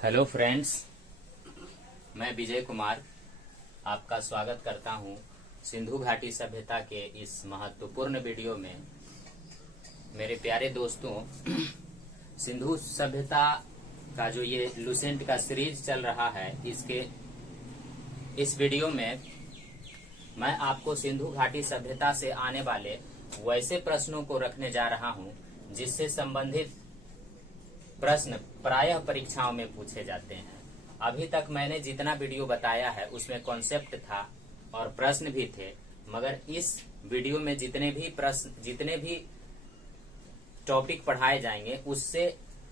Hello friends, मैं विजय कुमार आपका स्वागत करता हूं सिंधु घाटी सभ्यता के इस महत्वपूर्ण वीडियो में। मेरे प्यारे दोस्तों, सिंधु सभ्यता का जो ये लुसेंट का सीरीज चल रहा है, इस वीडियो में मैं आपको सिंधु घाटी सभ्यता से आने वाले वैसे प्रश्नों को रखने जा रहा हूं जिससे संबंधित प्रश्न प्रायः परीक्षाओं में पूछे जाते हैं। अभी तक मैंने जितना वीडियो बताया है उसमें कॉन्सेप्ट था और प्रश्न भी थे, मगर इस वीडियो में जितने भी टॉपिक पढ़ाए जाएंगे उससे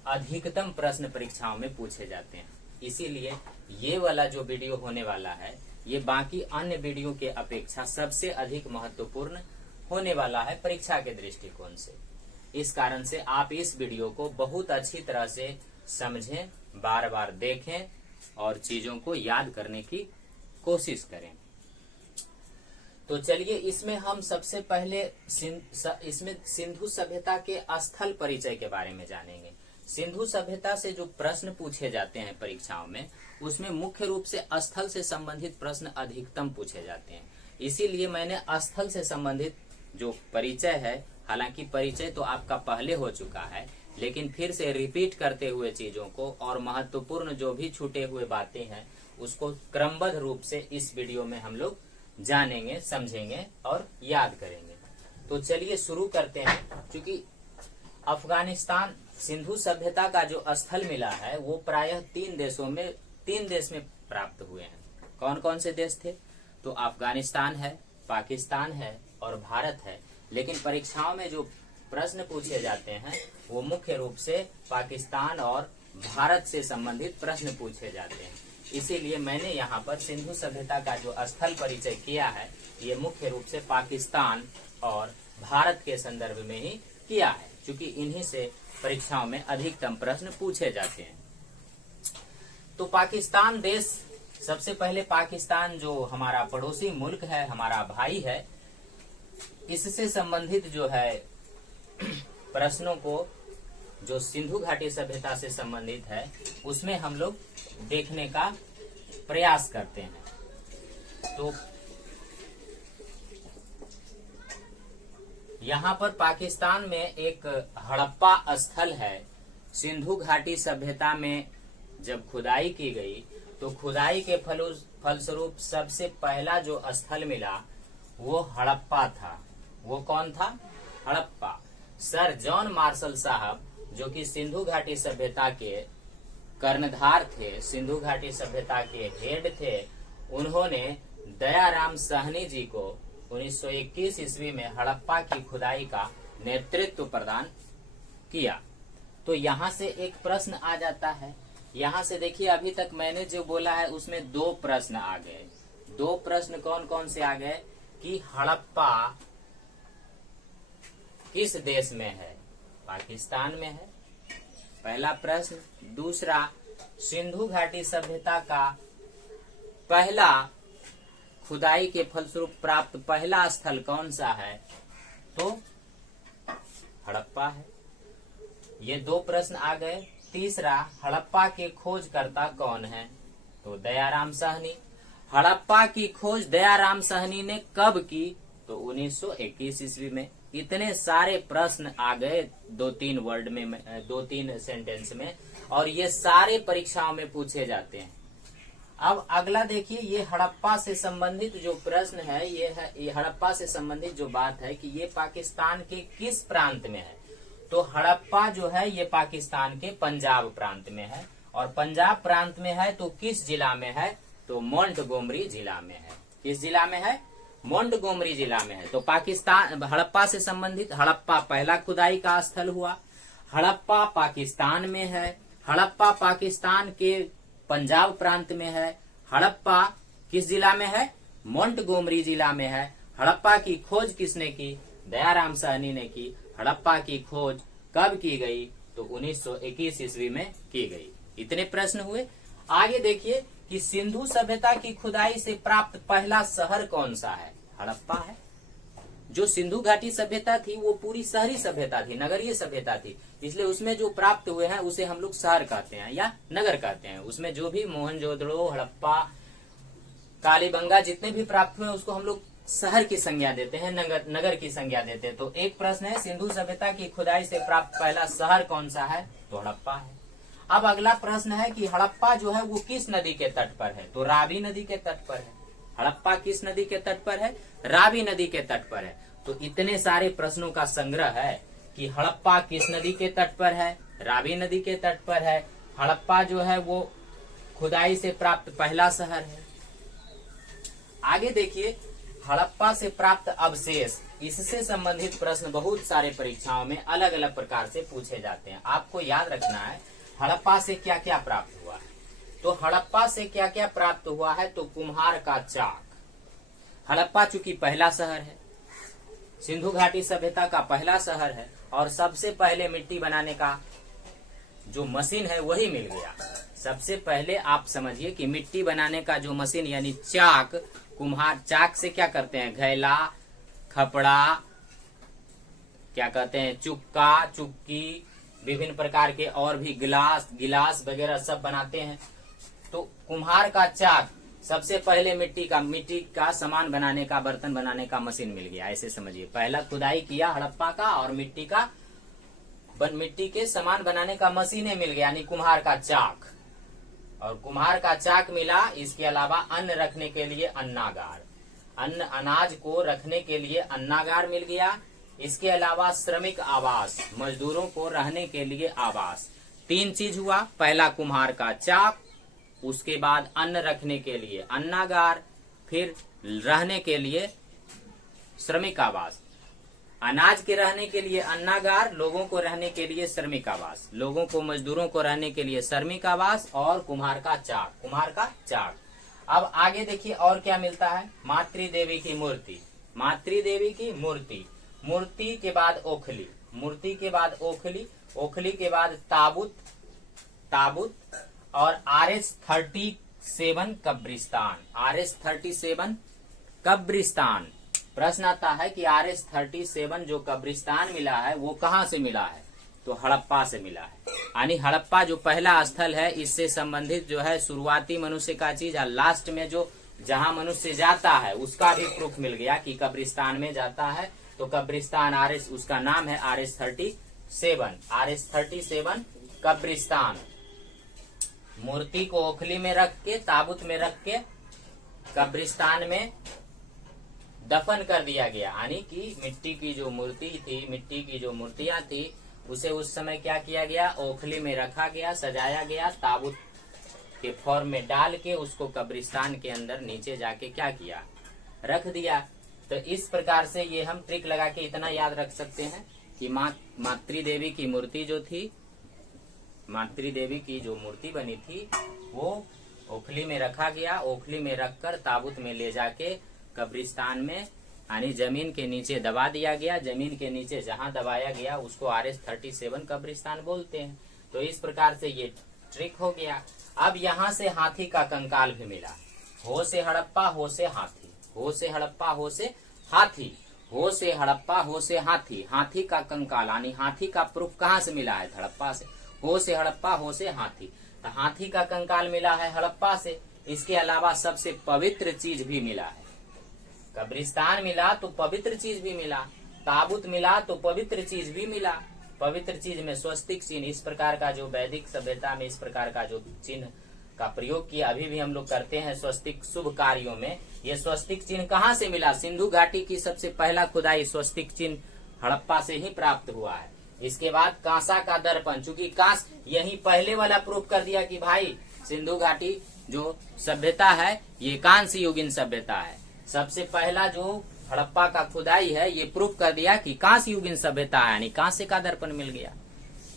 अधिकतम प्रश्न परीक्षाओं में पूछे जाते हैं। इसीलिए ये वाला जो वीडियो होने वाला है ये बाकी अन्य वीडियो के अपेक्षा सबसे अधिक महत्वपूर्ण होने वाला है परीक्षा के दृष्टिकोण से। इस कारण से आप इस वीडियो को बहुत अच्छी तरह से समझें, बार बार देखें और चीजों को याद करने की कोशिश करें। तो चलिए, इसमें हम सबसे पहले इसमें सिंधु सभ्यता के स्थल परिचय के बारे में जानेंगे। सिंधु सभ्यता से जो प्रश्न पूछे जाते हैं परीक्षाओं में, उसमें मुख्य रूप से स्थल से संबंधित प्रश्न अधिकतम पूछे जाते हैं। इसीलिए मैंने स्थल से संबंधित जो परिचय है, हालांकि परिचय तो आपका पहले हो चुका है, लेकिन फिर से रिपीट करते हुए चीजों को और महत्वपूर्ण जो भी छूटे हुए बातें हैं उसको क्रमबद्ध रूप से इस वीडियो में हम लोग जानेंगे, समझेंगे और याद करेंगे। तो चलिए शुरू करते हैं। क्योंकि अफगानिस्तान सिंधु सभ्यता का जो स्थल मिला है वो प्रायः तीन देश में प्राप्त हुए हैं। कौन कौन से देश थे? तो अफगानिस्तान है, पाकिस्तान है और भारत है। लेकिन परीक्षाओं में जो प्रश्न पूछे जाते हैं वो मुख्य रूप से पाकिस्तान और भारत से संबंधित प्रश्न पूछे जाते हैं। इसीलिए मैंने यहाँ पर सिंधु सभ्यता का जो स्थल परिचय किया है ये मुख्य रूप से पाकिस्तान और भारत के संदर्भ में ही किया है, क्योंकि इन्हीं से परीक्षाओं में अधिकतम प्रश्न पूछे जाते हैं। तो पाकिस्तान देश, सबसे पहले पाकिस्तान जो हमारा पड़ोसी मुल्क है, हमारा भाई है, इससे संबंधित जो है प्रश्नों को जो सिंधु घाटी सभ्यता से संबंधित है उसमें हम लोग देखने का प्रयास करते हैं। तो यहाँ पर पाकिस्तान में एक हड़प्पा स्थल है। सिंधु घाटी सभ्यता में जब खुदाई की गई तो खुदाई के फलस्वरूप सबसे पहला जो स्थल मिला वो हड़प्पा था। वो कौन था? हड़प्पा। सर जॉन मार्शल साहब, जो कि सिंधु घाटी सभ्यता के कर्णधार थे, सिंधु घाटी सभ्यता के हेड थे, उन्होंने दयाराम साहनी जी को 1921 ईस्वी में हड़प्पा की खुदाई का नेतृत्व प्रदान किया। तो यहाँ से एक प्रश्न आ जाता है। यहाँ से देखिए, अभी तक मैंने जो बोला है उसमें दो प्रश्न आ गए। दो प्रश्न कौन कौन से आ गए कि हड़प्पा किस देश में है? पाकिस्तान में है, पहला प्रश्न। दूसरा, सिंधु घाटी सभ्यता का पहला खुदाई के फलस्वरूप प्राप्त पहला स्थल कौन सा है? तो हड़प्पा है। ये दो प्रश्न आ गए। तीसरा, हड़प्पा के खोजकर्ता कौन है? तो दयाराम साहनी। हड़प्पा की खोज दयाराम साहनी ने कब की? तो 1921 ईस्वी में। इतने सारे प्रश्न आ गए दो तीन सेंटेंस में, और ये सारे परीक्षाओं में पूछे जाते हैं। अब अगला देखिए, ये हड़प्पा से संबंधित जो प्रश्न है ये हड़प्पा से संबंधित जो बात है कि ये पाकिस्तान के किस प्रांत में है? तो हड़प्पा जो है ये पाकिस्तान के पंजाब प्रांत में है, और पंजाब प्रांत में है तो किस जिला में है? तो मोंटगोमरी जिला में है। किस जिला में है? मोंटगोमरी जिला में है। तो पाकिस्तान, हड़प्पा से संबंधित, हड़प्पा पहला खुदाई का स्थल हुआ। हड़प्पा पाकिस्तान में है। हड़प्पा पाकिस्तान के पंजाब प्रांत में है। हड़प्पा किस जिला में है? मोंटगोमरी जिला में है। हड़प्पा की खोज किसने की? दयाराम साहनी ने की। हड़प्पा की खोज कब की गई? तो 1921 ईस्वी में की गई। इतने प्रश्न हुए। आगे देखिए कि सिंधु सभ्यता की खुदाई से प्राप्त पहला शहर कौन सा है? हड़प्पा है। जो सिंधु घाटी सभ्यता थी वो पूरी शहरी सभ्यता थी, नगरीय सभ्यता थी, इसलिए उसमें जो प्राप्त हुए हैं उसे हम लोग शहर कहते हैं या नगर कहते हैं। उसमें जो भी मोहनजोदड़ो, हड़प्पा, कालीबंगा जितने भी प्राप्त हुए उसको हम लोग शहर की संज्ञा देते हैं, नगर की संज्ञा देते हैं। तो एक प्रश्न है, सिंधु सभ्यता की खुदाई से प्राप्त पहला शहर कौन सा है? तो हड़प्पा है। अब अगला प्रश्न है कि हड़प्पा जो है वो किस नदी के तट पर है? तो रावी नदी के तट पर है। हड़प्पा किस नदी के तट पर है? रावी नदी के तट पर है। तो इतने सारे प्रश्नों का संग्रह है कि हड़प्पा किस नदी के तट पर है? रावी नदी के तट पर है। हड़प्पा जो है वो खुदाई से प्राप्त पहला शहर है। आगे देखिए, हड़प्पा से प्राप्त अवशेष, इससे संबंधित प्रश्न बहुत सारे परीक्षाओं में अलग अलग प्रकार से पूछे जाते हैं। आपको याद रखना है हड़प्पा से क्या क्या प्राप्त हुआ है। तो हड़प्पा से क्या क्या प्राप्त हुआ है? तो कुम्हार का चाक। हड़प्पा चूंकि पहला शहर है, सिंधु घाटी सभ्यता का पहला शहर है, और सबसे पहले मिट्टी बनाने का जो मशीन है वही मिल गया। सबसे पहले आप समझिए कि मिट्टी बनाने का जो मशीन यानी चाक, कुम्हार चाक से क्या करते हैं? घैला, खपड़ा, क्या कहते हैं, चुक्का, चुक्की, विभिन्न प्रकार के और भी गिलास वगैरह सब बनाते हैं। तो कुम्हार का चाक, सबसे पहले मिट्टी का सामान बनाने का, बर्तन बनाने का मशीन मिल गया। ऐसे समझिए, पहला खुदाई किया हड़प्पा का और मिट्टी के सामान बनाने का मशीनें मिल गया, यानी कुम्हार का चाक। और कुम्हार का चाक मिला, इसके अलावा अन्न रखने के लिए अन्नागार, अनाज को रखने के लिए अन्नागार मिल गया। इसके अलावा श्रमिक आवास, मजदूरों को रहने के लिए आवास। 3 चीज हुआ, पहला कुम्हार का चाक, उसके बाद अन्न रखने के लिए अन्नागार, फिर रहने के लिए श्रमिक आवास। अनाज के रहने के लिए अन्नागार, लोगों को रहने के लिए श्रमिक आवास, लोगों को, मजदूरों को रहने के लिए श्रमिक आवास, और कुम्हार का चाक। अब आगे देखिए और क्या मिलता है। मातृदेवी की मूर्ति, मातृदेवी की मूर्ति के बाद ओखली, मूर्ति के बाद ओखली के बाद ताबूत, और RS-37 कब्रिस्तान। प्रश्न आता है कि RS-37 जो कब्रिस्तान मिला है वो कहाँ से मिला है? तो हड़प्पा से मिला है। यानी हड़प्पा जो पहला स्थल है, इससे संबंधित जो है शुरुआती मनुष्य का चीज, लास्ट में जो जहाँ मनुष्य जाता है उसका भी प्रूफ मिल गया कि कब्रिस्तान में जाता है। तो कब्रिस्तान उसका नाम है RS-37 कब्रिस्तान। मूर्ति को ओखली में रख के, ताबूत में रख के कब्रिस्तान में दफन कर दिया गया। यानी कि मिट्टी की जो मूर्ति थी, मिट्टी की जो मूर्तियां थी, उसे उस समय क्या किया गया? ओखली में रखा गया, सजाया गया, ताबूत के फॉर्म में डाल के उसको कब्रिस्तान के अंदर नीचे जाके क्या किया? रख दिया। तो इस प्रकार से ये हम ट्रिक लगा के इतना याद रख सकते हैं कि मातृदेवी की मूर्ति जो थी, मातृदेवी की जो मूर्ति बनी थी वो ओखली में रखा गया, ओखली में रखकर ताबूत में ले जाके कब्रिस्तान में, यानी जमीन के नीचे दबा दिया गया। जमीन के नीचे जहां दबाया गया उसको RS-37 कब्रिस्तान बोलते हैं। तो इस प्रकार से ये ट्रिक हो गया। अब यहाँ से हाथी का कंकाल भी मिला। हो से हड़प्पा, हो से हाथी, हो से हड़प्पा, हो से हाथी, हो से हड़प्पा, हो से हाथी। हाथी का कंकाल यानी हाथी का प्रूफ कहाँ से मिला है? हड़प्पा से। हो से हड़प्पा, हो से हाथी, तो हाथी का कंकाल मिला है हड़प्पा से। इसके अलावा सबसे पवित्र चीज भी मिला है। कब्रिस्तान मिला तो पवित्र चीज भी मिला, ताबूत मिला तो पवित्र चीज भी मिला। पवित्र चीज में स्वस्तिक चिन्ह, इस प्रकार का जो वैदिक सभ्यता में इस प्रकार का जो चिन्ह का प्रयोग किया, अभी भी हम लोग करते हैं स्वस्तिक शुभ कार्यों में। ये स्वस्तिक चिन्ह कहाँ से मिला? सिंधु घाटी की सबसे पहला खुदाई स्वस्तिक चिन्ह हड़प्पा से ही प्राप्त हुआ है। इसके बाद कांसा का दर्पण, चूंकि कांस यही पहले वाला प्रूफ कर दिया कि भाई सिंधु घाटी जो सभ्यता है ये कांस्य युगीन सभ्यता है। सबसे पहला जो हड़प्पा का खुदाई है ये प्रूफ कर दिया कि कांस्य युगीन सभ्यता है, यानी कांस्य का दर्पण मिल गया।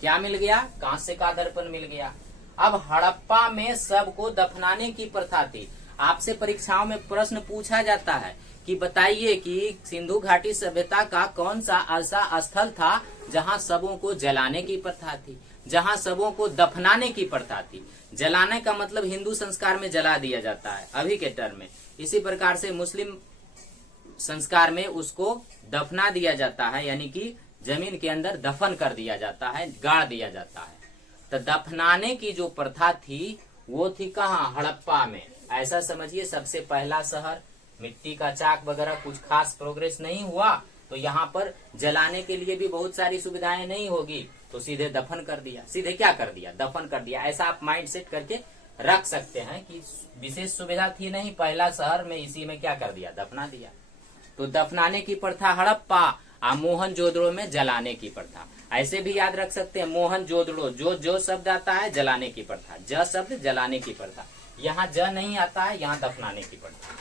क्या मिल गया? कांस्य का दर्पण मिल गया। अब हड़प्पा में सबको दफनाने की प्रथा थी। आपसे परीक्षाओं में प्रश्न पूछा जाता है कि बताइए कि सिंधु घाटी सभ्यता का कौन सा ऐसा स्थल था जहां सबों को जलाने की प्रथा थी, जहां सबों को दफनाने की प्रथा थी। जलाने का मतलब हिंदू संस्कार में जला दिया जाता है अभी के टर्म में। इसी प्रकार से मुस्लिम संस्कार में उसको दफना दिया जाता है, यानी कि जमीन के अंदर दफन कर दिया जाता है, गाड़ दिया जाता है। तो दफनाने की जो प्रथा थी वो थी कहाँ? हड़प्पा में। ऐसा समझिए सबसे पहला शहर, मिट्टी का चाक वगैरह कुछ खास प्रोग्रेस नहीं हुआ, तो यहाँ पर जलाने के लिए भी बहुत सारी सुविधाएं नहीं होगी, तो सीधे दफन कर दिया। सीधे क्या कर दिया? दफन कर दिया। ऐसा आप माइंड सेट करके रख सकते हैं कि विशेष सुविधा थी नहीं, पहला शहर में इसी में क्या कर दिया? दफना दिया। तो दफनाने की प्रथा हड़प्पा, मोहनजोदड़ो में जलाने की प्रथा। ऐसे भी याद रख सकते हैं, मोहनजोदड़ो, जो शब्द आता है जलाने की प्रथा, ज शब्द जलाने की प्रथा, यहाँ ज नहीं आता है, यहाँ दफनाने की प्रथा।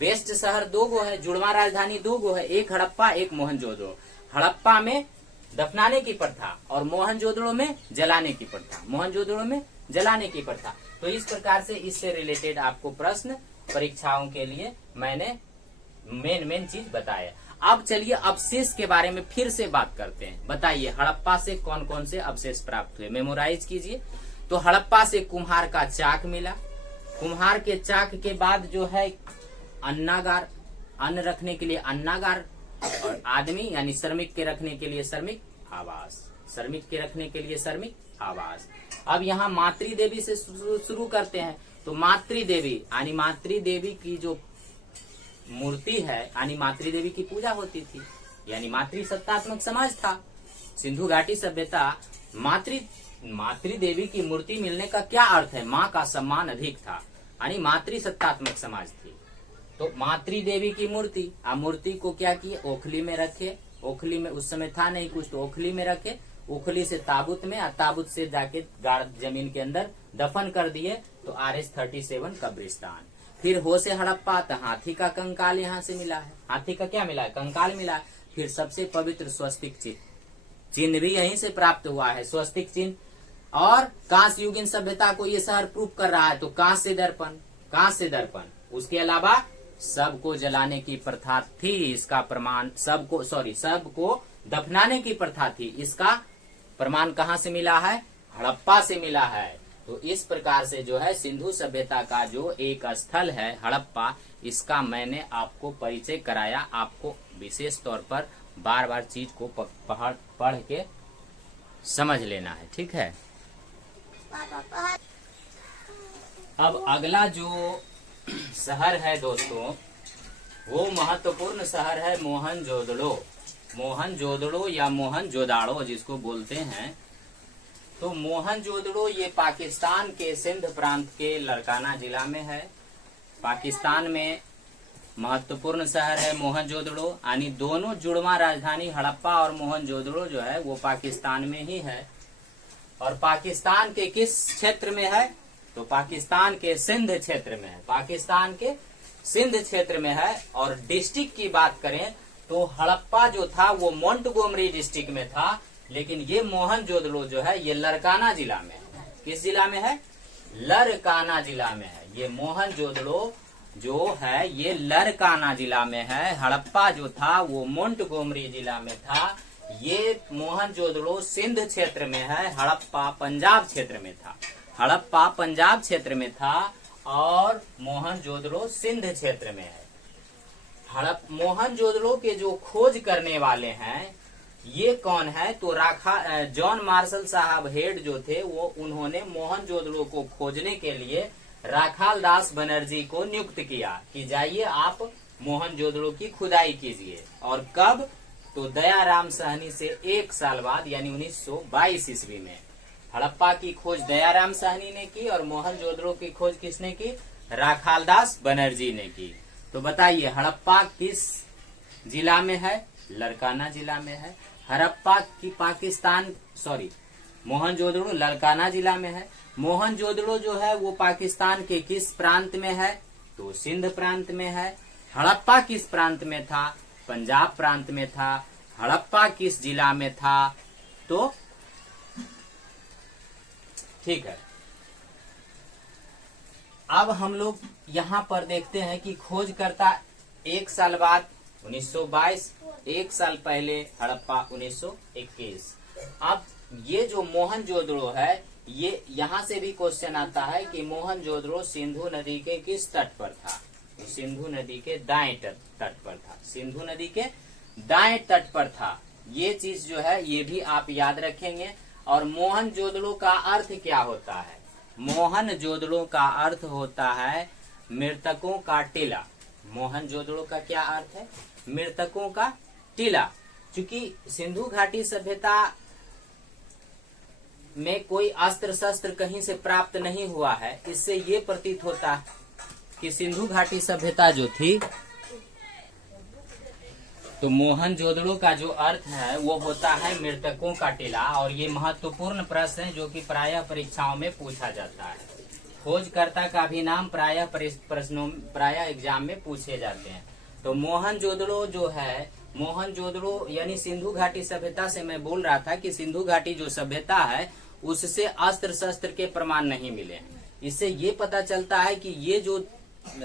बेस्ट शहर दो गो है, जुड़वा राजधानी दो गो है, एक हड़प्पा एक मोहनजोदड़ो। हड़प्पा में दफनाने की प्रथा और मोहनजोदड़ो में जलाने की प्रथा, मोहनजोदड़ो में जलाने की प्रथा। तो इस प्रकार से इससे रिलेटेड आपको प्रश्न परीक्षाओं के लिए मैंने मेन चीज बताया। अब चलिए अवशेष के बारे में फिर से बात करते हैं। बताइए हड़प्पा से कौन कौन से अवशेष प्राप्त हुए, मेमोराइज कीजिए। तो हड़प्पा से कुम्हार का चाक मिला, कुम्हार के चाक के बाद जो है अन्नागार, अन्न रखने के लिए अन्नागार, और आदमी यानी श्रमिक के रखने के लिए श्रमिक आवास, श्रमिक के रखने के लिए श्रमिक आवास। अब यहाँ मातृ देवी से शुरू करते हैं। तो मातृ देवी यानी मातृ देवी की जो मूर्ति है, यानी मातृ देवी की पूजा होती थी, यानी मातृ सत्तात्मक समाज था। सिंधु घाटी सभ्यता मातृ देवी की मूर्ति मिलने का क्या अर्थ है? माँ का सम्मान अधिक था, यानी मातृ सत्तात्मक समाज थी। तो मातृ देवी की मूर्ति, मूर्ति को क्या किए? ओखली में रखे, ओखली में उस समय था नहीं कुछ, तो ओखली में रखे, ओखली से ताबूत में, ताबूत से जाके गाड़ जमीन के अंदर दफन कर दिए। तो RS-37 कब्रिस्तान। फिर हो से हड़प्पा, तो हाथी का कंकाल यहाँ से मिला है, हाथी का क्या मिला है? कंकाल मिला है। फिर सबसे पवित्र स्वस्तिक चिन्ह भी यहीं से प्राप्त हुआ है, स्वस्तिक चिन्ह। और कांस्य युगीन सभ्यता को ये शहर प्रूव कर रहा है, तो कांस्य दर्पण, कांस्य दर्पण। उसके अलावा सबको जलाने की प्रथा थी, इसका प्रमाण सबको दफनाने की प्रथा थी, इसका प्रमाण कहाँ से मिला है? हड़प्पा से मिला है। तो इस प्रकार से जो है सिंधु सभ्यता का जो एक स्थल है हड़प्पा, इसका मैंने आपको परिचय कराया। आपको विशेष तौर पर बार बार चीज को पढ़ के समझ लेना है, ठीक है। अब अगला जो शहर है दोस्तों, वो महत्वपूर्ण शहर है मोहनजोदड़ो। मोहनजोदड़ो या मोहनजोदाड़ो जिसको बोलते हैं। तो मोहनजोदड़ो ये पाकिस्तान के सिंध प्रांत के लड़काना जिला में है। पाकिस्तान में महत्वपूर्ण शहर है मोहनजोदड़ो, यानी दोनों जुड़वा राजधानी हड़प्पा और मोहनजोदड़ो जो है वो पाकिस्तान में ही है। और पाकिस्तान के किस क्षेत्र में है? तो पाकिस्तान के सिंध क्षेत्र में है, पाकिस्तान के सिंध क्षेत्र में है। और डिस्ट्रिक्ट की बात करें तो हड़प्पा जो था वो मोंटगोमरी डिस्ट्रिक्ट में था, लेकिन ये मोहनजोदड़ो जो है ये लड़काना जिला में है। किस जिला में है? लड़काना जिला में है। ये मोहनजोदड़ो जो है ये लड़काना जिला में है। हड़प्पा जो था वो मोंटगोमरी जिला में था। ये मोहनजोदड़ो सिंध क्षेत्र में है, हड़प्पा पंजाब क्षेत्र में था। हड़प्पा पंजाब क्षेत्र में था और मोहनजोदड़ो सिंध क्षेत्र में है। मोहनजोदड़ो के जो खोज करने वाले हैं ये कौन है? तो जॉन मार्शल साहब हेड जो थे वो उन्होंने मोहनजोदड़ो को खोजने के लिए राखाल दास बनर्जी को नियुक्त किया कि जाइए आप मोहनजोदड़ो की खुदाई कीजिए। और कब? तो दयाराम साहनी से 1 साल बाद यानी 1922 ईस्वी में हड़प्पा की खोज दयाराम साहनी ने की और मोहनजोदड़ो की खोज किसने की? राखाल दास बनर्जी ने की। तो बताइए हड़प्पा किस जिला में है? लड़काना जिला में है। हड़प्पा की मोहनजोदड़ो लड़काना जिला में है। मोहनजोदड़ो जो है वो पाकिस्तान के किस प्रांत में है? तो सिंध प्रांत में है। हड़प्पा किस प्रांत में था? पंजाब प्रांत में था। हड़प्पा किस जिला में था? तो ठीक है। अब हम लोग यहाँ पर देखते हैं कि खोजकर्ता 1 साल बाद 1922, 1 साल पहले हड़प्पा 1921। अब ये जो मोहनजोदड़ो है ये यहाँ से भी क्वेश्चन आता है कि मोहनजोदड़ो सिंधु नदी के किस तट पर था? तो सिंधु नदी के दाएं तट पर था। सिंधु नदी के दाएं तट पर था। ये चीज जो है ये भी आप याद रखेंगे। और मोहनजोदड़ो का अर्थ क्या होता है? मोहनजोदड़ो का अर्थ होता है मृतकों का टीला। मोहनजोदड़ो का क्या अर्थ है? मृतकों का टीला। चूंकि सिंधु घाटी सभ्यता में कोई अस्त्र शस्त्र कहीं से प्राप्त नहीं हुआ है, इससे ये प्रतीत होता है कि सिंधु घाटी सभ्यता जो थी, तो मोहनजोदड़ो का जो अर्थ है वो होता है मृतकों का टीला। और ये महत्वपूर्ण प्रश्न है जो कि प्रायः परीक्षाओं में पूछा जाता है। खोजकर्ता का भी नाम प्रायः एग्जाम में पूछे जाते हैं। तो मोहनजोदड़ो जो है, मोहनजोदड़ो यानी सिंधु घाटी सभ्यता से मैं बोल रहा था कि सिंधु घाटी जो सभ्यता है उससे अस्त्र शस्त्र के प्रमाण नहीं मिले। इससे ये पता चलता है कि ये जो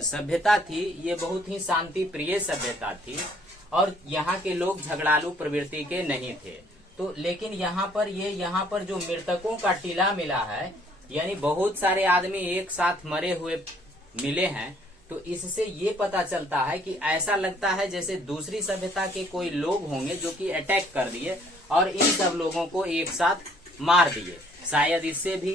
सभ्यता थी ये बहुत ही शांति प्रिय सभ्यता थी और यहाँ के लोग झगड़ालू प्रवृत्ति के नहीं थे। तो लेकिन यहाँ पर जो मृतकों का टीला मिला है, यानी बहुत सारे आदमी एक साथ मरे हुए मिले हैं, तो इससे ये पता चलता है कि ऐसा लगता है जैसे दूसरी सभ्यता के कोई लोग होंगे जो कि अटैक कर दिए और इन सब लोगों को एक साथ मार दिए। शायद इससे भी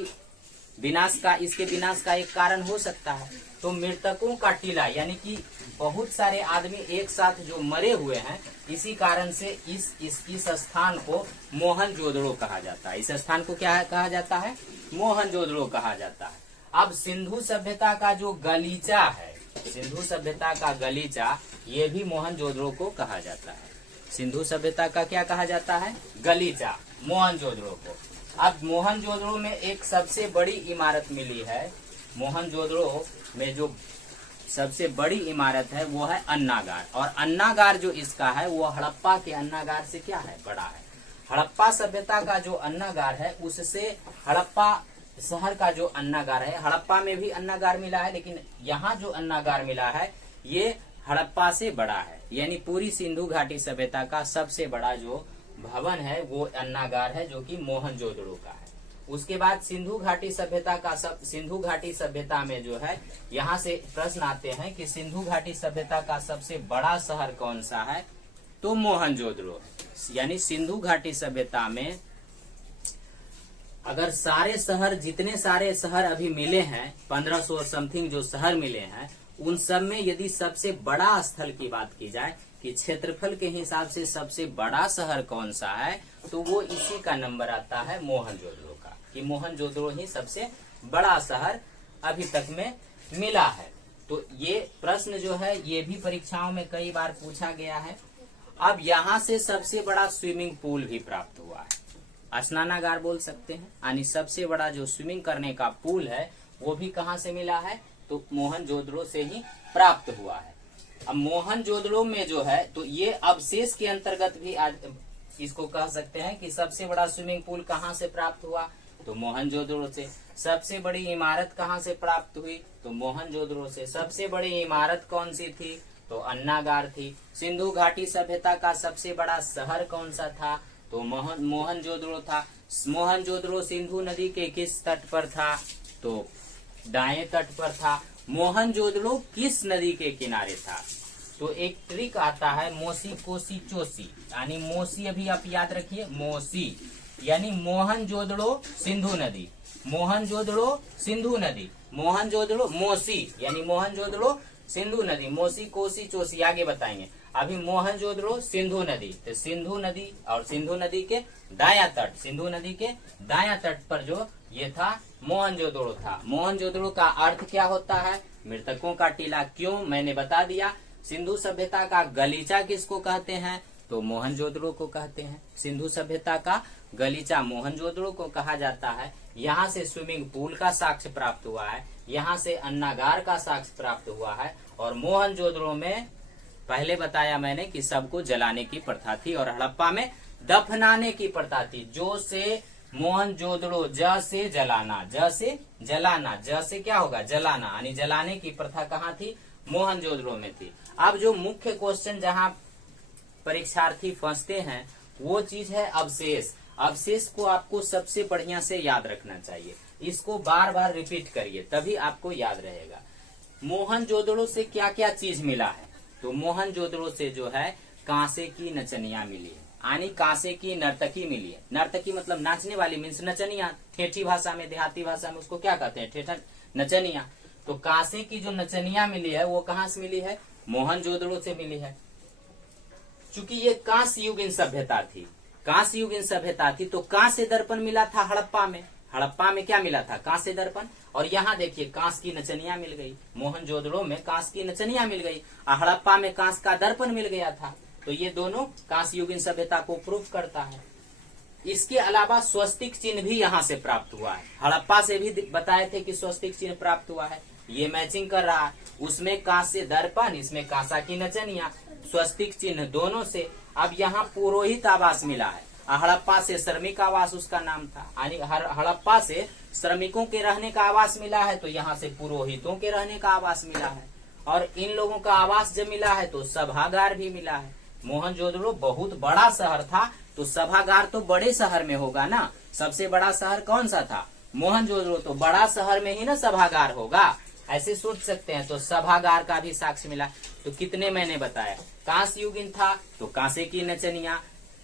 इसके विनाश का एक कारण हो सकता है। तो मृतकों का टीला यानी कि बहुत सारे आदमी एक साथ जो मरे हुए हैं, इसी कारण से इस स्थान को मोहनजोदड़ो कहा जाता है। इस स्थान को क्या कहा जाता है? मोहनजोदड़ो कहा जाता है। अब सिंधु सभ्यता का जो गलीचा है, सिंधु सभ्यता का गलीचा, ये भी मोहनजोदड़ो को कहा जाता है। सिंधु सभ्यता का क्या कहा जाता है? गलीचा, मोहनजोदड़ो को। अब मोहनजोदड़ो में एक सबसे बड़ी इमारत मिली है। मोहनजोदड़ो में जो सबसे बड़ी इमारत है वो है अन्नागार। और अन्नागार जो इसका है वो हड़प्पा के अन्नागार से क्या है? बड़ा है। हड़प्पा सभ्यता का जो अन्नागार है उससे हड़प्पा शहर का जो अन्नागार है, हड़प्पा में भी अन्नागार मिला है, लेकिन यहाँ जो अन्नागार मिला है ये हड़प्पा से बड़ा है। यानी पूरी सिंधु घाटी सभ्यता का सबसे बड़ा जो भवन है वो अन्नागार है, जो कि मोहनजोदड़ो का है। उसके बाद सिंधु घाटी सभ्यता में जो है, यहाँ से प्रश्न आते हैं कि सिंधु घाटी सभ्यता का सबसे बड़ा शहर कौन सा है? तो मोहनजोदड़ो। यानी सिंधु घाटी सभ्यता में अगर जितने सारे शहर अभी मिले हैं, 1500 समथिंग जो शहर मिले हैं, उन सब में यदि सबसे बड़ा स्थल की बात की जाए कि क्षेत्रफल के हिसाब से सबसे बड़ा शहर कौन सा है, तो वो इसी का नंबर आता है मोहनजोदड़ो का, कि मोहनजोदड़ो ही सबसे बड़ा शहर अभी तक में मिला है। तो ये प्रश्न जो है ये भी परीक्षाओं में कई बार पूछा गया है। अब यहाँ से सबसे बड़ा स्विमिंग पूल भी प्राप्त हुआ है, स्नानागार बोल सकते हैं। यानी सबसे बड़ा जो स्विमिंग करने का पूल है वो भी कहाँ से मिला है? तो मोहनजोदड़ो से ही प्राप्त हुआ है। अब मोहनजोदड़ो में जो है, तो ये अवशेष के अंतर्गत भी इसको कह सकते हैं कि सबसे बड़ा स्विमिंग पूल कहाँ से प्राप्त हुआ? तो मोहनजोदड़ो से। सबसे बड़ी इमारत कहाँ से प्राप्त हुई? तो मोहनजोदड़ो से। सबसे बड़ी इमारत कौन सी थी? तो अन्नागार थी। सिंधु घाटी सभ्यता का सबसे बड़ा शहर कौन सा था? तो मोहनजोदड़ो था। मोहनजोदड़ो सिंधु नदी के किस तट पर था? तो दाएं तट पर था। मोहनजोदड़ो किस नदी के किनारे था? तो एक ट्रिक आता है, मोसी कोसी चोसी, यानी मोसी अभी आप याद रखिए, मोसी यानी मोहनजोदड़ो सिंधु नदी, मोहनजोदड़ो सिंधु नदी, मोहनजोदड़ो मोसी यानी मोहनजोदड़ो सिंधु नदी, मोसी कोसी चोसी आगे बताएंगे। अभी मोहनजोदड़ो सिंधु नदी, तो सिंधु नदी और सिंधु नदी के दायां तट, सिंधु नदी के दायां तट पर जो ये था मोहनजोदड़ो था। मोहनजोदड़ो का अर्थ क्या होता है? मृतकों का टीला। क्यों? मैंने बता दिया। सिंधु सभ्यता का गलीचा किसको कहते हैं? तो मोहनजोदड़ो को कहते हैं। सिंधु सभ्यता का गलीचा मोहनजोदड़ो को कहा जाता है। यहाँ से स्विमिंग पूल का साक्ष्य प्राप्त हुआ है, यहाँ से अन्नागार का साक्ष्य प्राप्त हुआ है, और मोहनजोदड़ो में पहले बताया मैंने कि सबको जलाने की प्रथा थी और हड़प्पा में दफनाने की प्रथा थी। जो से मोहनजोदड़ो, ज से जलाना, ज से जलाना, ज से क्या होगा? जलाना, यानी जलाने की प्रथा कहाँ थी? मोहनजोदड़ो में थी। अब जो मुख्य क्वेश्चन जहाँ परीक्षार्थी फंसते हैं वो चीज है अवशेष। अवशेष को आपको सबसे बढ़िया से याद रखना चाहिए, इसको बार बार रिपीट करिए तभी आपको याद रहेगा। मोहनजोदड़ो से क्या क्या चीज मिला है? तो मोहनजोदड़ो से जो है कांसे की नचनिया मिली है, यानी कांसे की नर्तकी मिली है। नर्तकी मतलब नाचने वाली, मीन्स नचनिया। ठेठी भाषा में, देहाती भाषा में उसको क्या कहते हैं? ठेठा, नचनिया। तो कांसे की जो नचनिया मिली है वो कहाँ से मिली है? मोहनजोदड़ो से मिली है। चूंकि ये कांस्य युगीन सभ्यता थी, कांस्य युगीन सभ्यता थी, तो कांस्य दर्पण मिला था हड़प्पा में। हड़प्पा में क्या मिला था? कांस्य दर्पण। और यहाँ देखिए कांस की नचनिया मिल गई। मोहनजोदड़ो में कांस की नचनिया मिल गई और हड़प्पा में कांस का दर्पण मिल गया था। तो ये दोनों कांस्य युगीन सभ्यता को प्रूफ करता है। इसके अलावा स्वस्तिक चिन्ह भी यहाँ से प्राप्त हुआ है। हड़प्पा से भी बताए थे कि स्वस्तिक चिन्ह प्राप्त हुआ है, ये मैचिंग कर रहा है। उसमें कांस्य दर्पण, इसमें कांसा की नचनिया, स्वस्तिक चिन्ह दोनों से। अब यहाँ पुरोहित आवास मिला है। हड़प्पा से श्रमिक आवास उसका नाम था, यानी हड़प्पा से श्रमिकों के रहने का आवास मिला है, तो यहाँ से पुरोहितों के रहने का आवास मिला है। और इन लोगों का आवास जब मिला है तो सभागार भी मिला है। मोहनजोदड़ो बहुत बड़ा शहर था, तो सभागार तो बड़े शहर में होगा ना। सबसे बड़ा शहर कौन सा था? मोहनजोदड़ो। तो बड़ा शहर में ही ना सभागार होगा, ऐसे सोच सकते हैं। तो सभागार का भी साक्ष्य मिला। तो कितने मैंने बताया? कांस्य युगीन था तो कांसे की नचनिया,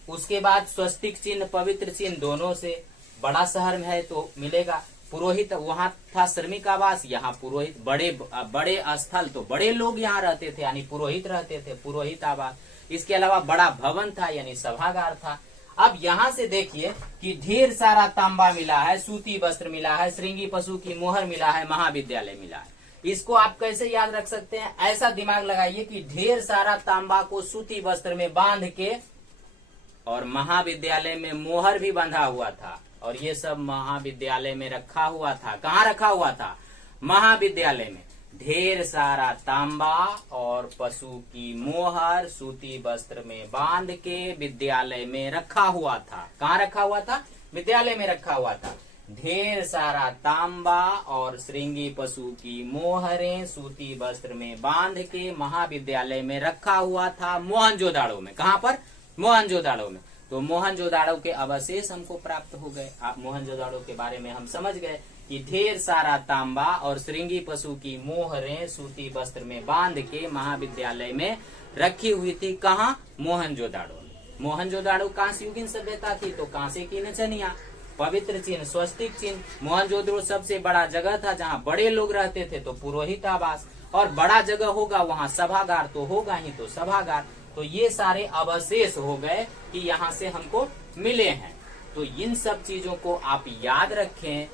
उसके बाद स्वस्तिक चिन्ह, पवित्र चिन्ह दोनों से। बड़ा शहर में है तो मिलेगा। पुरोहित, वहां था श्रमिक आवास, यहाँ पुरोहित। बड़े स्थल तो बड़े लोग यहाँ रहते थे, यानी पुरोहित रहते थे, पुरोहित आवास। इसके अलावा बड़ा भवन था, यानी सभागार था। अब यहाँ से देखिए कि ढेर सारा तांबा मिला है, सूती वस्त्र मिला है, श्रृंगी पशु की मोहर मिला है, महाविद्यालय मिला है। इसको आप कैसे याद रख सकते हैं? ऐसा दिमाग लगाइए कि ढेर सारा तांबा को सूती वस्त्र में बांध के, और महाविद्यालय में मोहर भी बंधा हुआ था, और ये सब महाविद्यालय में रखा हुआ था। कहाँ रखा हुआ था? महाविद्यालय में। ढेर सारा तांबा और पशु की मोहर सूती वस्त्र में बांध के विद्यालय में रखा हुआ था। कहाँ रखा हुआ था? विद्यालय में रखा हुआ था। ढेर सारा तांबा और श्रृंगी पशु की मोहरें सूती वस्त्र में बांध के महाविद्यालय में रखा हुआ था, मोहनजोदाड़ो में। कहाँ पर? मोहनजोदाड़ो में। तो मोहनजोदाड़ो के अवशेष हमको प्राप्त हो गए। मोहनजोदाड़ो के बारे में हम समझ गए कि ढेर सारा तांबा और श्रृंगी पशु की मोहरें सूती वस्त्र में बांध के महाविद्यालय में रखी हुई थी। कहाँ? मोहनजोदाड़ो। मोहनजोदाड़ो कांस्य युगीन सभ्यता थी, तो कांसे की नचनिया, पवित्र चिन्ह, स्वस्तिक चिन्ह। मोहनजोदड़ो सबसे बड़ा जगह था जहाँ बड़े लोग रहते थे, तो पुरोहित आवास। और बड़ा जगह होगा वहाँ सभागार तो होगा ही, तो सभागार। तो ये सारे अवशेष हो गए कि यहाँ से हमको मिले हैं। तो इन सब चीजों को आप याद रखें,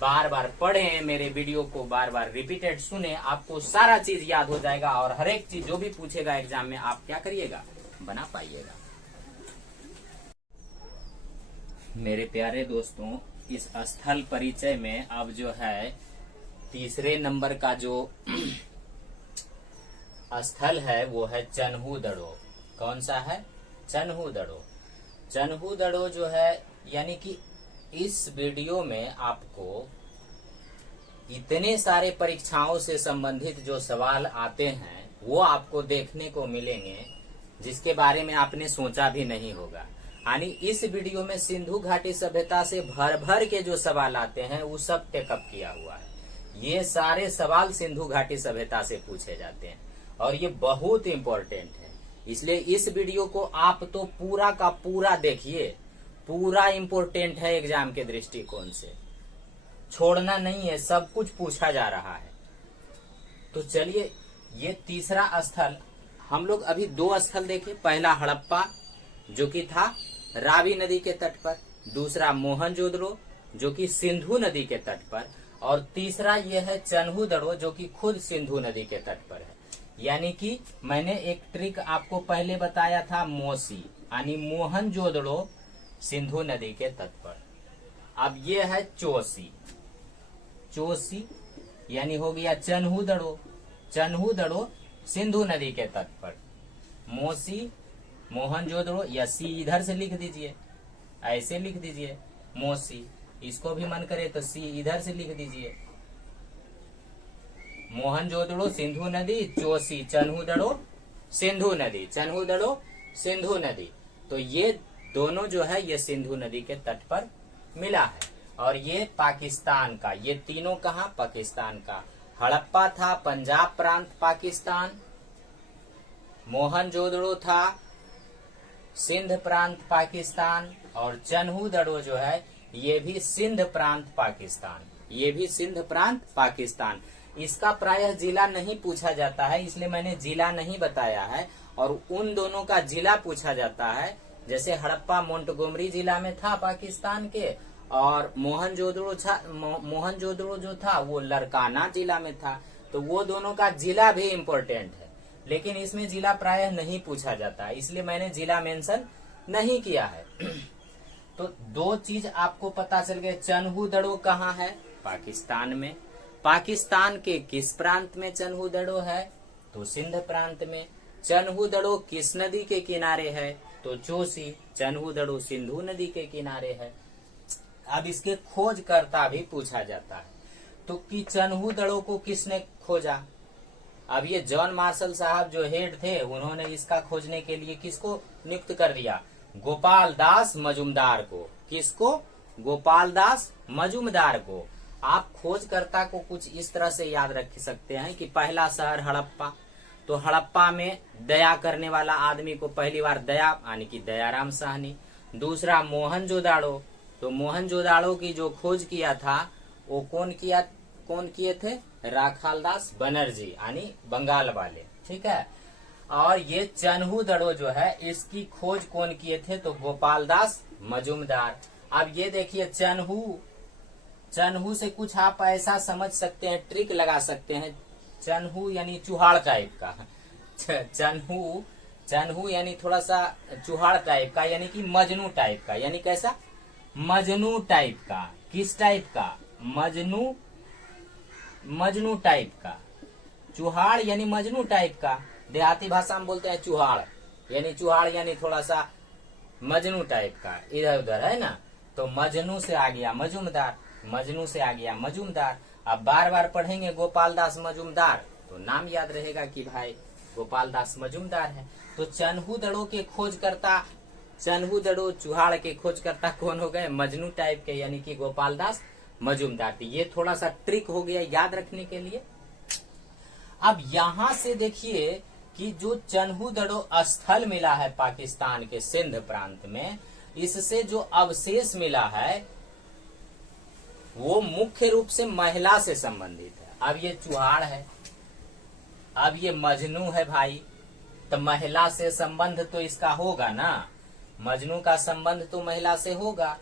बार बार पढ़ें, मेरे वीडियो को बार बार रिपीटेड सुने, आपको सारा चीज याद हो जाएगा। और हर एक चीज जो भी पूछेगा एग्जाम में आप क्या करिएगा? बना पाइएगा। मेरे प्यारे दोस्तों, इस स्थल परिचय में अब जो है तीसरे नंबर का जो स्थल है वो है चन्हूदड़ो। कौन सा है? चन्हूदड़ो। चन्हूदड़ो जो है, यानी कि इस वीडियो में आपको इतने सारे परीक्षाओं से संबंधित जो सवाल आते हैं वो आपको देखने को मिलेंगे जिसके बारे में आपने सोचा भी नहीं होगा। यानी इस वीडियो में सिंधु घाटी सभ्यता से भर भर के जो सवाल आते हैं वो सब टेकअप किया हुआ है। ये सारे सवाल सिंधु घाटी सभ्यता से पूछे जाते हैं और ये बहुत इंपॉर्टेंट है। इसलिए इस वीडियो को आप तो पूरा का पूरा देखिए, पूरा इंपॉर्टेंट है एग्जाम के दृष्टिकोण से, छोड़ना नहीं है, सब कुछ पूछा जा रहा है। तो चलिए, ये तीसरा स्थल, हम लोग अभी दो स्थल देखे। पहला हड़प्पा जो कि था रावी नदी के तट पर, दूसरा मोहनजोदड़ो जो कि सिंधु नदी के तट पर, और तीसरा यह है चन्हूदड़ो जो कि खुद सिंधु नदी के तट पर है। यानी कि मैंने एक ट्रिक आपको पहले बताया था, मोसी, यानी मोहनजोदड़ो सिंधु नदी के तट पर। अब ये है चोसी। चोसी यानी हो गया चन्हूदड़ो, चन्हूदड़ो सिंधु नदी के तट पर। मोसी मोहनजोदड़ो, या सी इधर से लिख दीजिए, ऐसे लिख दीजिए मोसी। इसको भी मन करे तो सी इधर से लिख दीजिए। मोहनजोदड़ो सिंधु नदी, चोसी चन्हूदड़ो सिंधु नदी, चन्हूदड़ो सिंधु नदी। तो ये दोनों जो है ये सिंधु नदी के तट पर मिला है। और ये पाकिस्तान का, ये तीनों कहाँ? पाकिस्तान का। हड़प्पा था पंजाब प्रांत पाकिस्तान, मोहनजोदड़ो था सिंध प्रांत पाकिस्तान, और चन्हू-दड़ो जो है ये भी सिंध प्रांत पाकिस्तान, ये भी सिंध प्रांत पाकिस्तान। इसका प्रायः जिला नहीं पूछा जाता है, इसलिए मैंने जिला नहीं बताया है। और उन दोनों का जिला पूछा जाता है, जैसे हड़प्पा मोंटगोमरी जिला में था पाकिस्तान के, और मोहनजोदड़ो जो था वो लरकाना जिला में था। तो वो दोनों का जिला भी इम्पोर्टेंट है, लेकिन इसमें जिला प्रायः नहीं पूछा जाता है, इसलिए मैंने जिला मेंशन नहीं किया है। तो दो चीज आपको पता चल गए, चन्हू-दड़ो कहाँ है? पाकिस्तान में। पाकिस्तान के किस प्रांत में चन्हू-दड़ो है? तो सिंध प्रांत में। चन्हू-दड़ो किस नदी के किनारे है? तो चोसी। चन्हू-दड़ो सिंधु नदी के किनारे है। अब इसके खोजकर्ता भी पूछा जाता है, तो कि चन्हू-दड़ो को किसने खोजा? अब ये जॉन मार्शल साहब जो हेड थे, उन्होंने इसका खोजने के लिए किसको नियुक्त कर दिया? गोपाल दास मजुमदार को। किसको? गोपाल दास मजुमदार को। आप खोजकर्ता को कुछ इस तरह से याद रख सकते हैं कि पहला शहर हड़प्पा, तो हड़प्पा में दया करने वाला आदमी को पहली बार दया यानी कि दयाराम साहनी। दूसरा मोहनजोदाड़ो, तो मोहनजोदाड़ो की जो खोज किया था वो कौन किए थे? राखालदास बनर्जी यानी बंगाल वाले, ठीक है। और ये चन्हू-दड़ो जो है इसकी खोज कौन किए थे? तो गोपाल दास मजुमदार। अब ये देखिए चन्हू से कुछ आप ऐसा समझ सकते हैं, ट्रिक लगा सकते हैं। चन्हू यानी चुहाड़ टाइप का, चन्हू यानी थोड़ा सा चुहाड़ टाइप का, यानी कि मजनू टाइप का। यानी कैसा? मजनू टाइप का। किस टाइप का? मजनू टाइप का। चुहाड़ यानी मजनू टाइप का, देहाती भाषा में बोलते हैं चुहाड़ यानी थोड़ा सा मजनू टाइप का, इधर उधर है ना। तो मजनू से आ गया मजुमदार, मजनू से आ गया मजुमदार। अब बार बार पढ़ेंगे गोपाल दास मजुमदार तो नाम याद रहेगा कि भाई गोपाल दास मजुमदार है। तो चन्हू-दड़ो के खोजकर्ता, चन्हू-दड़ो चुहाड़ के खोजकर्ता कौन हो गए? मजनू टाइप के, यानी कि गोपाल दास मजुमदार थी। ये थोड़ा सा ट्रिक हो गया याद रखने के लिए। अब यहां से देखिए कि जो चन्हू-दड़ो स्थल मिला है पाकिस्तान के सिंध प्रांत में, इससे जो अवशेष मिला है वो मुख्य रूप से महिला से संबंधित है। अब ये चुहाड़ है, अब ये मजनू है भाई, तो महिला से संबंध तो इसका होगा ना। मजनू का संबंध तो महिला से होगा,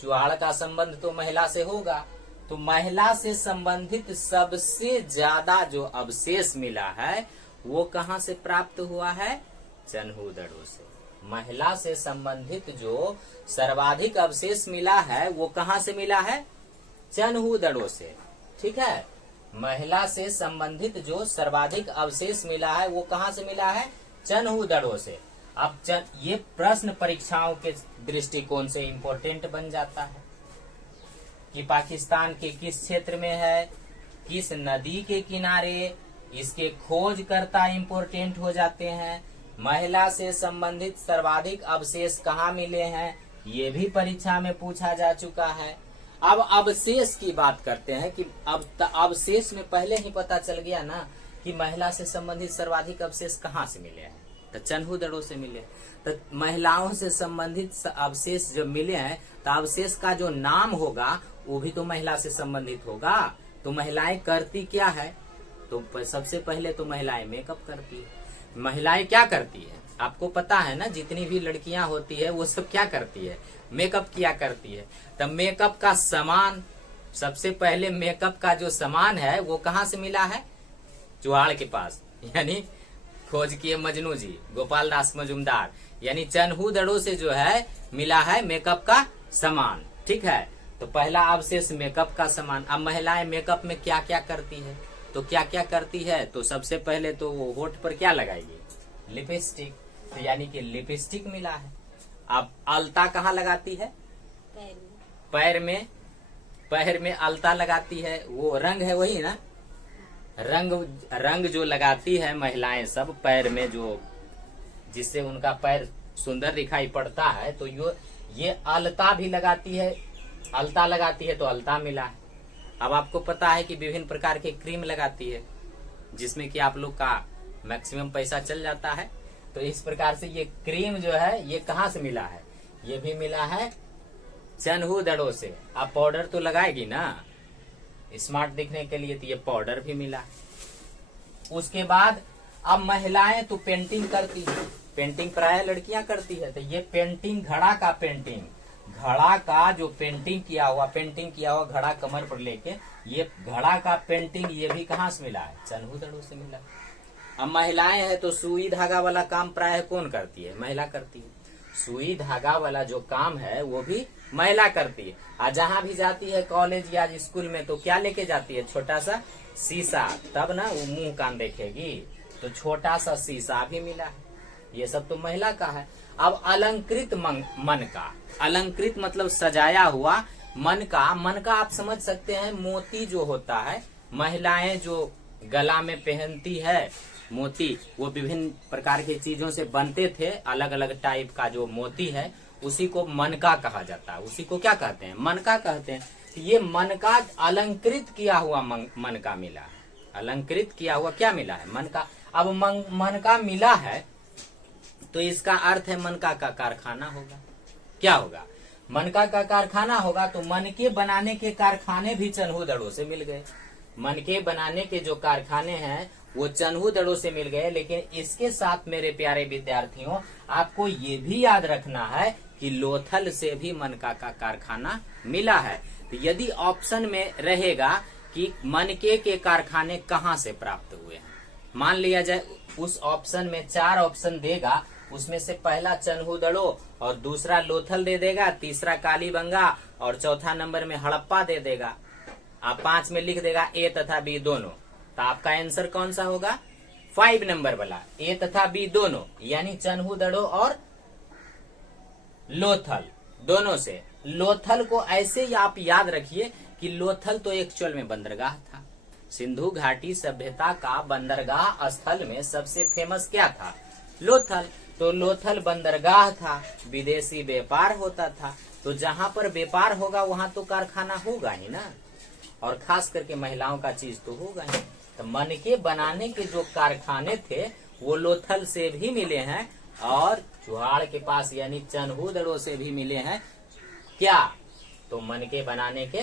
चुहाड़ का संबंध तो महिला से होगा। तो महिला से संबंधित सबसे ज्यादा जो अवशेष मिला है वो कहां से प्राप्त हुआ है? चन्हू-दड़ो से। महिला से संबंधित जो सर्वाधिक अवशेष मिला है वो कहां से मिला है? चन्हू-दड़ो से, ठीक है। महिला से संबंधित जो सर्वाधिक अवशेष मिला है वो कहां से मिला है? चन्हू-दड़ो से। अब ये प्रश्न परीक्षाओं के दृष्टिकोण से इम्पोर्टेंट बन जाता है कि पाकिस्तान के किस क्षेत्र में है, किस नदी के किनारे, इसके खोजकर्ता इम्पोर्टेंट हो जाते हैं। महिला से संबंधित सर्वाधिक अवशेष कहाँ मिले हैं ये भी परीक्षा में पूछा जा चुका है। अब अवशेष की बात करते हैं कि अब अवशेष में पहले ही पता चल गया ना कि महिला से संबंधित सर्वाधिक अवशेष कहाँ से मिले हैं, तो चन्हू-दड़ो से मिले। तो महिलाओं से संबंधित अवशेष जब मिले हैं तो अवशेष का जो नाम होगा वो भी तो महिला से संबंधित होगा। तो महिलाएं करती क्या है? तो सबसे पहले तो महिलाएं मेकअप करती है। महिलाएं क्या करती है आपको पता है ना, जितनी भी लड़कियां होती है वो सब क्या करती है? मेकअप किया करती है। तब मेकअप का सामान, सबसे पहले मेकअप का जो सामान है वो कहाँ से मिला है? चुहाड़ के पास, यानी खोज किए मजनू जी गोपाल दास मजुमदार, यानी चन्हू-दड़ो से जो है मिला है मेकअप का सामान, ठीक है। तो पहला अवशेष मेकअप का सामान। अब महिलाएं मेकअप में क्या क्या करती है? तो क्या क्या करती है? तो सबसे पहले तो वो होठ पर क्या लगाएगी? लिपस्टिक। तो यानी कि लिपस्टिक मिला है। अब अलता कहाँ लगाती है? पैर में अलता लगाती है। वो रंग है वही ना, रंग जो लगाती है महिलाएं सब पैर में, जो जिससे उनका पैर सुंदर दिखाई पड़ता है, तो ये अलता भी लगाती है। अलता लगाती है तो अलता मिला है। अब आपको पता है कि विभिन्न प्रकार के क्रीम लगाती है जिसमें कि आप लोग का मैक्सिमम पैसा चल जाता है। तो इस प्रकार से ये क्रीम जो है ये कहाँ से मिला है, ये भी मिला है चनहु दड़ों से। आप पाउडर तो लगाएगी ना स्मार्ट दिखने के लिए, तो ये पाउडर भी मिला। उसके बाद अब महिलाएं तो पेंटिंग करती है, पेंटिंग प्राय लड़कियां करती है, तो ये पेंटिंग घड़ा का पेंटिंग, घड़ा का जो पेंटिंग किया हुआ घड़ा कमर पर लेके, ये घड़ा का पेंटिंग ये भी कहाँ से मिला है, चनहु दड़ों से मिला। अब महिलाएं हैं तो सुई धागा वाला काम प्राय कौन करती है, महिला करती है। सुई धागा वाला जो काम है वो भी महिला करती है। और जहां भी जाती है कॉलेज या स्कूल में तो क्या लेके जाती है, छोटा सा शीशा, तब ना वो मुंह कान देखेगी, तो छोटा सा शीशा भी मिला है। ये सब तो महिला का है। अब अलंकृत मन का, अलंकृत मतलब सजाया हुआ, मन का आप समझ सकते हैं मोती जो होता है, महिलाएं जो गला में पहनती है मोती, वो विभिन्न प्रकार की चीजों से बनते थे, अलग अलग टाइप का जो मोती है उसी को मनका कहा जाता है। उसी को क्या कहते हैं, मनका कहते हैं। ये मनका अलंकृत किया हुआ मनका मिला है, अलंकृत किया हुआ क्या मिला है, मनका। अब मनका मिला है तो इसका अर्थ है मनका का कारखाना होगा। क्या होगा, मनका का कारखाना होगा, तो मनके बनाने के कारखाने भी चनहु दड़ों से मिल गए। मनके बनाने के जो कारखाने हैं वो चनहु दड़ों से मिल गए। लेकिन इसके साथ मेरे प्यारे विद्यार्थियों, आपको ये भी याद रखना है कि लोथल से भी मनका का कारखाना मिला है। तो यदि ऑप्शन में रहेगा कि मनके के कारखाने कहाँ से प्राप्त हुए हैं, मान लिया जाए उस ऑप्शन में 4 ऑप्शन देगा, उसमें से पहला चनहु दड़ों और दूसरा लोथल दे देगा, तीसरा कालीबंगा और चौथा नंबर में हड़प्पा दे देगा। आप 5 में लिख देगा ए तथा बी दोनों, तो आपका आंसर कौन सा होगा, 5 नंबर वाला, ए तथा बी दोनों, यानी चनहु दड़ों और लोथल दोनों से। लोथल को ऐसे ही आप याद रखिए कि लोथल तो एक्चुअल में बंदरगाह था। सिंधु घाटी सभ्यता का बंदरगाह स्थल में सबसे फेमस क्या था, लोथल। तो लोथल बंदरगाह था, विदेशी व्यापार होता था, तो जहां पर व्यापार होगा वहां तो कारखाना होगा ही ना, और खास करके महिलाओं का चीज तो होगा ही। तो मनके बनाने के जो कारखाने थे वो लोथल से भी मिले हैं और चुहाड़ के पास यानी चनहु दड़ों से भी मिले हैं। क्या, तो मनके बनाने के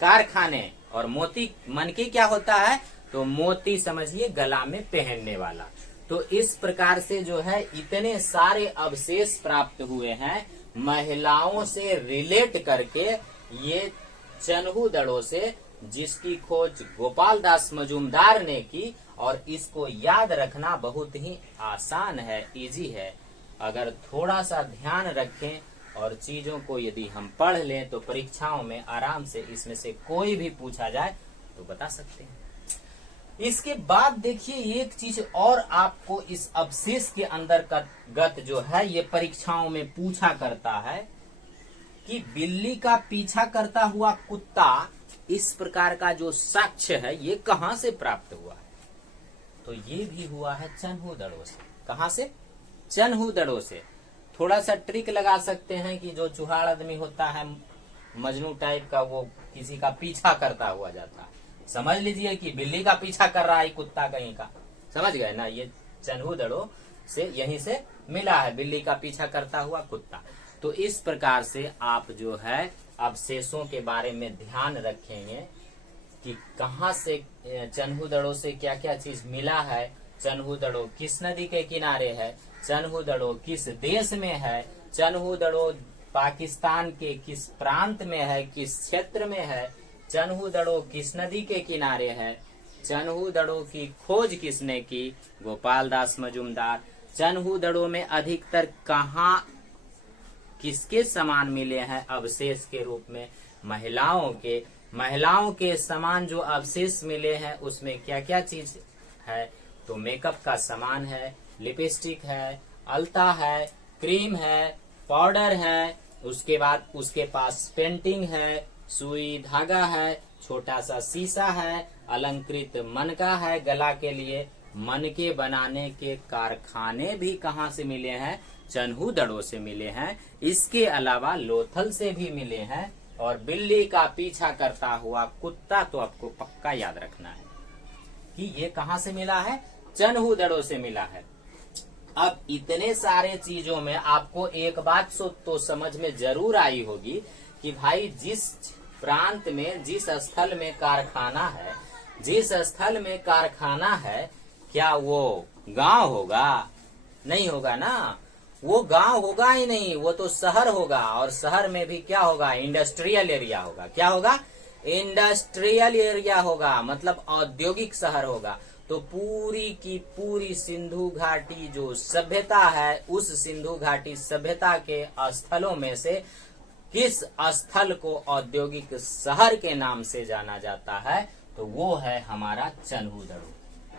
कारखाने। और मोती, मनके क्या होता है, तो मोती समझिए गला में पहनने वाला। तो इस प्रकार से जो है इतने सारे अवशेष प्राप्त हुए हैं महिलाओं से रिलेट करके, ये चनहु दड़ों से, जिसकी खोज गोपाल दास मजूमदार ने की। और इसको याद रखना बहुत ही आसान है, इजी है। अगर थोड़ा सा ध्यान रखें और चीजों को यदि हम पढ़ लें तो परीक्षाओं में आराम से इसमें से कोई भी पूछा जाए तो बता सकते हैं। इसके बाद देखिए एक चीज और आपको इस अवशेष के अंदर गत जो है ये परीक्षाओं में पूछा करता है कि बिल्ली का पीछा करता हुआ कुत्ता, इस प्रकार का जो साक्ष्य है ये कहां से प्राप्त हुआ है, तो ये भी हुआ है चनहु दड़ों से। कहां से, चनहु दड़ों से। थोड़ा सा ट्रिक लगा सकते हैं कि जो चुहाड़ आदमी होता है मजनू टाइप का, वो किसी का पीछा करता हुआ जाता है। समझ लीजिए कि बिल्ली का पीछा कर रहा है कुत्ता कहीं का, समझ गए ना, ये चनहु दड़ों से यहीं से मिला है, बिल्ली का पीछा करता हुआ कुत्ता। तो इस प्रकार से आप जो है अवशेषों के बारे में ध्यान रखेंगे कि कहां से चनहु दड़ों से क्या क्या चीज मिला है, चनहु दड़ों किस नदी के किनारे है, चनहु दड़ों किस देश में है, चनहु दड़ों पाकिस्तान के किस प्रांत में है, किस क्षेत्र में है, चनहु दड़ों किस नदी के किनारे है, चनहु दड़ों की खोज किसने की, गोपाल दास मजूमदार। चनहु दड़ों में अधिकतर कहाँ किसके समान मिले हैं अवशेष के रूप में, महिलाओं के समान जो अवशेष मिले हैं उसमें क्या क्या चीज है, तो मेकअप का सामान है, लिपस्टिक है, अलता है, क्रीम है, पाउडर है, उसके बाद उसके पास पेंटिंग है, सुई धागा है, छोटा सा शीशा है, अलंकृत मनका है गला के लिए। मनके बनाने के कारखाने भी कहाँ से मिले हैं, चनहु दड़ों से मिले हैं। इसके अलावा लोथल से भी मिले हैं और बिल्ली का पीछा करता हुआ कुत्ता तो आपको पक्का याद रखना है कि ये कहाँ से मिला है, चनहु दड़ों से मिला है। अब इतने सारे चीजों में आपको एक बात तो समझ में जरूर आई होगी कि भाई जिस प्रांत में, जिस स्थल में कारखाना है, जिस स्थल में कारखाना है, क्या वो गांव होगा? नहीं होगा ना। वो गांव होगा ही नहीं, वो तो शहर होगा। और शहर में भी क्या होगा? इंडस्ट्रियल एरिया होगा। क्या होगा? इंडस्ट्रियल एरिया होगा, मतलब औद्योगिक शहर होगा। तो पूरी की पूरी सिंधु घाटी जो सभ्यता है, उस सिंधु घाटी सभ्यता के स्थलों में से किस स्थल को औद्योगिक शहर के नाम से जाना जाता है? तो वो है हमारा चन्हूदड़ो।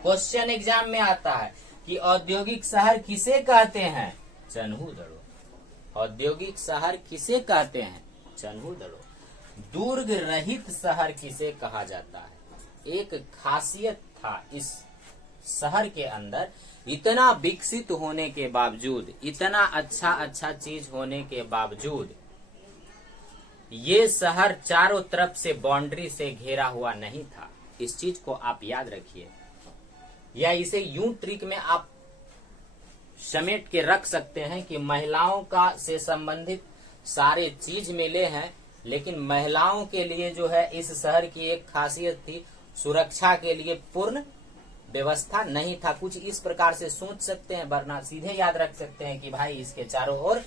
क्वेश्चन एग्जाम में आता है कि औद्योगिक शहर किसे कहते हैं? चन्हूदड़ो। औद्योगिक शहर किसे कहते हैं? चन्हूदड़ो। दुर्ग रहित शहर किसे कहा जाता है? एक खासियत था इस शहर के अंदर, इतना विकसित होने के बावजूद, इतना अच्छा चीज होने के बावजूद, ये शहर चारों तरफ से बाउंड्री से घेरा हुआ नहीं था। इस चीज को आप याद रखिए, या इसे यूं ट्रिक में आप समेट के रख सकते हैं कि महिलाओं का से संबंधित सारे चीज मिले हैं, लेकिन महिलाओं के लिए जो है इस शहर की एक खासियत थी, सुरक्षा के लिए पूर्ण व्यवस्था नहीं था। कुछ इस प्रकार से सोच सकते हैं, वरना सीधे याद रख सकते हैं कि भाई इसके चारों ओर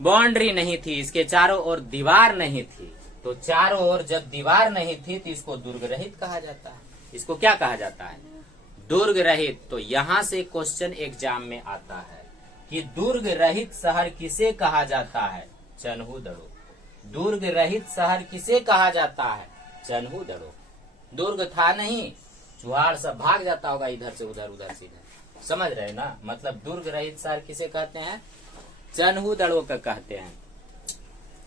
बाउंड्री नहीं थी, इसके चारों ओर दीवार नहीं थी। तो चारों ओर जब दीवार नहीं थी तो इसको दुर्ग रहित कहा जाता है। इसको क्या कहा जाता है? दुर्ग रहित। तो यहां से क्वेश्चन एग्जाम में आता है कि दुर्ग रहित शहर किसे कहा जाता है? चन्हूदड़ो। दुर्ग रहित शहर किसे कहा जाता है? चन्हूदड़ो। दुर्ग था नहीं, चुहाड़ सब भाग जाता होगा इधर से उधर, उधर से इधर। समझ रहे ना? मतलब दुर्ग रहित शहर किसे कहते हैं? चन्हूदड़ो का कहते हैं।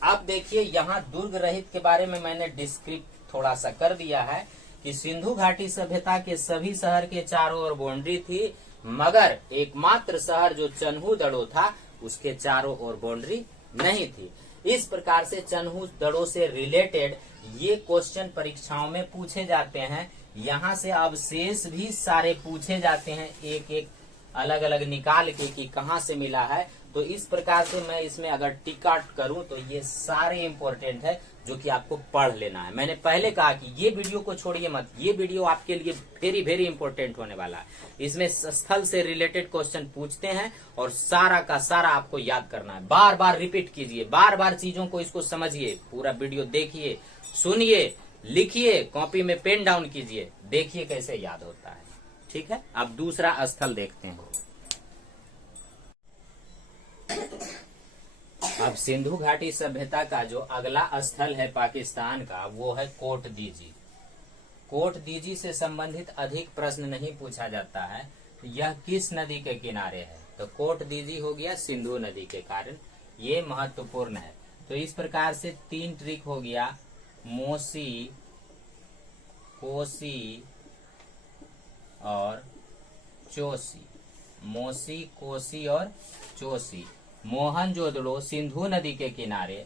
अब देखिए, यहाँ दुर्ग रहित के बारे में मैंने डिस्क्रिप्ट थोड़ा सा कर दिया है कि सिंधु घाटी सभ्यता के सभी शहर के चारों ओर बाउंड्री थी, मगर एकमात्र शहर जो चन्हूदड़ो था उसके चारों ओर बाउंड्री नहीं थी। इस प्रकार से चन्हूदड़ो से रिलेटेड ये क्वेश्चन परीक्षाओं में पूछे जाते हैं। यहाँ से अवशेष भी सारे पूछे जाते हैं, एक एक अलग अलग निकाल के कि कहाँ से मिला है। तो इस प्रकार से मैं इसमें अगर टिक आउट करूं तो ये सारे इंपॉर्टेंट है जो कि आपको पढ़ लेना है। मैंने पहले कहा कि ये वीडियो को छोड़िए मत, ये वीडियो आपके लिए वेरी वेरी इंपॉर्टेंट होने वाला है। इसमें स्थल से रिलेटेड क्वेश्चन पूछते हैं और सारा का सारा आपको याद करना है। बार बार रिपीट कीजिए, बार बार चीजों को इसको समझिए, पूरा वीडियो देखिए, सुनिए, लिखिए, कॉपी में पेन डाउन कीजिए, देखिए कैसे याद होता है। ठीक है, अब दूसरा स्थल देखते हैं। अब सिंधु घाटी सभ्यता का जो अगला स्थल है पाकिस्तान का, वो है कोट दीजी। कोट दीजी से संबंधित अधिक प्रश्न नहीं पूछा जाता है। यह किस नदी के किनारे है? तो कोट दीजी हो गया सिंधु नदी के कारण, ये महत्वपूर्ण है। तो इस प्रकार से 3 ट्रिक हो गया, मोसी, कोसी और चोसी। मोसी, कोसी और चोसी। मोहनजोदड़ो सिंधु नदी के किनारे,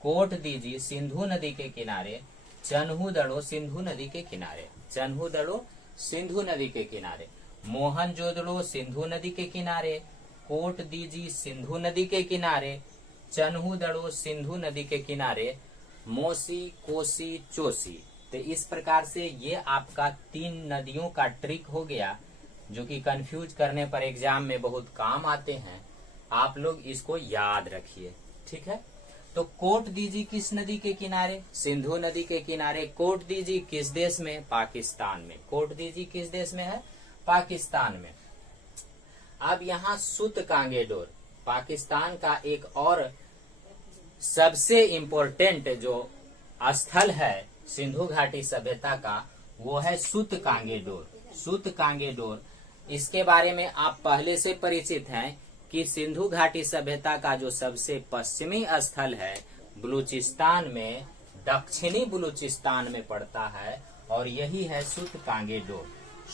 कोट दीजी सिंधु नदी के किनारे, चन्हूदड़ो सिंधु नदी के किनारे। चन्हूदड़ो सिंधु नदी के किनारे, मोहनजोदड़ो सिंधु नदी के किनारे, कोट दीजी सिंधु नदी के किनारे, चन्हूदड़ो सिंधु नदी के किनारे, मोसी, कोसी, चोसी। तो इस प्रकार से ये आपका 3 नदियों का ट्रिक हो गया, जो कि कंफ्यूज करने पर एग्जाम में बहुत काम आते हैं। आप लोग इसको याद रखिए, ठीक है। तो कोट दीजी किस नदी के किनारे? सिंधु नदी के किनारे। कोट दीजी किस देश में? पाकिस्तान में। कोट दीजी किस देश में है? पाकिस्तान में। अब यहाँ सुत कांगेडोर, पाकिस्तान का एक और सबसे इम्पोर्टेंट जो स्थल है सिंधु घाटी सभ्यता का, वो है सुत कांगेडोर। सुत कांगेडोर, इसके बारे में आप पहले से परिचित हैं कि सिंधु घाटी सभ्यता का जो सबसे पश्चिमी स्थल है बलूचिस्तान में, दक्षिणी बलूचिस्तान में पड़ता है, और यही है सुत कांगेडोर।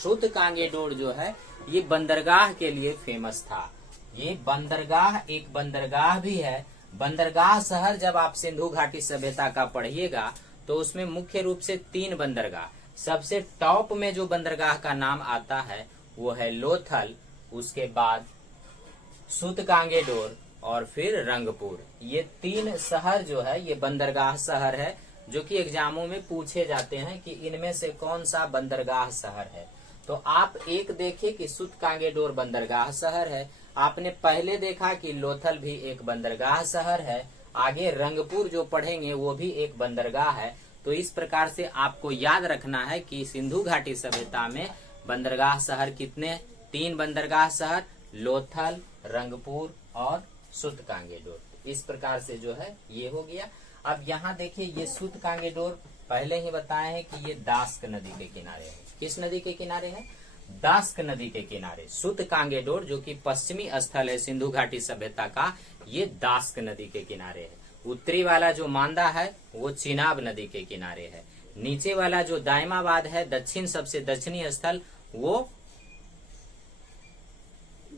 सुत कांगेडोर जो है ये बंदरगाह के लिए फेमस था। ये बंदरगाह एक बंदरगाह भी है। बंदरगाह शहर जब आप सिंधु घाटी सभ्यता का पढ़िएगा तो उसमें मुख्य रूप से 3 बंदरगाह, सबसे टॉप में जो बंदरगाह का नाम आता है वो है लोथल, उसके बाद सूतकांगेडोर और फिर रंगपुर। ये 3 शहर जो है ये बंदरगाह शहर है, जो कि एग्जामों में पूछे जाते हैं कि इनमें से कौन सा बंदरगाह शहर है। तो आप एक देखे कि सूतकांगेडोर बंदरगाह शहर है, आपने पहले देखा कि लोथल भी एक बंदरगाह शहर है, आगे रंगपुर जो पढ़ेंगे वो भी एक बंदरगाह है। तो इस प्रकार से आपको याद रखना है कि सिंधु घाटी सभ्यता में बंदरगाह शहर कितने, 3 बंदरगाह शहर, लोथल, रंगपुर और सूतकांगेडोर। इस प्रकार से जो है ये हो गया। अब यहाँ देखिए ये सूतकांगेडोर पहले ही बताए हैं कि ये दास्क नदी के किनारे है। किस नदी के किनारे है? दास्क नदी के किनारे। सूतकांगेडोर जो कि पश्चिमी स्थल है सिंधु घाटी सभ्यता का, ये दास्क नदी के किनारे है। उत्तरी वाला जो मांदा है वो चिनाब नदी के किनारे है। नीचे वाला जो दायमाबाद है, दक्षिण सबसे दक्षिणी स्थल, वो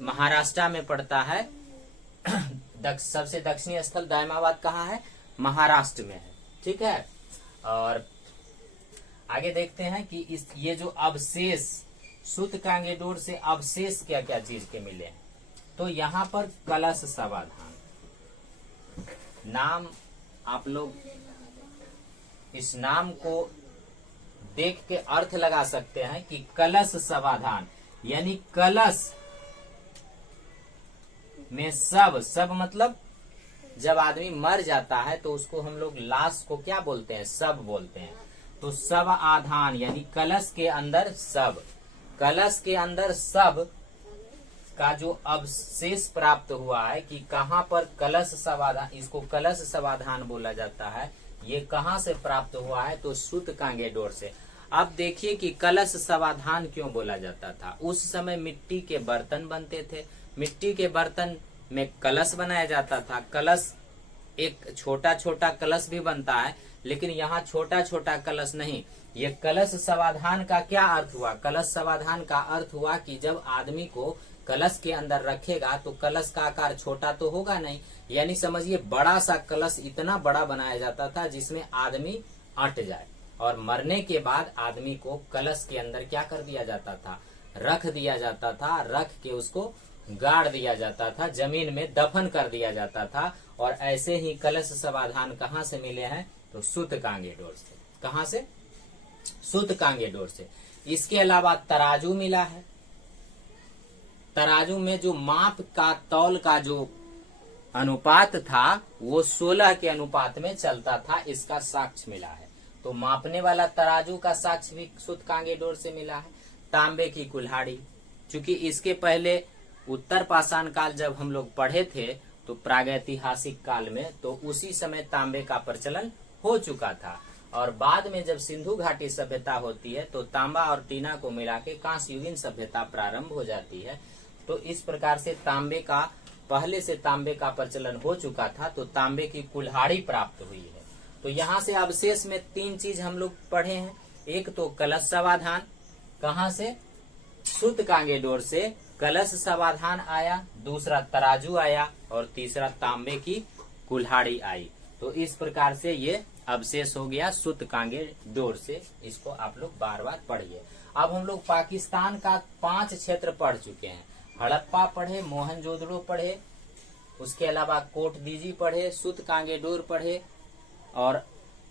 महाराष्ट्र में पड़ता है। सबसे दक्षिणी स्थल दायमाबाद कहाँ है? महाराष्ट्र में है। ठीक है। और आगे देखते हैं कि ये जो अवशेष सूतकांगेडोर से अवशेष क्या क्या चीज के मिले हैं। तो यहाँ पर कलश समाधान नाम, आप लोग इस नाम को देख के अर्थ लगा सकते हैं कि कलश समाधान यानी कलश में सब मतलब जब आदमी मर जाता है तो उसको हम लोग लाश को क्या बोलते हैं? सब बोलते हैं। तो सब आधान यानी कलश के अंदर सब, कलश के अंदर सब का जो अवशेष प्राप्त हुआ है कि कहाँ पर कलश समाधान, इसको कलश समाधान बोला जाता है, ये कहाँ से प्राप्त हुआ है? तो सूतकांगेडोर से। अब देखिए कि कलश समाधान क्यों बोला जाता था। उस समय मिट्टी के बर्तन बनते थे, मिट्टी के बर्तन में कलश बनाया जाता था। कलश एक छोटा छोटा कलश भी बनता है, लेकिन यहाँ छोटा छोटा कलश नहीं। ये कलश समाधान का क्या अर्थ हुआ? कलश समाधान का अर्थ हुआ कि जब आदमी को कलश के अंदर रखेगा तो कलश का आकार छोटा तो होगा नहीं, यानी समझिए बड़ा सा कलश इतना बड़ा बनाया जाता था जिसमें आदमी अट जाए, और मरने के बाद आदमी को कलश के अंदर क्या कर दिया जाता था? रख दिया जाता था। रख के उसको गाड़ दिया जाता था, जमीन में दफन कर दिया जाता था। और ऐसे ही कलश समाधान कहाँ से मिले हैं? तो सूतकांगेडोर से। कहाँ से? सूतकांगेडोर से। इसके अलावा तराजू मिला है। तराजू में जो माप का, तौल का जो अनुपात था वो 16 के अनुपात में चलता था, इसका साक्ष्य मिला है। तो मापने वाला तराजू का साक्ष्य भी सूतकांगेडोर से मिला है। तांबे की कुल्हाड़ी, चूंकि इसके पहले उत्तर पाषाण काल जब हम लोग पढ़े थे तो प्रागैतिहासिक काल में, तो उसी समय तांबे का प्रचलन हो चुका था। और बाद में जब सिंधु घाटी सभ्यता होती है तो तांबा और टीना को मिला के कांस्ययुगीन सभ्यता प्रारंभ हो जाती है। तो इस प्रकार से तांबे का, पहले से तांबे का प्रचलन हो चुका था, तो तांबे की कुल्हाड़ी प्राप्त हुई है। तो यहाँ से अवशेष में 3 चीज हम लोग पढ़े हैं। एक तो कलश समाधान, कहाँ से? सूतकांगेडोर से कलश समाधान आया, दूसरा तराजू आया, और तीसरा तांबे की कुल्हाड़ी आई। तो इस प्रकार से ये अवशेष हो गया सूतकांगेडोर से। इसको आप लोग बार बार पढ़िए। अब हम लोग पाकिस्तान का 5 क्षेत्र पढ़ चुके हैं। हड़प्पा पढ़े, मोहनजोदड़ो पढ़े, उसके अलावा कोटदीजी पढ़े, सूतकांगेडोर पढ़े, और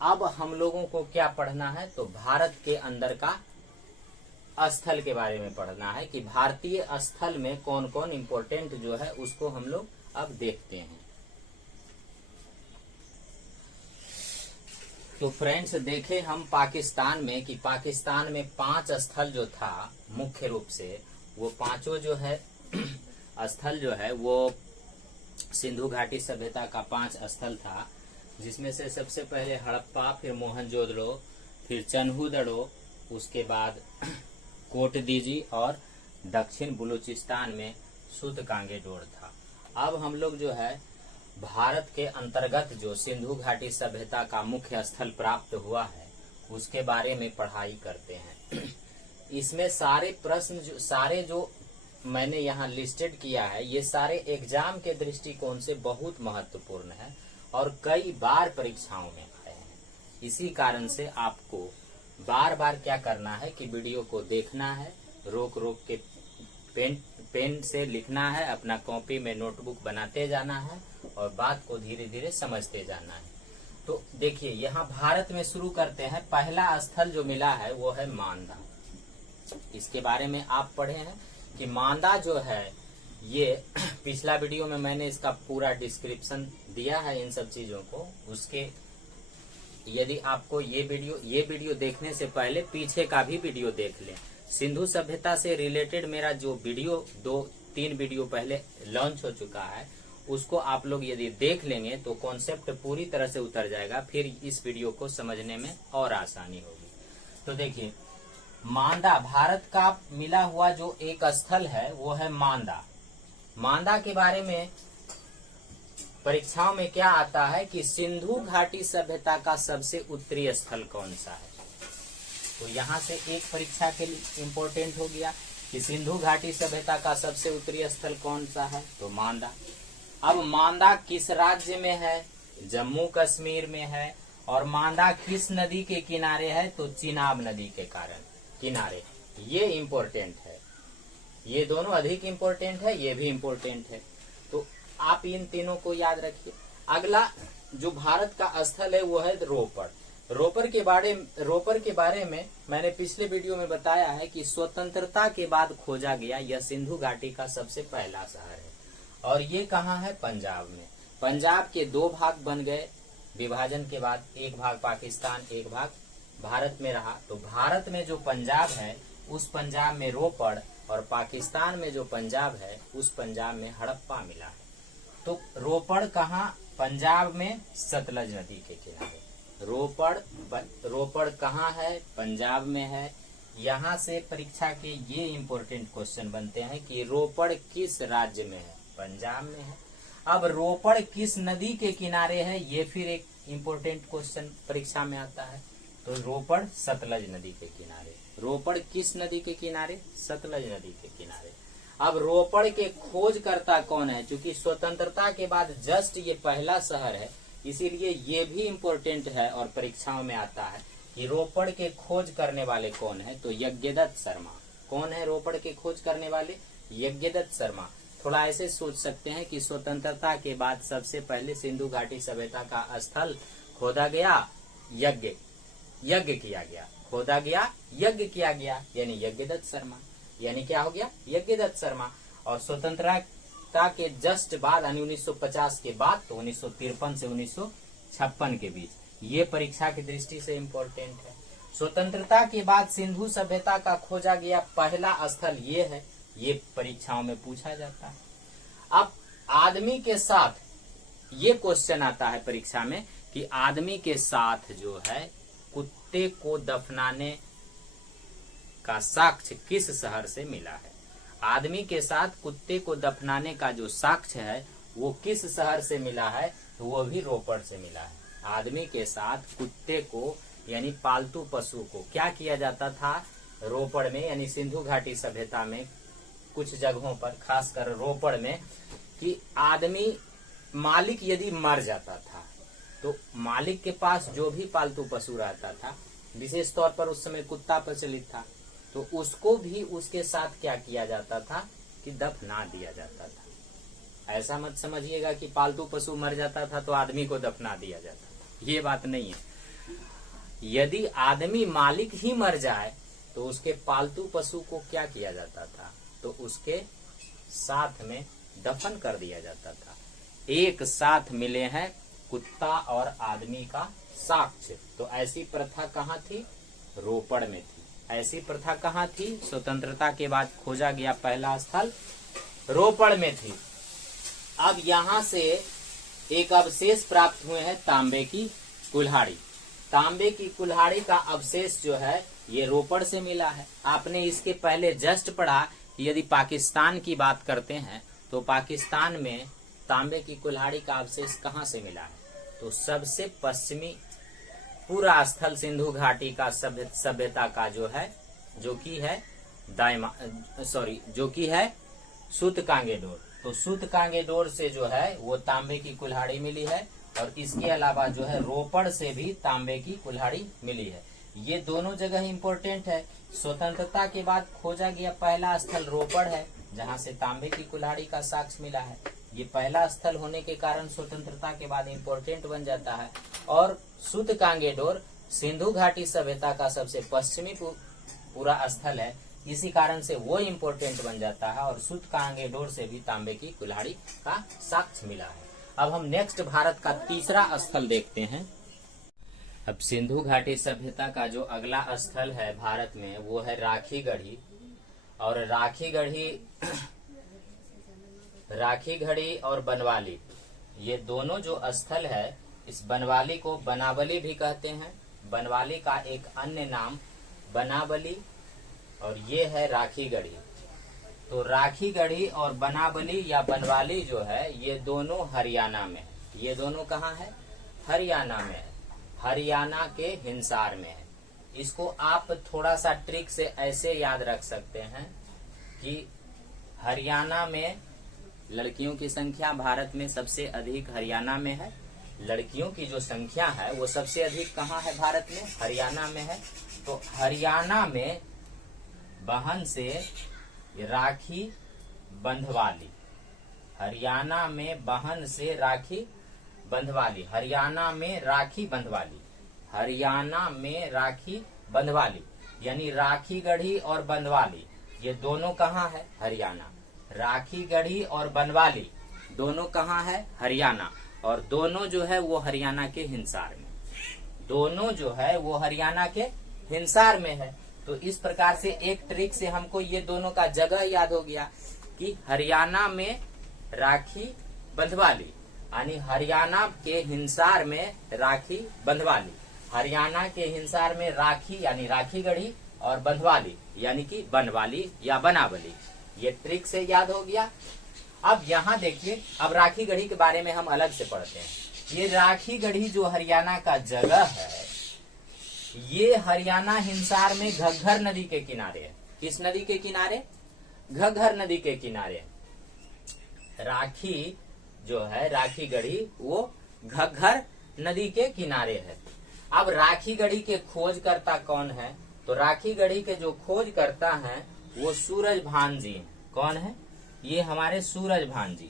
अब हम लोगों को क्या पढ़ना है? तो भारत के अंदर का स्थल के बारे में पढ़ना है कि भारतीय स्थल में कौन कौन इम्पोर्टेंट जो है उसको हम लोग अब देखते हैं। तो फ्रेंड्स देखे हम पाकिस्तान में कि पाकिस्तान में 5 स्थल जो था मुख्य रूप से, वो पांचों जो है स्थल जो है वो सिंधु घाटी सभ्यता का 5 स्थल था, जिसमें से सबसे पहले हड़प्पा, फिर मोहनजोदड़ो, फिर चन्हूदड़ो, उसके बाद कोटदीजी, और दक्षिण बलूचिस्तान में सूतकांगेडोर था। अब हम लोग जो है भारत के अंतर्गत जो सिंधु घाटी सभ्यता का मुख्य स्थल प्राप्त हुआ है उसके बारे में पढ़ाई करते हैं। इसमें सारे प्रश्न जो मैंने यहाँ लिस्टेड किया है, ये सारे एग्जाम के दृष्टिकोण से बहुत महत्वपूर्ण है और कई बार परीक्षाओं में आए हैं। इसी कारण से आपको बार बार क्या करना है कि वीडियो को देखना है, रोक रोक के पेन से लिखना है, अपना कॉपी में नोटबुक बनाते जाना है और बात को धीरे धीरे समझते जाना है। तो देखिए यहाँ भारत में शुरू करते हैं। पहला स्थल जो मिला है वो है मांदा। इसके बारे में आप पढ़े हैं कि मांदा जो है ये पिछला वीडियो में मैंने इसका पूरा डिस्क्रिप्शन दिया है इन सब चीजों को। उसके यदि आपको ये वीडियो देखने से पहले पीछे का भी वीडियो देख लें। सिंधु सभ्यता से रिलेटेड मेरा जो वीडियो 2-3 वीडियो पहले लॉन्च हो चुका है, उसको आप लोग यदि देख लेंगे तो कॉन्सेप्ट पूरी तरह से उतर जाएगा, फिर इस वीडियो को समझने में और आसानी होगी। तो देखिए मांदा भारत का मिला हुआ जो एक स्थल है वो है मांदा। मांदा के बारे में परीक्षाओं में क्या आता है कि सिंधु घाटी सभ्यता का सबसे उत्तरी स्थल कौन सा है। तो यहाँ से एक परीक्षा के लिए इम्पोर्टेंट हो गया कि सिंधु घाटी सभ्यता का सबसे उत्तरी स्थल कौन सा है, तो मांदा। अब मांदा किस राज्य में है, जम्मू कश्मीर में है। और मांदा किस नदी के किनारे है, तो चिनाब नदी के किनारे। ये इम्पोर्टेंट है, ये दोनों अधिक इम्पोर्टेंट है, ये भी इम्पोर्टेंट है। तो आप इन तीनों को याद रखिए। अगला जो भारत का स्थल है वो है रोपड़। रोपड़ के बारे में मैंने पिछले वीडियो में बताया है कि स्वतंत्रता के बाद खोजा गया यह सिंधु घाटी का सबसे पहला शहर है। और ये कहाँ है, पंजाब में। पंजाब के 2 भाग बन गए विभाजन के बाद, एक भाग पाकिस्तान, एक भाग भारत में रहा। तो भारत में जो पंजाब है उस पंजाब में रोपड़, और पाकिस्तान में जो पंजाब है उस पंजाब में हड़प्पा मिला है। तो रोपड़ कहाँ, पंजाब में सतलज नदी के किनारे। रोपड़ कहाँ है, पंजाब में है। यहाँ से परीक्षा के ये इम्पोर्टेंट क्वेश्चन बनते हैं कि रोपड़ किस राज्य में है, पंजाब में है। अब रोपड़ किस नदी के किनारे है, ये फिर एक इम्पोर्टेंट क्वेश्चन परीक्षा में आता है। तो रोपड़ सतलज नदी के किनारे। रोपड़ किस नदी के किनारे, सतलज नदी के किनारे। अब रोपड़ के खोजकर्ता कौन है, क्योंकि स्वतंत्रता के बाद जस्ट ये पहला शहर है, इसीलिए ये भी इम्पोर्टेंट है और परीक्षाओं में आता है कि रोपड़ के खोज करने वाले कौन है, तो यज्ञदत्त शर्मा। कौन है रोपड़ के खोज करने वाले, यज्ञदत्त शर्मा। थोड़ा ऐसे सोच सकते हैं कि स्वतंत्रता के बाद सबसे पहले सिंधु घाटी सभ्यता का स्थल खोदा गया, यज्ञ किया गया, खोदा गया, यज्ञ किया गया, यानी यज्ञदत्त शर्मा। यानी क्या हो गया, यज्ञदत्त शर्मा। और स्वतंत्रता के जस्ट बाद यानी 1950 के बाद, तो 1953 से 1956 के बीच, ये परीक्षा की दृष्टि से इम्पोर्टेंट है। स्वतंत्रता के बाद सिंधु सभ्यता का खोजा गया पहला स्थल ये है, ये परीक्षाओं में पूछा जाता है। अब आदमी के साथ ये क्वेश्चन आता है परीक्षा में कि आदमी के साथ जो है कुत्ते को दफनाने का साक्ष्य किस शहर से मिला है। आदमी के साथ कुत्ते को दफनाने का जो साक्ष्य है वो किस शहर से मिला है, तो वो भी रोपड़ से मिला है। आदमी के साथ कुत्ते को यानी पालतू पशु को क्या किया जाता था, रोपड़ में यानी सिंधु घाटी सभ्यता में कुछ जगहों पर, खासकर रोपड़ में, कि आदमी मालिक यदि मर जाता था तो मालिक के पास जो भी पालतू पशु रहता था, विशेष तौर पर उस समय कुत्ता प्रचलित था, तो उसको भी उसके साथ क्या किया जाता था कि दफना दिया जाता था। ऐसा मत समझिएगा कि पालतू पशु मर जाता था तो आदमी को दफना दिया जाता था, ये बात नहीं है। यदि आदमी मालिक ही मर जाए तो उसके पालतू पशु को क्या किया जाता था, तो उसके साथ में दफन कर दिया जाता था। एक साथ मिले हैं कुत्ता और आदमी का साक्ष्य। तो ऐसी प्रथा कहाँ थी, रोपड़ में थी। ऐसी प्रथा कहाँ थी, स्वतंत्रता के बाद खोजा गया पहला स्थल रोपड़ में थी। अब यहाँ से एक अवशेष प्राप्त हुए हैं तांबे की कुल्हाड़ी। तांबे की कुल्हाड़ी का अवशेष जो है ये रोपड़ से मिला है। आपने इसके पहले जस्ट पढ़ा कि यदि पाकिस्तान की बात करते हैं तो पाकिस्तान में तांबे की कुल्हाड़ी का अवशेष कहाँ से मिला है, तो सबसे पश्चिमी पूरा स्थल सिंधु घाटी का सभ्यता का जो कि है सूतकांगेडोर। तो सूतकांगेडोर से जो है वो तांबे की कुल्हाड़ी मिली है, और इसके अलावा जो है रोपड़ से भी तांबे की कुल्हाड़ी मिली है। ये दोनों जगह इम्पोर्टेंट है। स्वतंत्रता के बाद खोजा गया पहला स्थल रोपड़ है, जहां से तांबे की कुल्हाड़ी का साक्ष्य मिला है। ये पहला स्थल होने के कारण स्वतंत्रता के बाद इम्पोर्टेंट बन जाता है। और सूतकांगेडोर सिंधु घाटी सभ्यता का सबसे पश्चिमी पूरा स्थल है, इसी कारण से वो इम्पोर्टेंट बन जाता है। और सूतकांगेडोर से भी तांबे की कुल्हाड़ी का साक्ष्य मिला है। अब हम नेक्स्ट भारत का तीसरा स्थल देखते हैं। अब सिंधु घाटी सभ्यता का जो अगला स्थल है भारत में वो है राखीगढ़ी। और राखीगढ़ी और बनवाली, ये दोनों जो स्थल है, इस बनवाली को बनावली भी कहते हैं। बनवाली का एक अन्य नाम बनावली, और ये है राखीगढ़ी। तो राखीगढ़ी और बनावली या बनवाली जो है ये दोनों हरियाणा में है। ये दोनों कहाँ है? हरियाणा में है, हरियाणा के हिसार में है। इसको आप थोड़ा सा ट्रिक से ऐसे याद रख सकते हैं कि हरियाणा में लड़कियों की संख्या भारत में सबसे अधिक हरियाणा में है। लड़कियों की जो संख्या है वो सबसे अधिक कहाँ है भारत में? हरियाणा में है। तो हरियाणा में बहन से राखी बंधवाली, हरियाणा में बहन से राखी बंधवाली, हरियाणा में राखी बंधवाली, हरियाणा में राखी बंधवाली, यानी राखीगढ़ी और बंधवाली ये दोनों कहाँ है? हरियाणा। राखीगढ़ी और बनवाली दोनों कहाँ है? हरियाणा। और दोनों जो है वो हरियाणा के हिसार में, दोनों जो है वो हरियाणा के हिसार में है। तो इस प्रकार से एक ट्रिक से हमको ये दोनों का जगह याद हो गया कि हरियाणा में राखी बंधवाली, यानी हरियाणा के हिसार में राखी बंधवाली, हरियाणा के हिसार में राखी यानी राखीगढ़ी, और बंधवाली यानी कि बनवाली या बनावली। ये ट्रिक से याद हो गया। अब यहाँ देखिए, अब राखीगढ़ी के बारे में हम अलग से पढ़ते हैं। ये राखीगढ़ी जो हरियाणा का जगह है, ये हरियाणा हिसार में घग्घर नदी के किनारे है। किस नदी के किनारे? घग्घर नदी के किनारे। राखी जो है राखीगढ़ी वो घग्घर नदी के किनारे है। अब राखीगढ़ी के खोजकर्ता कौन है? तो राखीगढ़ी के जो खोजकर्ता हैं वो सूरजभान जी हैं। कौन है? ये हमारे सूरजभान जी,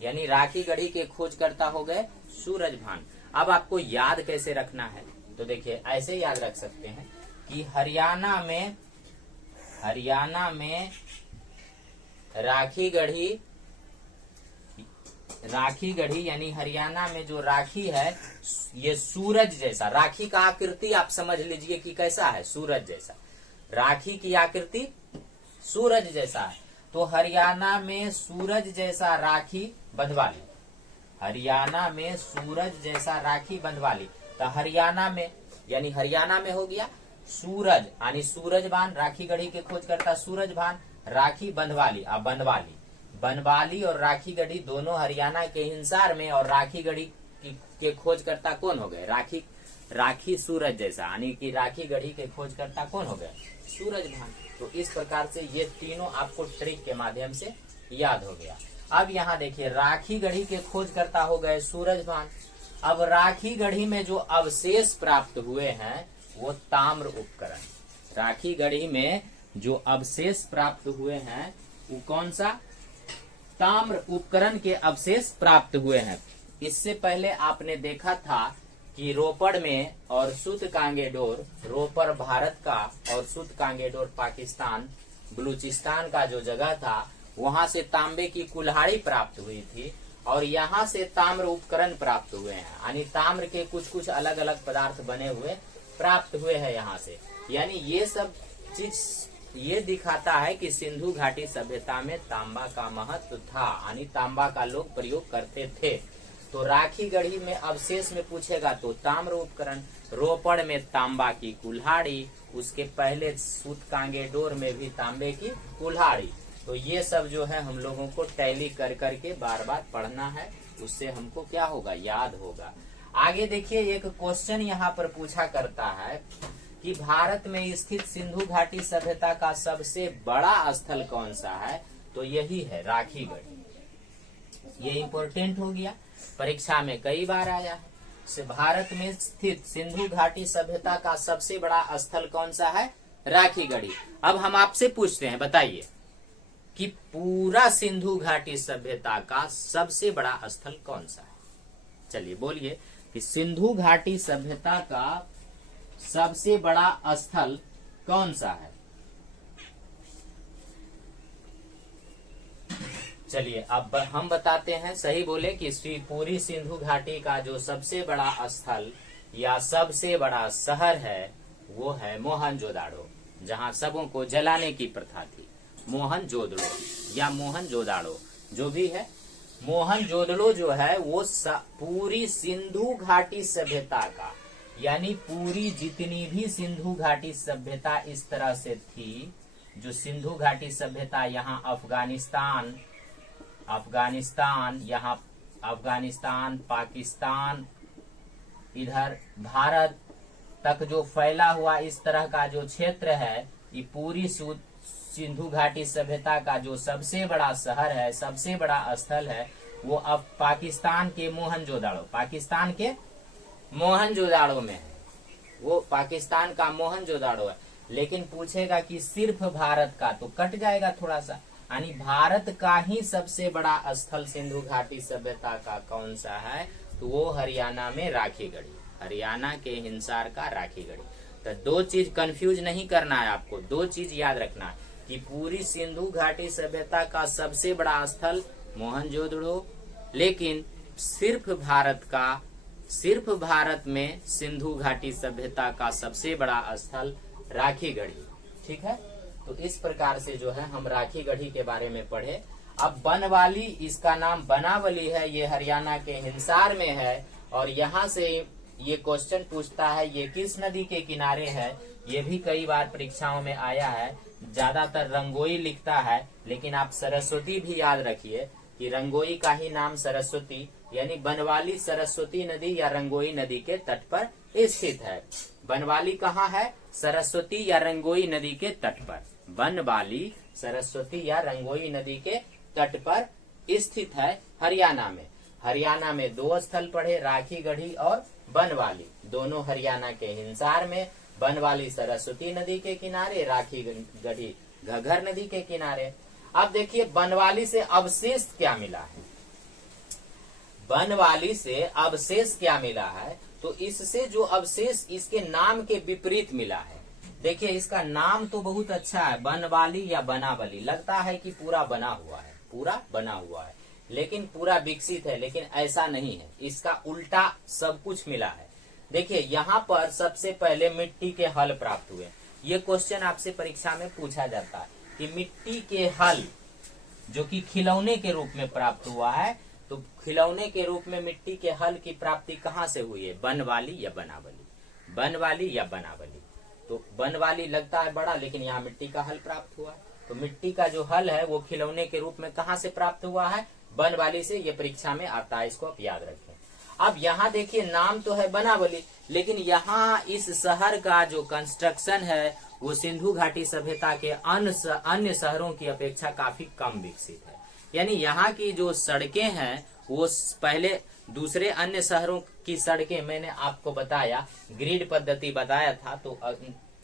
यानी राखीगढ़ी के खोजकर्ता हो गए सूरजभान। अब आपको याद कैसे रखना है? तो देखिए ऐसे याद रख सकते हैं कि हरियाणा में राखीगढ़ी यानी हरियाणा में जो राखी है ये सूरज जैसा, राखी का आकृति आप समझ लीजिए कि कैसा है? सूरज जैसा। राखी की आकृति सूरज जैसा है। तो हरियाणा में सूरज जैसा राखी बंधवाली, हरियाणा में सूरज जैसा राखी बंधवाली। तो हरियाणा में यानी हरियाणा में हो गया सूरज यानी सूरजभान, राखीगढ़ी के खोजकर्ता सूरजभान, राखी बंधवाली अब बनवाली। बनवाली और राखीगढ़ी दोनों हरियाणा के हिसार में, और राखीगढ़ी के खोजकर्ता कौन हो गए? राखी सूरज जैसा, यानी कि राखीगढ़ी के खोजकर्ता कौन हो गए? सूरजभान। तो इस प्रकार से ये तीनों आपको ट्रिक के माध्यम से याद हो गया। अब यहाँ देखिए, राखीगढ़ी के खोजकर्ता हो गए सूरजभान। अब राखीगढ़ी में जो अवशेष प्राप्त हुए हैं वो ताम्र उपकरण, राखीगढ़ी में जो अवशेष प्राप्त हुए हैं वो कौन सा? ताम्र उपकरण के अवशेष प्राप्त हुए हैं। इससे पहले आपने देखा था कि रोपड़ में और सूतकांगेडोर, रोपड़ भारत का और सूतकांगेडोर पाकिस्तान बलूचिस्तान का जो जगह था, वहां से तांबे की कुल्हाड़ी प्राप्त हुई थी और यहाँ से ताम्र उपकरण प्राप्त हुए हैं, यानी ताम्र के कुछ कुछ अलग अलग पदार्थ बने हुए प्राप्त हुए हैं यहाँ से। यानी ये सब चीज ये दिखाता है कि सिंधु घाटी सभ्यता में तांबा का महत्व था, यानी तांबा का लोग प्रयोग करते थे। तो राखीगढ़ी में अवशेष में पूछेगा तो ताम्र उपकरण, रोपड़ में तांबा की कुल्हाड़ी, उसके पहले सूतकांगेडोर में भी तांबे की कुल्हाड़ी। तो ये सब जो है हम लोगों को टैली कर करके बार बार पढ़ना है, उससे हमको क्या होगा? याद होगा। आगे देखिए, एक क्वेश्चन यहाँ पर पूछा करता है कि भारत में स्थित सिंधु घाटी सभ्यता का सबसे बड़ा स्थल कौन सा है? तो यही है राखीगढ़ी। ये इम्पोर्टेंट हो गया, परीक्षा में कई बार आया है। भारत में स्थित सिंधु घाटी सभ्यता का सबसे बड़ा स्थल कौन सा है? राखीगढ़ी। अब हम आपसे पूछते हैं, बताइए कि पूरा सिंधु घाटी सभ्यता का सबसे बड़ा स्थल कौन सा है? चलिए बोलिए कि सिंधु घाटी सभ्यता का सबसे बड़ा स्थल कौन सा है? चलिए अब हम बताते हैं। सही बोले कि पूरी सिंधु घाटी का जो सबसे बड़ा स्थल या सबसे बड़ा शहर है वो है मोहनजोदाड़ो, जहां सबों को जलाने की प्रथा थी। मोहनजोदड़ो या मोहनजोदाड़ो जो भी है, मोहनजोदड़ो जो है वो पूरी सिंधु घाटी सभ्यता का, यानी पूरी जितनी भी सिंधु घाटी सभ्यता इस तरह से थी, जो सिंधु घाटी सभ्यता यहाँ अफगानिस्तान, यहाँ अफगानिस्तान, पाकिस्तान, इधर भारत तक जो फैला हुआ इस तरह का जो क्षेत्र है, ये पूरी सिंधु घाटी सभ्यता का जो सबसे बड़ा शहर है, सबसे बड़ा स्थल है, वो अब पाकिस्तान के मोहनजोदाड़ो, पाकिस्तान के मोहनजोदाड़ो में है। वो पाकिस्तान का मोहनजोदाड़ो है। लेकिन पूछेगा कि सिर्फ भारत का, तो कट जाएगा थोड़ा सा। यानी भारत का ही सबसे बड़ा स्थल सिंधु घाटी सभ्यता का कौन सा है? तो वो हरियाणा में राखीगढ़ी, हरियाणा के हिसार का राखीगढ़ी। तो दो चीज कंफ्यूज नहीं करना है आपको, दो चीज याद रखना है कि पूरी सिंधु घाटी सभ्यता का सबसे बड़ा स्थल मोहनजोदड़ो, लेकिन सिर्फ भारत में सिंधु घाटी सभ्यता का सबसे बड़ा स्थल राखीगढ़ी। ठीक है, तो इस प्रकार से जो है हम राखीगढ़ी के बारे में पढ़े। अब बनवाली, इसका नाम बनावली है, ये हरियाणा के हिसार में है। और यहाँ से ये क्वेश्चन पूछता है ये किस नदी के किनारे है, ये भी कई बार परीक्षाओं में आया है। ज्यादातर रंगोई लिखता है, लेकिन आप सरस्वती भी याद रखिए कि रंगोई का ही नाम सरस्वती, यानी बनवाली सरस्वती नदी या रंगोई नदी के तट पर स्थित है। बनवाली कहाँ है? सरस्वती या रंगोई नदी के तट पर। बनवाली सरस्वती या रंगोई नदी के तट पर स्थित है हरियाणा में। हरियाणा में दो स्थल पड़े, राखीगढ़ी और बनवाली, दोनों हरियाणा के हिसार में। बनवाली सरस्वती नदी के किनारे, राखीगढ़ी घग्गर नदी के किनारे। अब देखिए बनवाली से अवशेष क्या मिला है, बनवाली से अवशेष क्या मिला है? तो इससे जो अवशेष इसके नाम के विपरीत मिला है। देखिए इसका नाम तो बहुत अच्छा है, बनवाली या बनावली, लगता है कि पूरा बना हुआ है, पूरा बना हुआ है, लेकिन पूरा विकसित है, लेकिन ऐसा नहीं है। इसका उल्टा सब कुछ मिला है। देखिए यहाँ पर सबसे पहले मिट्टी के हल प्राप्त हुए। ये क्वेश्चन आपसे परीक्षा में पूछा जाता है कि मिट्टी के हल जो कि खिलौने के रूप में प्राप्त हुआ है, तो खिलौने के रूप में मिट्टी के हल की प्राप्ति कहाँ से हुई है? बनवाली या बनावली, बनवाली या बनावली। तो बनवाली लगता है बड़ा, लेकिन यहाँ मिट्टी का हल प्राप्त हुआ है। तो मिट्टी का जो हल है वो खिलौने के रूप में कहाँ से प्राप्त हुआ है? बनवाली से। ये परीक्षा में आता है, इसको आप याद रखें। अब यहाँ देखिए नाम तो है बनावली, लेकिन यहाँ इस शहर का जो कंस्ट्रक्शन है वो सिंधु घाटी सभ्यता के अन्य शहरों की अपेक्षा काफी कम विकसित है। यानी यहाँ की जो सड़कें हैं वो पहले दूसरे अन्य शहरों की सड़कें, मैंने आपको बताया, ग्रिड पद्धति बताया था, तो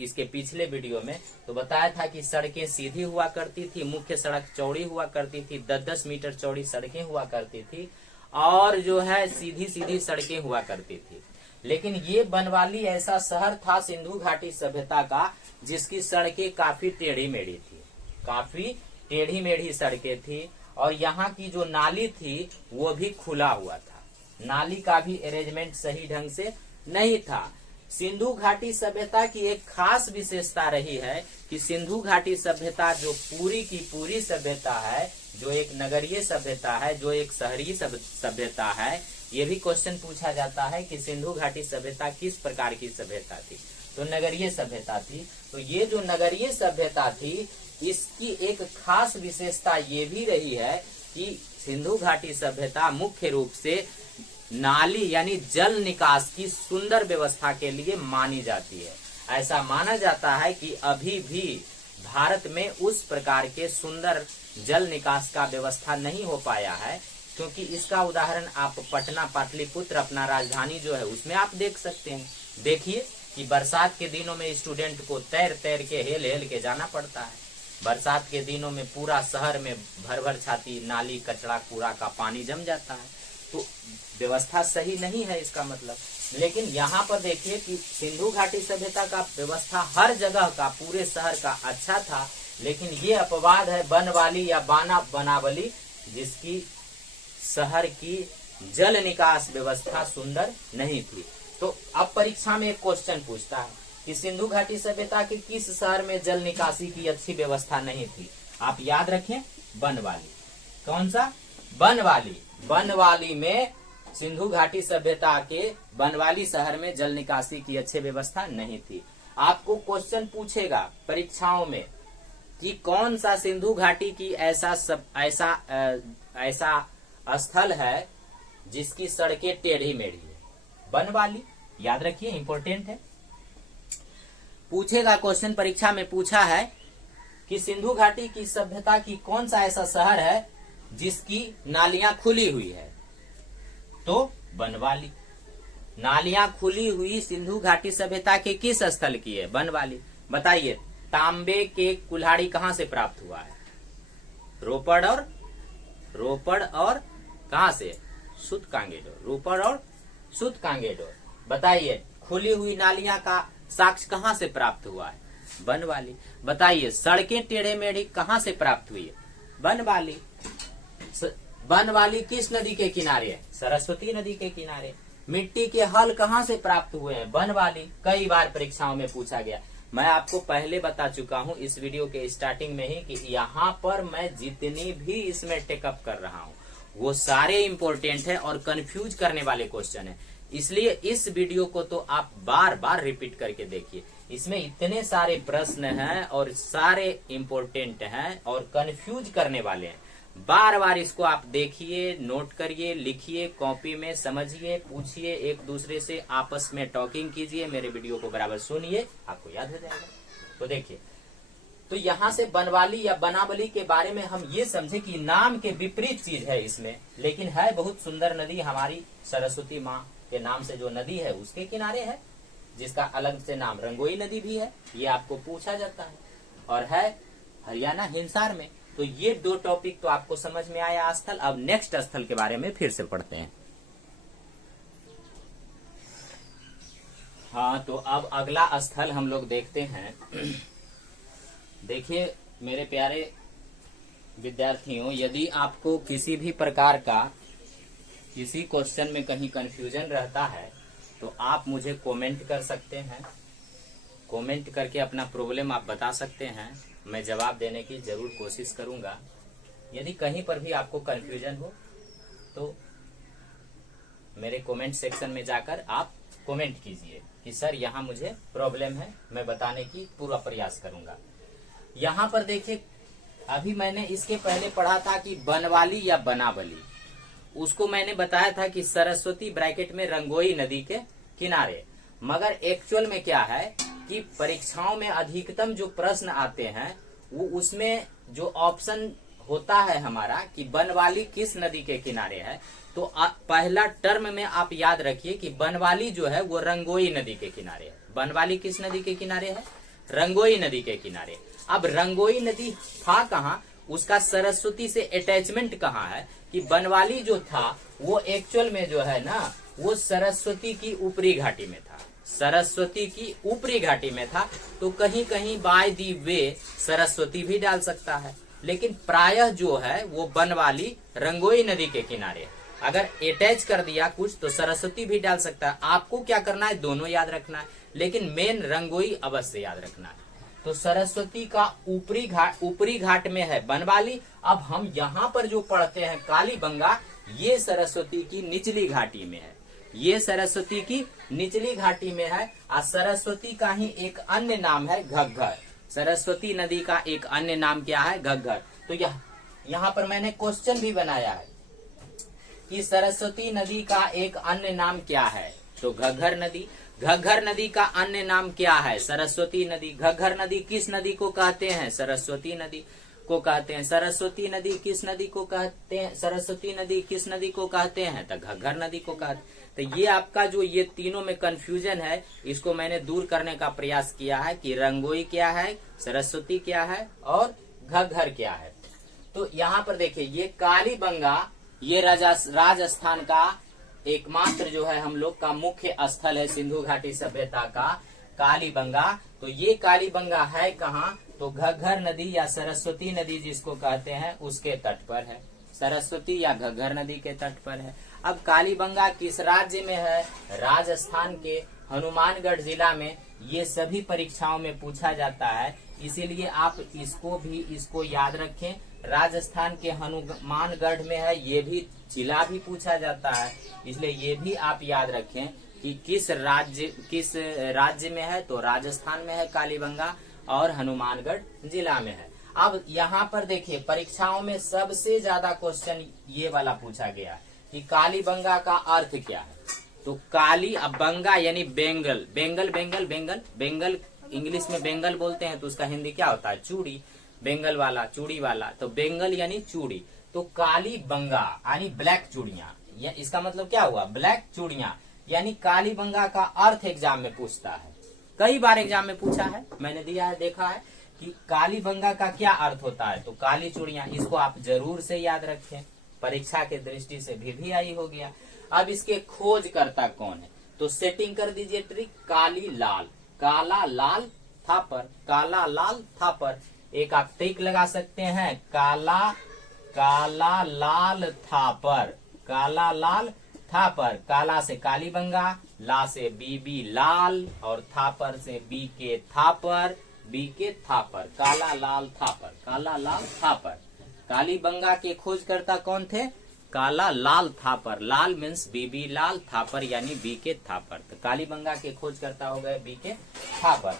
इसके पिछले वीडियो में तो बताया था कि सड़कें सीधी हुआ करती थी, मुख्य सड़क चौड़ी हुआ करती थी, 10-10 मीटर चौड़ी सड़कें हुआ करती थी, और जो है सीधी सीधी सड़कें हुआ करती थी। लेकिन ये बनवाली ऐसा शहर था सिंधु घाटी सभ्यता का जिसकी सड़कें काफी टेढ़ी मेढ़ी थी, काफी टेढ़ी मेढ़ी सड़कें थी, और यहाँ की जो नाली थी वो भी खुला हुआ था, नाली का भी अरेंजमेंट सही ढंग से नहीं था। सिंधु घाटी सभ्यता की एक खास विशेषता रही है कि सिंधु घाटी सभ्यता जो पूरी की पूरी सभ्यता है, जो एक नगरीय सभ्यता है, जो एक शहरी सभ्यता है, ये भी क्वेश्चन पूछा जाता है कि सिंधु घाटी सभ्यता किस प्रकार की सभ्यता थी? तो नगरीय सभ्यता थी। तो ये जो नगरीय सभ्यता थी, इसकी एक खास विशेषता ये भी रही है कि सिंधु घाटी सभ्यता मुख्य रूप से नाली यानी जल निकास की सुंदर व्यवस्था के लिए मानी जाती है। ऐसा माना जाता है कि अभी भी भारत में उस प्रकार के सुंदर जल निकास का व्यवस्था नहीं हो पाया है, क्योंकि इसका उदाहरण आप पटना पाटलिपुत्र अपना राजधानी जो है उसमें आप देख सकते हैं। देखिए कि बरसात के दिनों में स्टूडेंट को तैर तैर के हेल हेल के जाना पड़ता है। बरसात के दिनों में पूरा शहर में भर भर छाती नाली कचरा कूड़ा का पानी जम जाता है, तो व्यवस्था सही नहीं है इसका मतलब। लेकिन यहाँ पर देखिए कि सिंधु घाटी सभ्यता का व्यवस्था हर जगह का, पूरे शहर का अच्छा था, लेकिन ये अपवाद है बनवाली या बनावली, जिसकी शहर की जल निकास व्यवस्था सुंदर नहीं थी। तो अब परीक्षा में एक क्वेश्चन पूछता है कि सिंधु घाटी सभ्यता के किस शहर में जल निकासी की अच्छी व्यवस्था नहीं थी। आप याद रखें, बनवाली। कौन सा? बनवाली। बनवाली में सिंधु घाटी सभ्यता के बनवाली शहर में जल निकासी की अच्छी व्यवस्था नहीं थी। आपको क्वेश्चन पूछेगा परीक्षाओं में कि कौन सा सिंधु घाटी की ऐसा स्थल है जिसकी सड़कें टेढ़ी मेढ़ी है। बनवाली, याद रखिए, इंपॉर्टेंट है। पूछेगा क्वेश्चन, परीक्षा में पूछा है कि सिंधु घाटी की सभ्यता की कौन सा ऐसा शहर है जिसकी नालियां खुली हुई है, तो बनवाली। नालियां खुली हुई सिंधु घाटी सभ्यता के किस स्थल की है? बनवाली। बताइए, तांबे के कुल्हाड़ी कहां से प्राप्त हुआ है? रोपड़ और कहां से? सुतकांगेडोर। रोपड़ और सुतकांगेडोर। बताइए, खुली हुई नालियां का साक्ष्य कहां से प्राप्त हुआ है? बनवाली। बताइए, सड़कें टेढ़े मेढ़ी कहां से प्राप्त हुई है? बनवाली। बनवाली किस नदी के किनारे है? सरस्वती नदी के किनारे। मिट्टी के हल कहां से प्राप्त हुए हैं? बनवाली। कई बार परीक्षाओं में पूछा गया। मैं आपको पहले बता चुका हूं इस वीडियो के स्टार्टिंग में ही कि यहाँ पर मैं जितनी भी इसमें टेकअप कर रहा हूं वो सारे इंपॉर्टेंट है और कंफ्यूज करने वाले क्वेश्चन है। इसलिए इस वीडियो को तो आप बार बार रिपीट करके देखिए। इसमें इतने सारे प्रश्न हैं और सारे इंपॉर्टेंट हैं और कंफ्यूज करने वाले हैं। बार बार इसको आप देखिए, नोट करिए, लिखिए, कॉपी में समझिए, पूछिए, एक दूसरे से आपस में टॉकिंग कीजिए, मेरे वीडियो को बराबर सुनिए, आपको याद हो जाएगा। तो देखिए, तो यहाँ से बनवाली या बनावली के बारे में हम ये समझे कि नाम के विपरीत चीज है इसमें, लेकिन है बहुत सुंदर नदी। हमारी सरस्वती माँ के नाम से जो नदी है उसके किनारे है, जिसका अलग से नाम रंगोई नदी भी है। ये आपको पूछा जाता है और है हरियाणा हिसार में। तो ये दो टॉपिक तो आपको समझ में आया स्थल। अब नेक्स्ट स्थल के बारे में फिर से पढ़ते हैं। हाँ, तो अब अगला स्थल हम लोग देखते हैं। देखिए मेरे प्यारे विद्यार्थियों, यदि आपको किसी भी प्रकार का किसी क्वेश्चन में कहीं कंफ्यूजन रहता है तो आप मुझे कमेंट कर सकते हैं। कमेंट करके अपना प्रॉब्लम आप बता सकते हैं, मैं जवाब देने की जरूर कोशिश करूंगा। यदि कहीं पर भी आपको कंफ्यूजन हो तो मेरे कमेंट सेक्शन में जाकर आप कमेंट कीजिए कि सर यहाँ मुझे प्रॉब्लम है, मैं बताने की पूरा प्रयास करूंगा। यहाँ पर देखिए, अभी मैंने इसके पहले पढ़ा था कि बनवाली या बनावली, उसको मैंने बताया था कि सरस्वती ब्रैकेट में रंगोई नदी के किनारे। मगर एक्चुअल में क्या है कि परीक्षाओं में अधिकतम जो प्रश्न आते हैं वो उसमें जो ऑप्शन होता है हमारा कि बनवाली किस नदी के किनारे है, तो पहला टर्म में आप याद रखिए कि बनवाली जो है वो रंगोई नदी के किनारे है। बनवाली किस नदी के किनारे है? रंगोई नदी के किनारे। अब रंगोई नदी था कहाँ? उसका सरस्वती से अटैचमेंट कहाँ है कि बनवाली जो था वो एक्चुअल में जो है ना वो सरस्वती की ऊपरी घाटी में था। सरस्वती की ऊपरी घाटी में था, तो कहीं कहीं बाय दी वे सरस्वती भी डाल सकता है, लेकिन प्रायः जो है वो बनवाली रंगोई नदी के किनारे। अगर अटैच कर दिया कुछ तो सरस्वती भी डाल सकता है। आपको क्या करना है? दोनों याद रखना है, लेकिन मेन रंगोई अवश्य याद रखना है। तो सरस्वती का ऊपरी घाट में है बनवाली। अब हम यहाँ पर जो पढ़ते हैं कालीबंगा, ये सरस्वती की निचली घाटी में है। ये सरस्वती की निचली घाटी में है। और सरस्वती का ही एक अन्य नाम है घग्गर। सरस्वती नदी का एक अन्य नाम क्या है? घग्गर। तो यहाँ पर मैंने क्वेश्चन भी बनाया है कि सरस्वती नदी का एक अन्य नाम क्या है, तो घग्गर नदी। घग्गर नदी का अन्य नाम क्या है? सरस्वती नदी। घग्गर नदी किस नदी को कहते हैं? सरस्वती नदी को कहते हैं। सरस्वती नदी किस नदी को कहते हैं? सरस्वती नदी किस नदी को कहते हैं? तो घग्गर नदी को कहते हैं। तो ये आपका जो ये तीनों में कंफ्यूजन है, इसको मैंने दूर करने का प्रयास किया है कि रंगोई क्या है, सरस्वती क्या है और घग्घर क्या है? तो यहाँ पर देखिए, ये कालीबंगा ये राजस्थान का एकमात्र जो है हम लोग का मुख्य स्थल है सिंधु घाटी सभ्यता का, कालीबंगा। तो ये कालीबंगा है कहाँ? तो घग्घर नदी या सरस्वती नदी जिसको कहते हैं उसके तट पर है, सरस्वती या घग्घर नदी के तट पर है। अब कालीबंगा किस राज्य में है? राजस्थान के हनुमानगढ़ जिला में। ये सभी परीक्षाओं में पूछा जाता है, इसीलिए आप इसको याद रखें। राजस्थान के हनुमानगढ़ में है, ये भी जिला भी पूछा जाता है, इसलिए ये भी आप याद रखें कि किस राज्य में है। तो राजस्थान में है कालीबंगा और हनुमानगढ़ जिला में है। अब यहाँ पर देखिए, परीक्षाओं में सबसे ज्यादा क्वेश्चन ये वाला पूछा गया कि कालीबंगा का अर्थ क्या है। तो काली अब बंगा यानी बेंगल, बेंगल इंग्लिश में बेंगल बोलते हैं, तो उसका हिंदी क्या होता है? चूड़ी, बेंगल वाला, चूड़ी वाला। तो बेंगल यानी चूड़ी। तो काली बंगा यानी ब्लैक चूड़ियां, इसका मतलब क्या हुआ? ब्लैक चूड़ियां। यानी कालीबंगा का अर्थ एग्जाम में पूछता है, कई बार एग्जाम में पूछा है, मैंने दिया है, देखा है कि कालीबंगा का क्या अर्थ होता है। तो काली चूड़ियां, इसको आप जरूर से याद रखें, परीक्षा के दृष्टि से भी आई हो गया। अब इसके खोजकर्ता कौन है? तो सेटिंग कर दीजिए ट्रिक, काली लाल, काला लाल थापर, काला लाल थापर। एक आप ट्रिक लगा सकते हैं, काला लाल थापर, काला लाल थापर। काला से कालीबंगा, ला से बीबी लाल और थापर से बी के थापर, काला लाल थापर, काला लाल थापर। कालीबंगा के खोजकर्ता कौन थे? काला लाल थापर। लाल मीन्स बीबी लाल, थापर यानी बी के थापर। तो कालीबंगा के खोजकर्ता हो गए बी के थापर।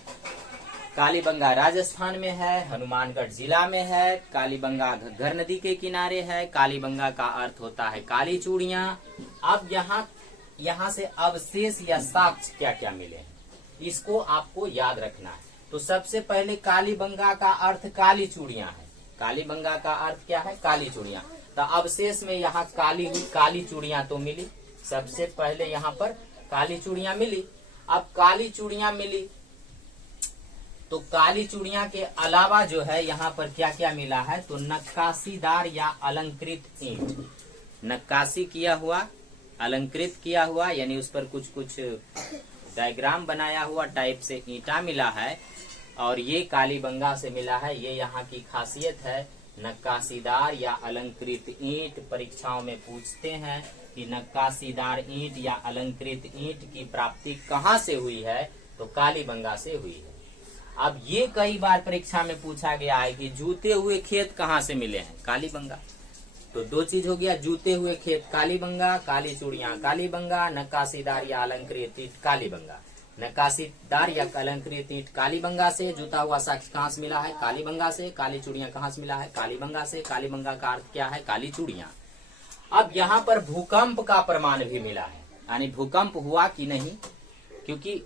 कालीबंगा राजस्थान में है, हनुमानगढ़ जिला में है। कालीबंगा घग्घर नदी के किनारे है। कालीबंगा का अर्थ होता है काली चूड़ियां। अब यहाँ से अवशेष या साक्ष्य क्या क्या मिले हैं, इसको आपको याद रखना है। तो सबसे पहले कालीबंगा का अर्थ काली चूड़ियां है। कालीबंगा का अर्थ क्या है? काली चूड़ियां। तो अवशेष में यहाँ काली चूड़ियां तो मिली, सबसे पहले यहाँ पर काली चूड़ियां मिली। अब काली चूड़ियां मिली तो काली चूड़ियां के अलावा जो है यहाँ पर क्या क्या मिला है? तो नक्काशीदार या अलंकृत ईंट, नक्काशी किया हुआ, अलंकृत किया हुआ, यानी उस पर कुछ डायग्राम बनाया हुआ टाइप से ईंटा मिला है। और ये कालीबंगा से मिला है। ये यहाँ की खासियत है, नक्काशीदार या अलंकृत ईंट। परीक्षाओं में पूछते हैं कि नक्काशीदार ईंट या अलंकृत ईंट की प्राप्ति कहाँ से हुई है? तो कालीबंगा से हुई है। अब ये कई बार परीक्षा में पूछा गया है कि जूते हुए खेत कहाँ से मिले हैं? कालीबंगा। तो दो चीज हो गया, जूते हुए खेत कालीबंगा, काली चूड़ियां कालीबंगा, नक्काशीदार या अलंकृत ईंट कालीबंगा। नक्काशीदार या अलंकृत ईंट कालीबंगा से, जूता हुआ साक्ष्य कहाँ से मिला है? कालीबंगा से। काली चूड़ियां कहाँ से मिला है? कालीबंगा से। कालीबंगा का अर्थ क्या है? काली चूड़ियां। अब यहाँ पर भूकंप का प्रमाण भी मिला है, यानी भूकंप हुआ कि नहीं, क्योंकि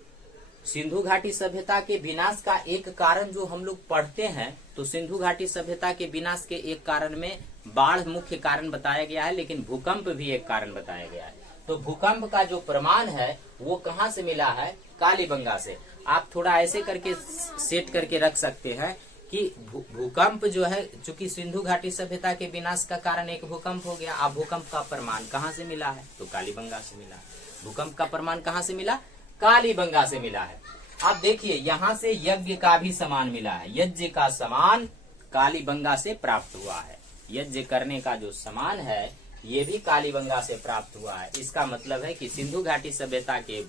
सिंधु घाटी सभ्यता के विनाश का एक कारण जो हम लोग पढ़ते हैं, तो सिंधु घाटी सभ्यता के विनाश के एक कारण में बाढ़ मुख्य कारण बताया गया है, लेकिन भूकंप भी एक कारण बताया गया है। तो भूकंप का जो प्रमाण है वो कहाँ से मिला है? कालीबंगा से। आप थोड़ा ऐसे करके सेट करके रख सकते हैं कि भूकंप जो है, चूंकि सिंधु घाटी सभ्यता के विनाश का कारण एक भूकंप हो गया। अब भूकंप का प्रमाण कहाँ से मिला है? तो कालीबंगा से मिला। भूकंप का प्रमाण कहाँ से मिला? कालीबंगा से मिला है। अब देखिए, यहाँ से यज्ञ का भी समान मिला है। यज्ञ का समान कालीबंगा से प्राप्त हुआ है। यज्ञ करने का जो समान है ये भी कालीबंगा से प्राप्त हुआ है। इसका मतलब है कि सिंधु घाटी सभ्यता के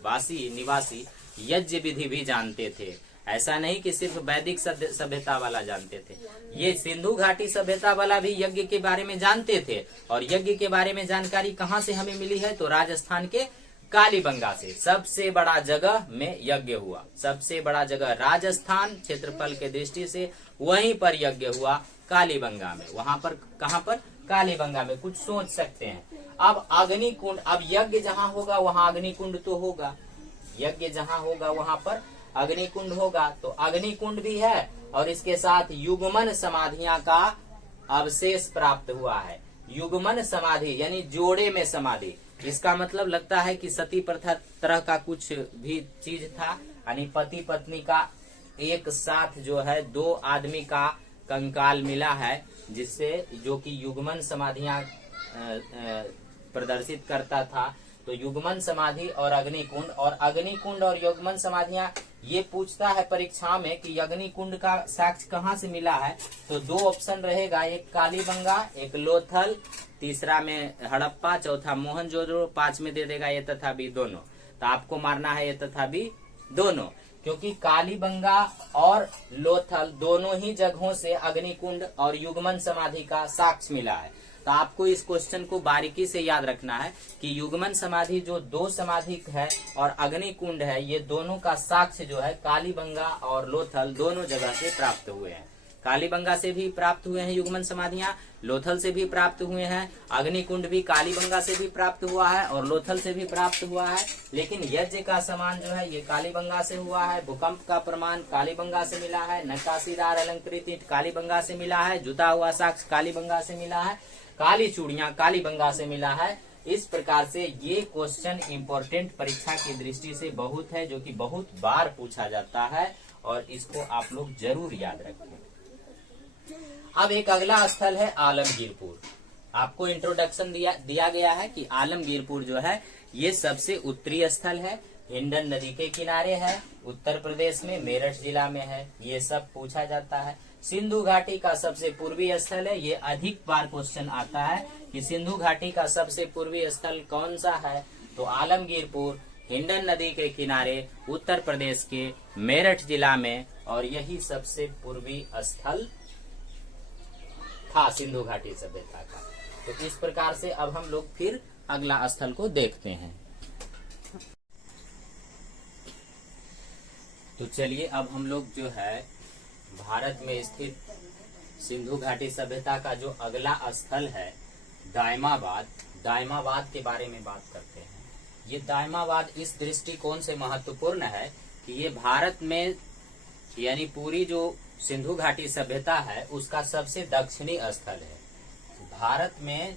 निवासी यज्ञ विधि भी जानते थे। ऐसा नहीं कि सिर्फ वैदिक सभ्यता वाला जानते थे, ये सिंधु घाटी सभ्यता वाला भी यज्ञ के बारे में जानते थे। और यज्ञ के बारे में जानकारी कहाँ से हमें मिली है? तो राजस्थान के कालीबंगा से। सबसे बड़ा जगह में यज्ञ हुआ, सबसे बड़ा जगह राजस्थान क्षेत्रफल के दृष्टि से, वहीं पर यज्ञ हुआ कालीबंगा में। वहां पर कहाँ पर? कालीबंगा में। कुछ सोच सकते हैं। अब अग्निकुंड, अब यज्ञ जहाँ होगा वहाँ अग्निकुंड तो होगा, यज्ञ जहाँ होगा वहाँ पर अग्निकुंड होगा। तो अग्निकुंड भी है और इसके साथ युग्मन समाधियां का अवशेष प्राप्त हुआ है। युग्मन समाधि यानी जोड़े में समाधि, इसका मतलब लगता है कि सती प्रथा तरह का कुछ भी चीज था, यानी पति पत्नी का एक साथ जो है दो आदमी का कंकाल मिला है, जिससे जो कि युग्मन समाधियां प्रदर्शित करता था। तो युग्मन समाधि और अग्निकुंड और युग्मन समाधियां ये पूछता है परीक्षा में कि अग्निकुंड का साक्ष्य कहाँ से मिला है। तो दो ऑप्शन रहेगा, एक कालीबंगा, एक लोथल, तीसरा में हड़प्पा, चौथा मोहनजोदड़ो, 5 में दे देगा ये तथा बी दोनों। तो आपको मारना है ये तथा बी दोनों, क्योंकि कालीबंगा और लोथल दोनों ही जगहों से अग्निकुंड और युग्मन समाधि का साक्ष्य मिला है। तो आपको इस क्वेश्चन को बारीकी से याद रखना है कि युग्मन समाधि जो 2 समाधि है और अग्निकुंड है, ये दोनों का साक्ष्य जो है कालीबंगा और लोथल दोनों जगह से प्राप्त हुए हैं। कालीबंगा से भी प्राप्त हुए हैं युग्मन समाधियां, लोथल से भी प्राप्त हुए हैं, अग्निकुंड भी कालीबंगा से भी प्राप्त हुआ है और लोथल से भी प्राप्त हुआ है। लेकिन यज्ञ का सामान जो है ये कालीबंगा से हुआ है, भूकंप का प्रमाण कालीबंगा से मिला है, नक्काशीदार अलंकृत ईंट कालीबंगा से मिला है, जुता हुआ साक्ष्य कालीबंगा से मिला है, काली चूड़ियां कालीबंगा से मिला है। इस प्रकार से ये क्वेश्चन इंपॉर्टेंट परीक्षा की दृष्टि से बहुत है, जो कि बहुत बार पूछा जाता है और इसको आप लोग जरूर याद रखें। अब एक अगला स्थल है आलमगीरपुर। आपको इंट्रोडक्शन दिया गया है कि आलमगीरपुर जो है ये सबसे उत्तरी स्थल है, हिंडन नदी के किनारे है, उत्तर प्रदेश में मेरठ जिला में है, ये सब पूछा जाता है। सिंधु घाटी का सबसे पूर्वी स्थल है, ये अधिक बार क्वेश्चन आता है कि सिंधु घाटी का सबसे पूर्वी स्थल कौन सा है। तो आलमगीरपुर हिंडन नदी के किनारे उत्तर प्रदेश के मेरठ जिला में, और यही सबसे पूर्वी स्थल था सिंधु घाटी सभ्यता का। तो इस प्रकार से अब हम लोग फिर अगला स्थल को देखते हैं। तो चलिए अब हम लोग जो है भारत में स्थित सिंधु घाटी सभ्यता का जो अगला स्थल है दायमाबाद के बारे में बात करते हैं। ये दायमाबाद इस दृष्टिकोण से महत्वपूर्ण है कि ये भारत में यानी पूरी जो सिंधु घाटी सभ्यता है उसका सबसे दक्षिणी स्थल है। भारत में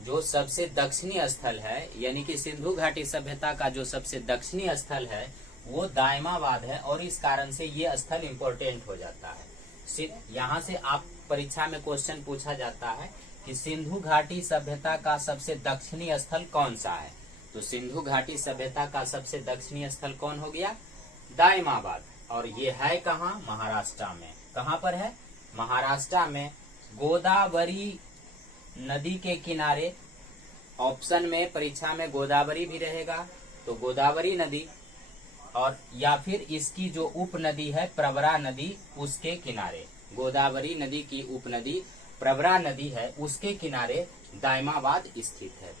जो सबसे दक्षिणी स्थल है यानी कि सिंधु घाटी सभ्यता का जो सबसे दक्षिणी स्थल है वो दायमाबाद है, और इस कारण से ये स्थल इम्पोर्टेंट हो जाता है। यहाँ से आप परीक्षा में क्वेश्चन पूछा जाता है कि सिंधु घाटी सभ्यता का सबसे दक्षिणी स्थल कौन सा है। तो सिंधु घाटी सभ्यता का सबसे दक्षिणी स्थल कौन हो गया? दायमाबाद। और ये है कहाँ? महाराष्ट्र में। कहाँ पर है? महाराष्ट्र में गोदावरी नदी के किनारे। ऑप्शन में परीक्षा में गोदावरी भी रहेगा, तो गोदावरी नदी, और या फिर इसकी जो उपनदी है प्रवरा नदी उसके किनारे। गोदावरी नदी की उपनदी प्रवरा नदी है, उसके किनारे दायमाबाद स्थित है।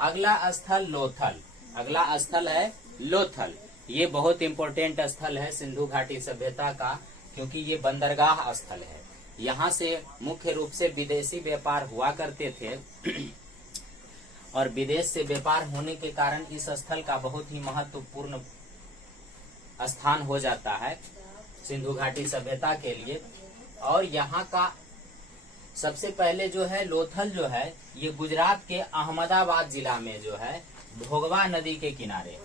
अगला स्थल लोथल। अगला स्थल है लोथल। ये बहुत इंपॉर्टेंट स्थल है सिंधु घाटी सभ्यता का, क्योंकि ये बंदरगाह स्थल है। यहाँ से मुख्य रूप से विदेशी व्यापार हुआ करते थे और विदेश से व्यापार होने के कारण इस स्थल का बहुत ही महत्वपूर्ण स्थान हो जाता है सिंधु घाटी सभ्यता के लिए। और यहाँ का सबसे पहले जो है लोथल जो है ये गुजरात के अहमदाबाद जिला में जो है भोगवा नदी के किनारे।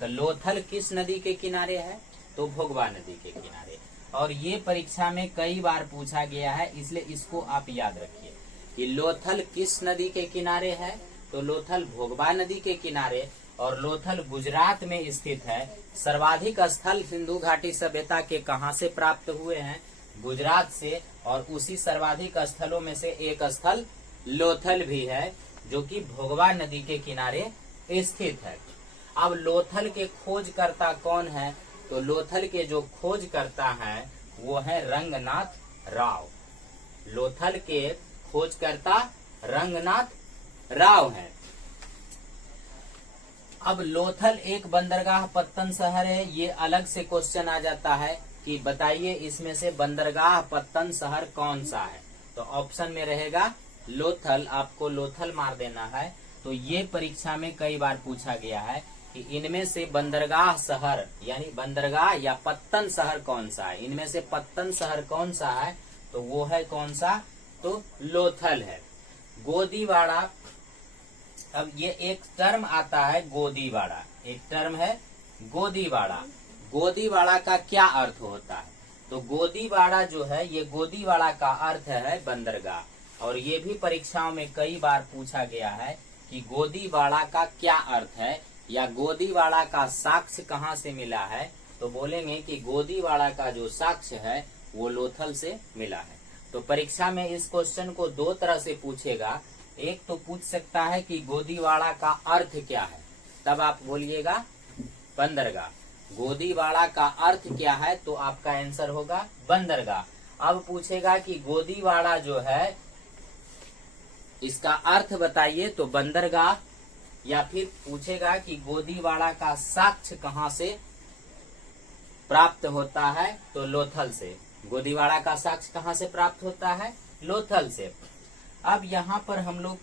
तो लोथल किस नदी के किनारे है? तो भोगवा नदी के किनारे। और ये परीक्षा में कई बार पूछा गया है, इसलिए इसको आप याद रखिए कि लोथल किस नदी के किनारे है। तो लोथल भोगवा नदी के किनारे, और लोथल गुजरात में स्थित है। सर्वाधिक स्थल सिंधु घाटी सभ्यता के कहां से प्राप्त हुए हैं? गुजरात से। और उसी सर्वाधिक स्थलों में से एक स्थल लोथल भी है, जो कि भोगवा नदी के किनारे स्थित है। अब लोथल के खोजकर्ता कौन है? तो लोथल के जो खोजकर्ता हैं वो है रंगनाथ राव। लोथल के खोजकर्ता रंगनाथ राव हैं। अब लोथल एक बंदरगाह पत्तन शहर है। ये अलग से क्वेश्चन आ जाता है कि बताइए इसमें से बंदरगाह पत्तन शहर कौन सा है। तो ऑप्शन में रहेगा लोथल। आपको लोथल मार देना है। तो ये परीक्षा में कई बार पूछा गया है कि इनमें से बंदरगाह शहर यानी बंदरगाह या पत्तन शहर कौन सा है। इनमें से पत्तन शहर कौन सा है? तो वो है कौन सा? तो लोथल है। गोदीवाड़ा। अब ये एक टर्म आता है गोदीवाड़ा, एक टर्म है गोदीवाड़ा। गोदीवाड़ा का क्या अर्थ होता है? तो गोदीवाड़ा जो है, ये गोदीवाड़ा का अर्थ है बंदरगाह। और ये भी परीक्षाओं में कई बार पूछा गया है कि गोदीवाड़ा का क्या अर्थ है, या गोदीवाड़ा का साक्ष्य कहाँ से मिला है। तो बोलेंगे कि गोदीवाड़ा का जो साक्ष्य है वो लोथल से मिला है। तो परीक्षा में इस क्वेश्चन को दो तरह से पूछेगा। एक तो पूछ सकता है कि गोदीवाड़ा का अर्थ क्या है, तब आप बोलिएगा बंदरगाह। गोदीवाड़ा का अर्थ क्या है, तो आपका आंसर होगा बंदरगाह। अब पूछेगा कि गोदीवाड़ा जो है इसका अर्थ बताइए, तो बंदरगाह। या फिर पूछेगा कि गोदीवाड़ा का साक्ष्य कहाँ से प्राप्त होता है, तो लोथल से। गोदीवाड़ा का साक्ष्य कहाँ से प्राप्त होता है, लोथल से। अब यहाँ पर हम लोग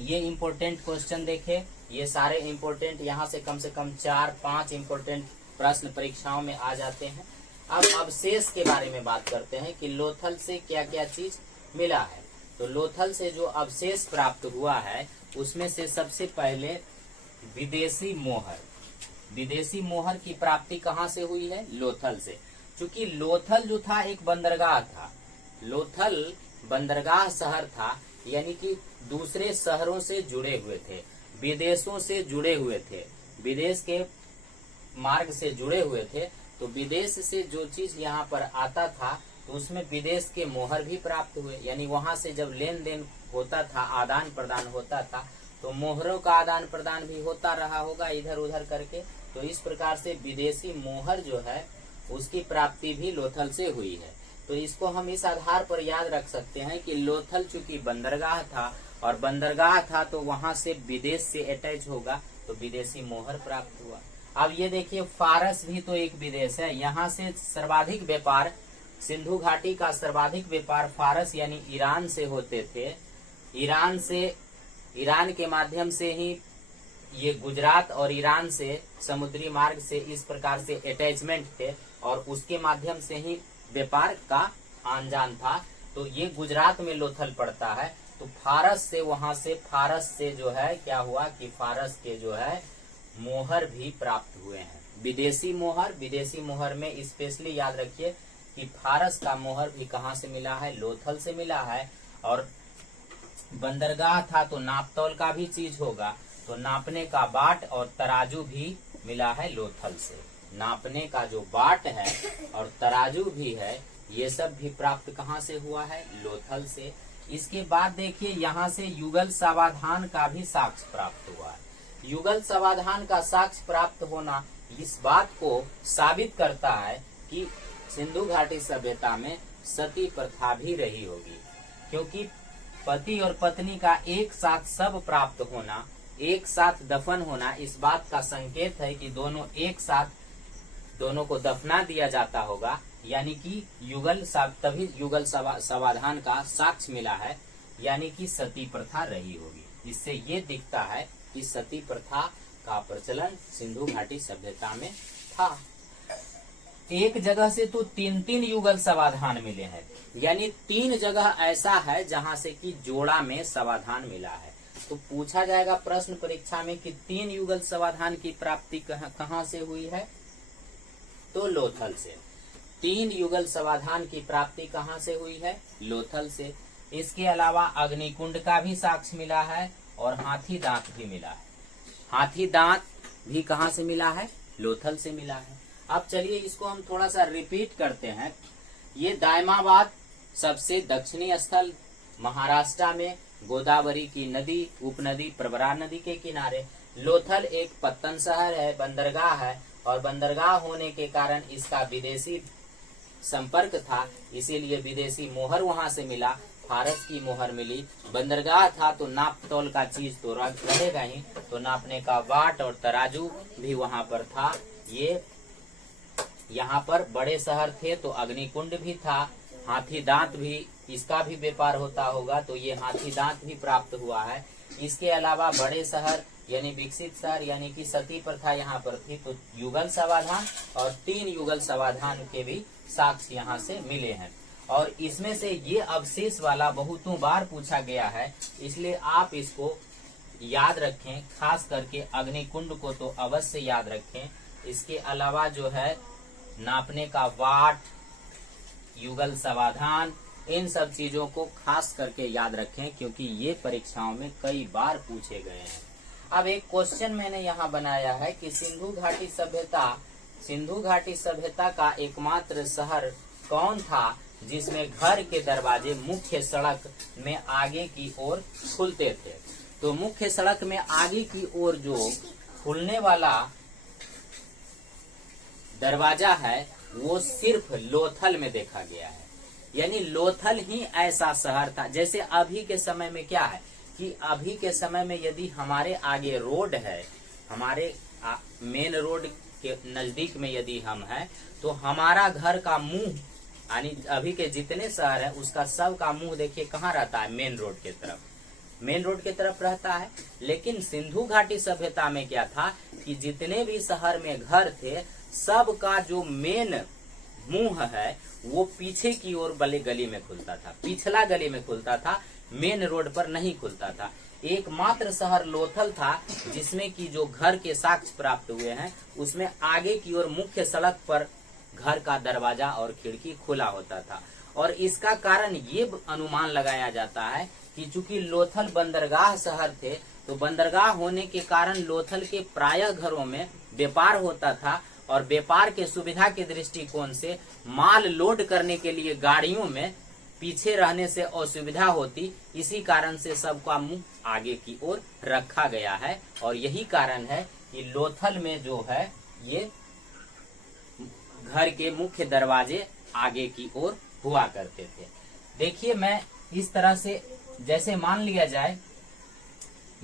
ये इम्पोर्टेंट क्वेश्चन देखे, ये सारे इम्पोर्टेंट, यहाँ से कम 4-5 इम्पोर्टेंट प्रश्न परीक्षाओं में आ जाते हैं। अब अवशेष के बारे में बात करते हैं कि लोथल से क्या क्या चीज मिला है। तो लोथल से जो अवशेष प्राप्त हुआ है उसमें से सबसे पहले विदेशी मोहर। विदेशी मोहर की प्राप्ति कहाँ से हुई है, लोथल से। क्योंकि लोथल जो था एक बंदरगाह था, लोथल बंदरगाह शहर था, यानी कि दूसरे शहरों से जुड़े हुए थे, विदेशों से जुड़े हुए थे, विदेश के मार्ग से जुड़े हुए थे। तो विदेश से जो चीज यहाँ पर आता था तो उसमें विदेश के मोहर भी प्राप्त हुए, यानी वहां से जब लेन देन होता था, आदान प्रदान होता था, तो मोहरों का आदान प्रदान भी होता रहा होगा इधर उधर करके। तो इस प्रकार से विदेशी मोहर जो है उसकी प्राप्ति भी लोथल से हुई है। तो इसको हम इस आधार पर याद रख सकते हैं कि लोथल चूंकि बंदरगाह था, और बंदरगाह था तो वहां से विदेश से अटैच होगा, तो विदेशी मोहर प्राप्त हुआ। अब ये देखिए, फारस भी तो एक विदेश है। यहाँ से सर्वाधिक व्यापार, सिंधु घाटी का सर्वाधिक व्यापार फारस यानी ईरान से होते थे। ईरान के माध्यम से ही ये गुजरात और ईरान से समुद्री मार्ग से इस प्रकार से अटैचमेंट थे, और उसके माध्यम से ही व्यापार का आंजान था। तो ये गुजरात में लोथल पड़ता है। तो फारस से, वहां से फारस से जो है क्या हुआ कि फारस के जो है मोहर भी प्राप्त हुए हैं, विदेशी मोहर। विदेशी मोहर में स्पेशली याद रखिए कि फारस का मोहर भी कहाँ से मिला है, लोथल से मिला है। और बंदरगाह था तो नापतौल का भी चीज होगा, तो नापने का बाट और तराजू भी मिला है लोथल से। नापने का जो बाट है और तराजू भी है, ये सब भी प्राप्त कहाँ से हुआ है, लोथल से। इसके बाद देखिए, यहाँ से युगल समाधान का भी साक्ष्य प्राप्त हुआ है। युगल समाधान का साक्ष्य प्राप्त होना इस बात को साबित करता है कि सिंधु घाटी सभ्यता में सती प्रथा भी रही होगी, क्योंकि पति और पत्नी का एक साथ सब प्राप्त होना, एक साथ दफन होना, इस बात का संकेत है कि दोनों एक साथ, दोनों को दफना दिया जाता होगा। यानी कि तभी युगल समाधान का साक्ष्य मिला है, यानी कि सती प्रथा रही होगी। इससे ये दिखता है कि सती प्रथा का प्रचलन सिंधु घाटी सभ्यता में था। एक जगह से तो 3-3 युगल समाधान मिले हैं, यानी 3 जगह ऐसा है जहां से कि जोड़ा में समाधान मिला है। तो पूछा जाएगा प्रश्न परीक्षा में कि 3 युगल समाधान की प्राप्ति कहां से हुई है, तो लोथल से। 3 युगल समाधान की प्राप्ति कहां से हुई है, लोथल से। इसके अलावा अग्निकुंड का भी साक्ष्य मिला है और हाथी दांत भी मिला है। हाथी दांत भी कहां से मिला है, लोथल से मिला है। अब चलिए इसको हम थोड़ा सा रिपीट करते हैं। ये दायमाबाद सबसे दक्षिणी स्थल, महाराष्ट्र में गोदावरी की नदी, उपनदी प्रवरा नदी के किनारे। लोथल एक पत्तन शहर है, बंदरगाह है, और बंदरगाह होने के कारण इसका विदेशी संपर्क था, इसीलिए विदेशी मोहर वहां से मिला, फारस की मोहर मिली। बंदरगाह था तो नाप तौल का चीज तो रहेगा ही, तो नापने का बाट और तराजू भी वहां पर था। ये यहाँ पर बड़े शहर थे तो अग्निकुंड भी था, हाथी दांत भी, इसका भी व्यापार होता होगा, तो ये हाथी दांत भी प्राप्त हुआ है। इसके अलावा बड़े शहर यानी विकसित शहर यानी कि सती प्रथा यहाँ पर थी, तो युगल समाधान और 3 युगल समाधान के भी साक्ष्य यहाँ से मिले हैं। और इसमें से ये अवशेष वाला बहुतों बार पूछा गया है, इसलिए आप इसको याद रखें, खास करके अग्निकुंड को तो अवश्य याद रखें। इसके अलावा जो है नापने का वाट, युगल समाधान, इन सब चीजों को खास करके याद रखें क्योंकि ये परीक्षाओं में कई बार पूछे गए हैं। अब एक क्वेश्चन मैंने यहाँ बनाया है कि सिंधु घाटी सभ्यता का एकमात्र शहर कौन था जिसमें घर के दरवाजे मुख्य सड़क में आगे की ओर खुलते थे। तो मुख्य सड़क में आगे की ओर जो खुलने वाला दरवाजा है वो सिर्फ लोथल में देखा गया है। यानी लोथल ही ऐसा शहर था। जैसे अभी के समय में क्या है कि अभी के समय में यदि हमारे आगे रोड है, हमारे मेन रोड के नजदीक में यदि हम हैं तो हमारा घर का मुंह, यानी अभी के जितने शहर है उसका सब का मुंह देखिए कहाँ रहता है, मेन रोड के तरफ, मेन रोड के तरफ रहता है। लेकिन सिंधु घाटी सभ्यता में क्या था कि जितने भी शहर में घर थे सब का जो मेन मुंह है वो पीछे की ओर वाले गली में खुलता था, पिछला गली में खुलता था, मेन रोड पर नहीं खुलता था। एकमात्र शहर लोथल था जिसमें कि जो घर के साक्ष्य प्राप्त हुए हैं उसमें आगे की ओर मुख्य सड़क पर घर का दरवाजा और खिड़की खुला होता था। और इसका कारण ये अनुमान लगाया जाता है कि चूंकि लोथल बंदरगाह शहर थे तो बंदरगाह होने के कारण लोथल के प्रायः घरों में व्यापार होता था और व्यापार के सुविधा के दृष्टिकोण से माल लोड करने के लिए गाड़ियों में पीछे रहने से असुविधा होती, इसी कारण से सबका मुंह आगे की ओर रखा गया है। और यही कारण है कि लोथल में जो है ये घर के मुख्य दरवाजे आगे की ओर हुआ करते थे। देखिए मैं इस तरह से, जैसे मान लिया जाए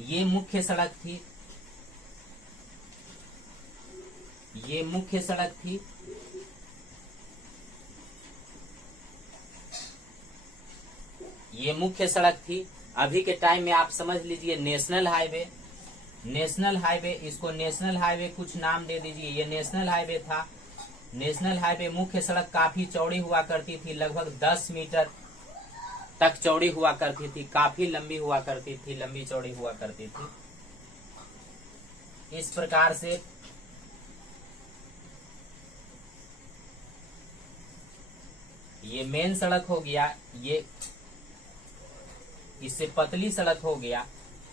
ये मुख्य सड़क थी, ये मुख्य सड़क थी, ये मुख्य सड़क थी। अभी के टाइम में आप समझ लीजिए नेशनल हाईवे, नेशनल हाईवे, इसको नेशनल हाईवे कुछ नाम दे दीजिए, ये नेशनल हाईवे था। नेशनल हाईवे मुख्य सड़क काफी चौड़ी हुआ करती थी, लगभग 10 मीटर तक चौड़ी हुआ करती थी, काफी लंबी हुआ करती थी, लंबी चौड़ी हुआ करती थी। इस प्रकार से ये मेन सड़क हो गया, ये इससे पतली सड़क हो गया।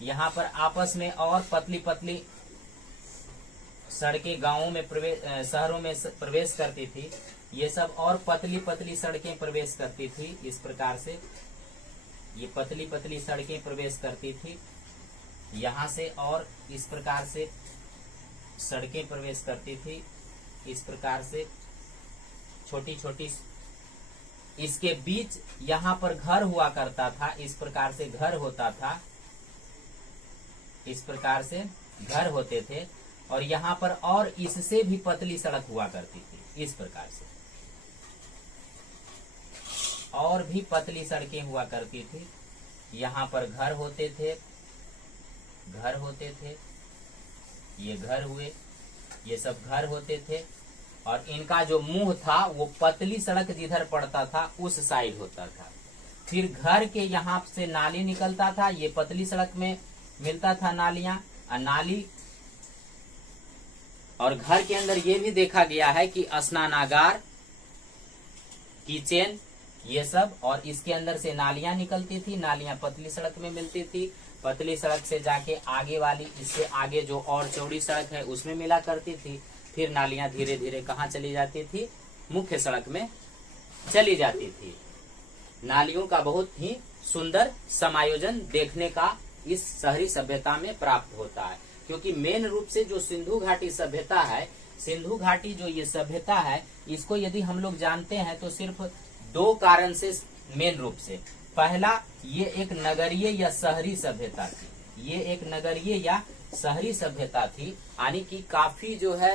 यहाँ पर आपस में और पतली पतली सड़कें गांवों में प्रवेश, शहरों में प्रवेश करती थी, ये सब और पतली पतली सड़कें प्रवेश करती थी। इस प्रकार से ये पतली पतली सड़कें प्रवेश करती थी, यहाँ से और इस प्रकार से सड़कें प्रवेश करती थी। इस प्रकार से छोटी छोटी, इसके बीच यहाँ पर घर हुआ करता था, इस प्रकार से घर होता था, इस प्रकार से घर होते थे। और यहाँ पर और इससे भी पतली सड़क हुआ करती थी, इस प्रकार से और भी पतली सड़कें हुआ करती थी। यहाँ पर घर होते थे, घर होते थे, ये घर हुए, ये सब घर होते थे। और इनका जो मुंह था वो पतली सड़क जिधर पड़ता था उस साइड होता था। फिर घर के यहाँ से नाली निकलता था, ये पतली सड़क में मिलता था नालियां, नाली। और घर के अंदर ये भी देखा गया है कि स्नानागार, किचन, ये सब, और इसके अंदर से नालियां निकलती थी, नालियां पतली सड़क में मिलती थी। पतली सड़क से जाके आगे वाली, इससे आगे जो और चौड़ी सड़क है उसमें मिला करती थी। फिर नालियां धीरे धीरे कहाँ चली जाती थी, मुख्य सड़क में चली जाती थी। नालियों का बहुत ही सुंदर समायोजन देखने का इस शहरी सभ्यता में प्राप्त होता है, क्योंकि मेन रूप से जो सिंधु घाटी सभ्यता है, सिंधु घाटी जो ये सभ्यता है, इसको यदि हम लोग जानते हैं तो सिर्फ 2 कारण से मेन रूप से। पहला, ये एक नगरीय या शहरी सभ्यता थी, ये एक नगरीय या शहरी सभ्यता थी, यानी कि काफी जो है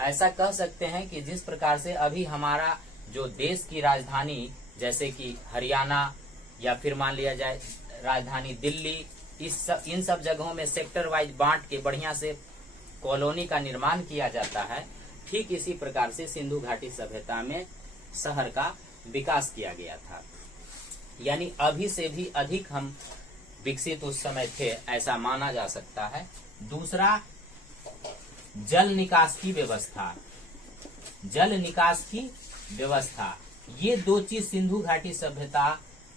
ऐसा कह सकते हैं कि जिस प्रकार से अभी हमारा जो देश की राजधानी जैसे कि हरियाणा या फिर मान लिया जाए राजधानी दिल्ली, इन सब जगहों में सेक्टर वाइज बांट के बढ़िया से कॉलोनी का निर्माण किया जाता है, ठीक इसी प्रकार से सिंधु घाटी सभ्यता में शहर का विकास किया गया था। यानी अभी से भी अधिक हम विकसित उस समय थे, ऐसा माना जा सकता है। दूसरा, जल निकास की व्यवस्था। जल निकास की व्यवस्था। ये दो चीज सिंधु घाटी सभ्यता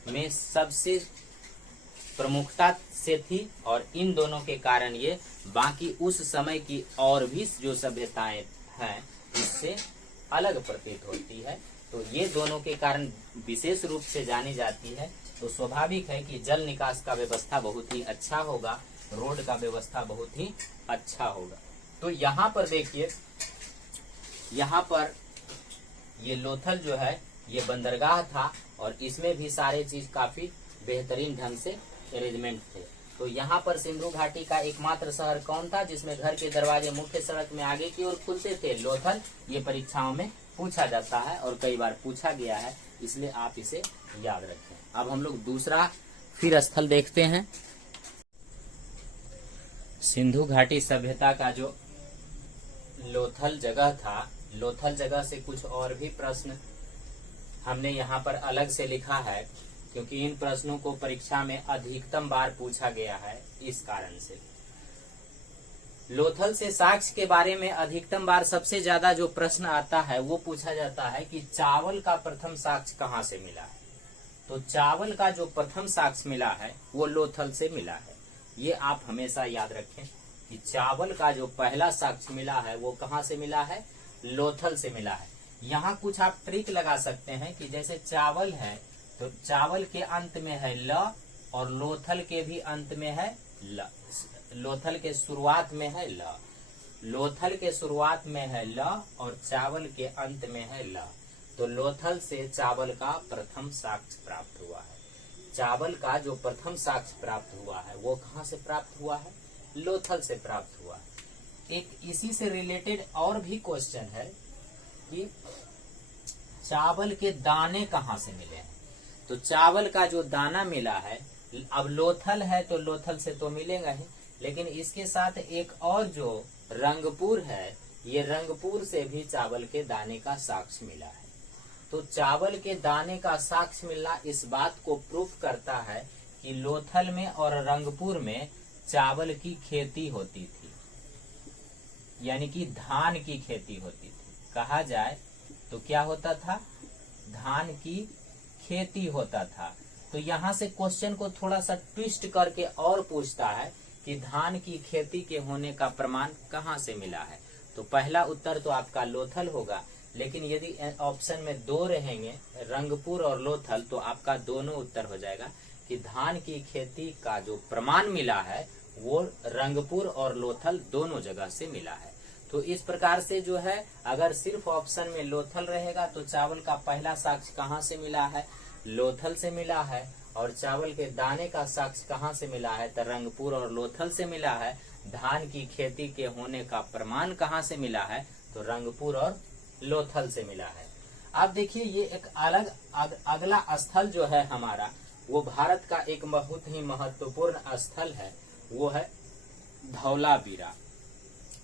में सबसे प्रमुखता से थी और इन दोनों के कारण ये बाकी उस समय की और भी जो सभ्यताएं हैं इससे अलग प्रतीत होती है। तो ये दोनों के कारण विशेष रूप से जानी जाती है। तो स्वाभाविक है कि जल निकास का व्यवस्था बहुत ही अच्छा होगा, रोड का व्यवस्था बहुत ही अच्छा होगा। तो यहाँ पर देखिए, यहाँ पर ये लोथल जो है ये बंदरगाह था और इसमें भी सारे चीज काफी बेहतरीन ढंग से अरेंजमेंट थे। तो यहाँ पर सिंधु घाटी का एकमात्र शहर कौन था जिसमें घर के दरवाजे मुख्य सड़क में आगे की ओर खुलते थे? लोथल। ये परीक्षाओं में पूछा जाता है और कई बार पूछा गया है, इसलिए आप इसे याद रखें। अब हम लोग दूसरा फिर स्थल देखते हैं। सिंधु घाटी सभ्यता का जो लोथल जगह था, लोथल जगह से कुछ और भी प्रश्न हमने यहाँ पर अलग से लिखा है क्योंकि इन प्रश्नों को परीक्षा में अधिकतम बार पूछा गया है। इस कारण से लोथल से साक्ष्य के बारे में अधिकतम बार सबसे ज्यादा जो प्रश्न आता है वो पूछा जाता है कि चावल का प्रथम साक्ष्य कहाँ से मिला है। तो चावल का जो प्रथम साक्ष्य मिला है वो लोथल से मिला है। ये आप हमेशा याद रखें कि चावल का जो पहला साक्ष्य मिला है वो कहाँ से मिला है? लोथल से मिला है। यहाँ कुछ आप ट्रिक लगा सकते हैं कि जैसे चावल है तो चावल के अंत में है ल और लोथल के भी अंत में है ल, लोथल के शुरुआत में है ल, लोथल के शुरुआत में है ल और चावल के अंत में है ल। तो लोथल से चावल का प्रथम साक्ष्य प्राप्त हुआ है। चावल का जो प्रथम साक्ष्य प्राप्त हुआ है वो कहाँ से प्राप्त हुआ है? लोथल से प्राप्त हुआ है। एक इसी से रिलेटेड और भी क्वेश्चन है कि चावल के दाने कहाँ से मिले हैं। तो चावल का जो दाना मिला है, अब लोथल है तो लोथल से तो मिलेगा ही, लेकिन इसके साथ एक और जो रंगपुर है, ये रंगपुर से भी चावल के दाने का साक्ष्य मिला है। तो चावल के दाने का साक्ष्य मिलना इस बात को प्रूफ करता है कि लोथल में और रंगपुर में चावल की खेती होती थी, यानी कि धान की खेती होती थी। कहा जाए तो क्या होता था? धान की खेती होता था। तो यहाँ से क्वेश्चन को थोड़ा सा ट्विस्ट करके और पूछता है कि धान की खेती के होने का प्रमाण कहाँ से मिला है। तो पहला उत्तर तो आपका लोथल होगा, लेकिन यदि ऑप्शन में दो रहेंगे रंगपुर और लोथल तो आपका दोनों उत्तर हो जाएगा कि धान की खेती का जो प्रमाण मिला है वो रंगपुर और लोथल दोनों जगह से मिला है। तो इस प्रकार से जो है अगर सिर्फ ऑप्शन में लोथल रहेगा तो चावल का पहला साक्ष्य कहाँ से मिला है? लोथल से मिला है। और चावल के दाने का साक्ष्य कहाँ से मिला है? तो रंगपुर और लोथल से मिला है। धान की खेती के होने का प्रमाण कहाँ से मिला है? तो रंगपुर और लोथल से मिला है। अब देखिए ये एक अलग अगला स्थल जो है हमारा वो भारत का एक बहुत ही महत्वपूर्ण स्थल है, वो है धौलावीरा।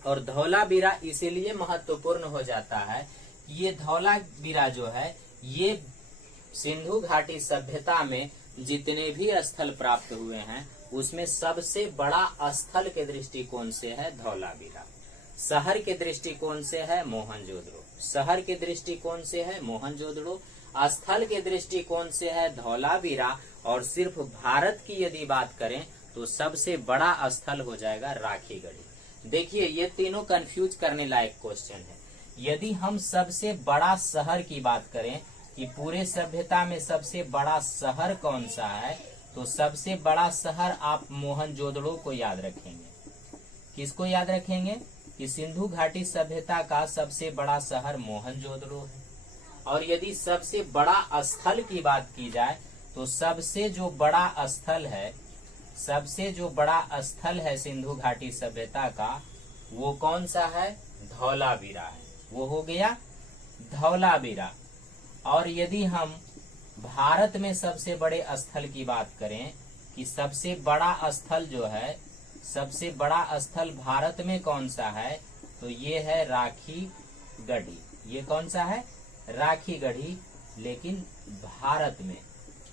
और धौलावीरा इसीलिए महत्वपूर्ण हो जाता है, ये धौलावीरा जो है ये सिंधु घाटी सभ्यता में जितने भी स्थल प्राप्त हुए हैं उसमें सबसे बड़ा स्थल के दृष्टिकोण से है धौलावीरा। शहर के दृष्टिकोण से है मोहनजोदड़ो, शहर के दृष्टिकोण से है मोहनजोदड़ो, स्थल के दृष्टिकोण से है धौलावीरा। और सिर्फ भारत की यदि बात करें तो सबसे बड़ा स्थल हो जाएगा राखीगढ़ी। देखिए ये तीनों कंफ्यूज करने लायक क्वेश्चन है। यदि हम सबसे बड़ा शहर की बात करें कि पूरे सभ्यता में सबसे बड़ा शहर कौन सा है, तो सबसे बड़ा शहर आप मोहनजोदड़ो को याद रखेंगे। किसको याद रखेंगे? कि सिंधु घाटी सभ्यता का सबसे बड़ा शहर मोहनजोदड़ो है। और यदि सबसे बड़ा स्थल की बात की जाए तो सबसे जो बड़ा स्थल है, सबसे जो बड़ा स्थल है सिंधु घाटी सभ्यता का वो कौन सा है? धौलावीरा है। वो हो गया धौलावीरा। और यदि हम भारत में सबसे बड़े स्थल की बात करें कि सबसे बड़ा स्थल जो है, सबसे बड़ा स्थल भारत में कौन सा है, तो ये है राखीगढ़ी। ये कौन सा है? राखीगढ़ी। लेकिन भारत में,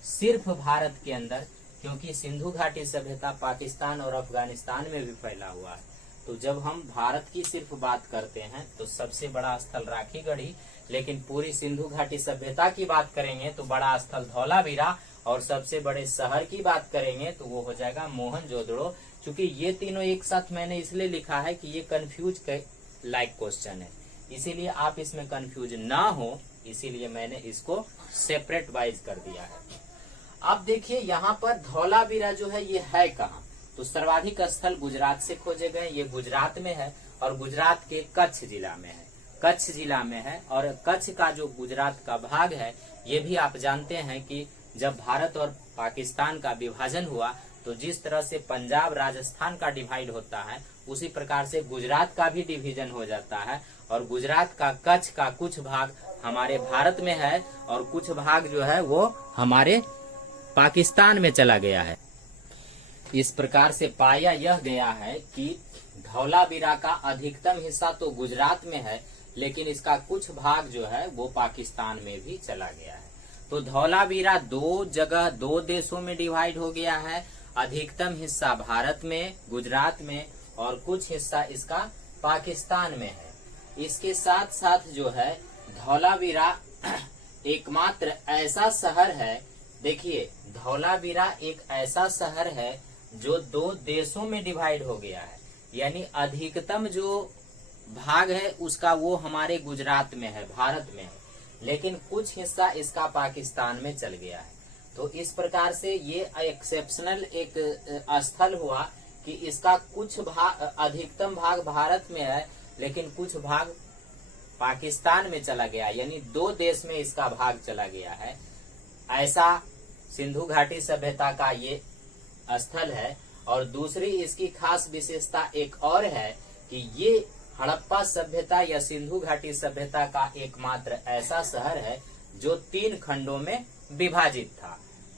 सिर्फ भारत के अंदर, क्योंकि सिंधु घाटी सभ्यता पाकिस्तान और अफगानिस्तान में भी फैला हुआ है, तो जब हम भारत की सिर्फ बात करते हैं तो सबसे बड़ा स्थल राखीगढ़ी, लेकिन पूरी सिंधु घाटी सभ्यता की बात करेंगे तो बड़ा स्थल धौलावीरा, और सबसे बड़े शहर की बात करेंगे तो वो हो जाएगा मोहनजोदड़ो। क्योंकि ये तीनों एक साथ मैंने इसलिए लिखा है कि ये कंफ्यूज लाइक क्वेश्चन है, इसीलिए आप इसमें कंफ्यूज ना हो, इसीलिए मैंने इसको सेपरेट वाइज कर दिया है। अब देखिए यहाँ पर धौलावीरा जो है ये है कहाँ, तो सर्वाधिक स्थल गुजरात से खोजे गए, ये गुजरात में है और गुजरात के कच्छ जिला में है, कच्छ जिला में है। और कच्छ का जो गुजरात का भाग है, ये भी आप जानते हैं कि जब भारत और पाकिस्तान का विभाजन हुआ तो जिस तरह से पंजाब राजस्थान का डिवाइड होता है, उसी प्रकार से गुजरात का भी डिवीजन हो जाता है, और गुजरात का कच्छ का कुछ भाग हमारे भारत में है और कुछ भाग जो है वो हमारे पाकिस्तान में चला गया है। इस प्रकार से पाया यह गया है कि धौलावीरा का अधिकतम हिस्सा तो गुजरात में है, लेकिन इसका कुछ भाग जो है वो पाकिस्तान में भी चला गया है। तो धौलावीरा दो जगह, दो देशों में डिवाइड हो गया है, अधिकतम हिस्सा भारत में, गुजरात में, और कुछ हिस्सा इसका पाकिस्तान में है। इसके साथ साथ जो है धौलावीरा एकमात्र ऐसा शहर है, देखिए धौलावीरा एक ऐसा शहर है जो दो देशों में डिवाइड हो गया है, यानी अधिकतम जो भाग है उसका वो हमारे गुजरात में है, भारत में है, लेकिन कुछ हिस्सा इसका पाकिस्तान में चल गया है। तो इस प्रकार से ये एक्सेप्शनल एक स्थल हुआ कि इसका कुछ भाग, अधिकतम भाग भारत में है लेकिन कुछ भाग पाकिस्तान में चला गया, यानी दो देश में इसका भाग चला गया है। ऐसा सिंधु घाटी सभ्यता का ये स्थल है। और दूसरी इसकी खास विशेषता एक और है कि ये हड़प्पा सभ्यता या सिंधु घाटी सभ्यता का एकमात्र ऐसा शहर है जो 3 खंडों में विभाजित था,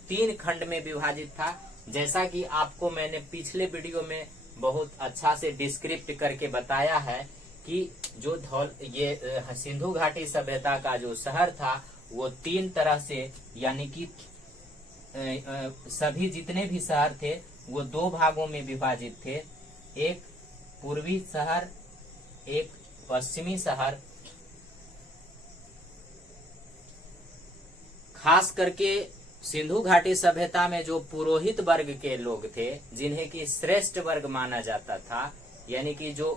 3 खंड में विभाजित था। जैसा कि आपको मैंने पिछले वीडियो में बहुत अच्छा से डिस्क्रिप्ट करके बताया है कि जो ये सिंधु घाटी सभ्यता का जो शहर था वो 3 तरह से, यानी कि सभी जितने भी शहर थे वो 2 भागों में विभाजित थे, एक पूर्वी शहर, एक पश्चिमी शहर। खास करके सिंधु घाटी सभ्यता में जो पुरोहित वर्ग के लोग थे, जिन्हें कि श्रेष्ठ वर्ग माना जाता था, यानी कि जो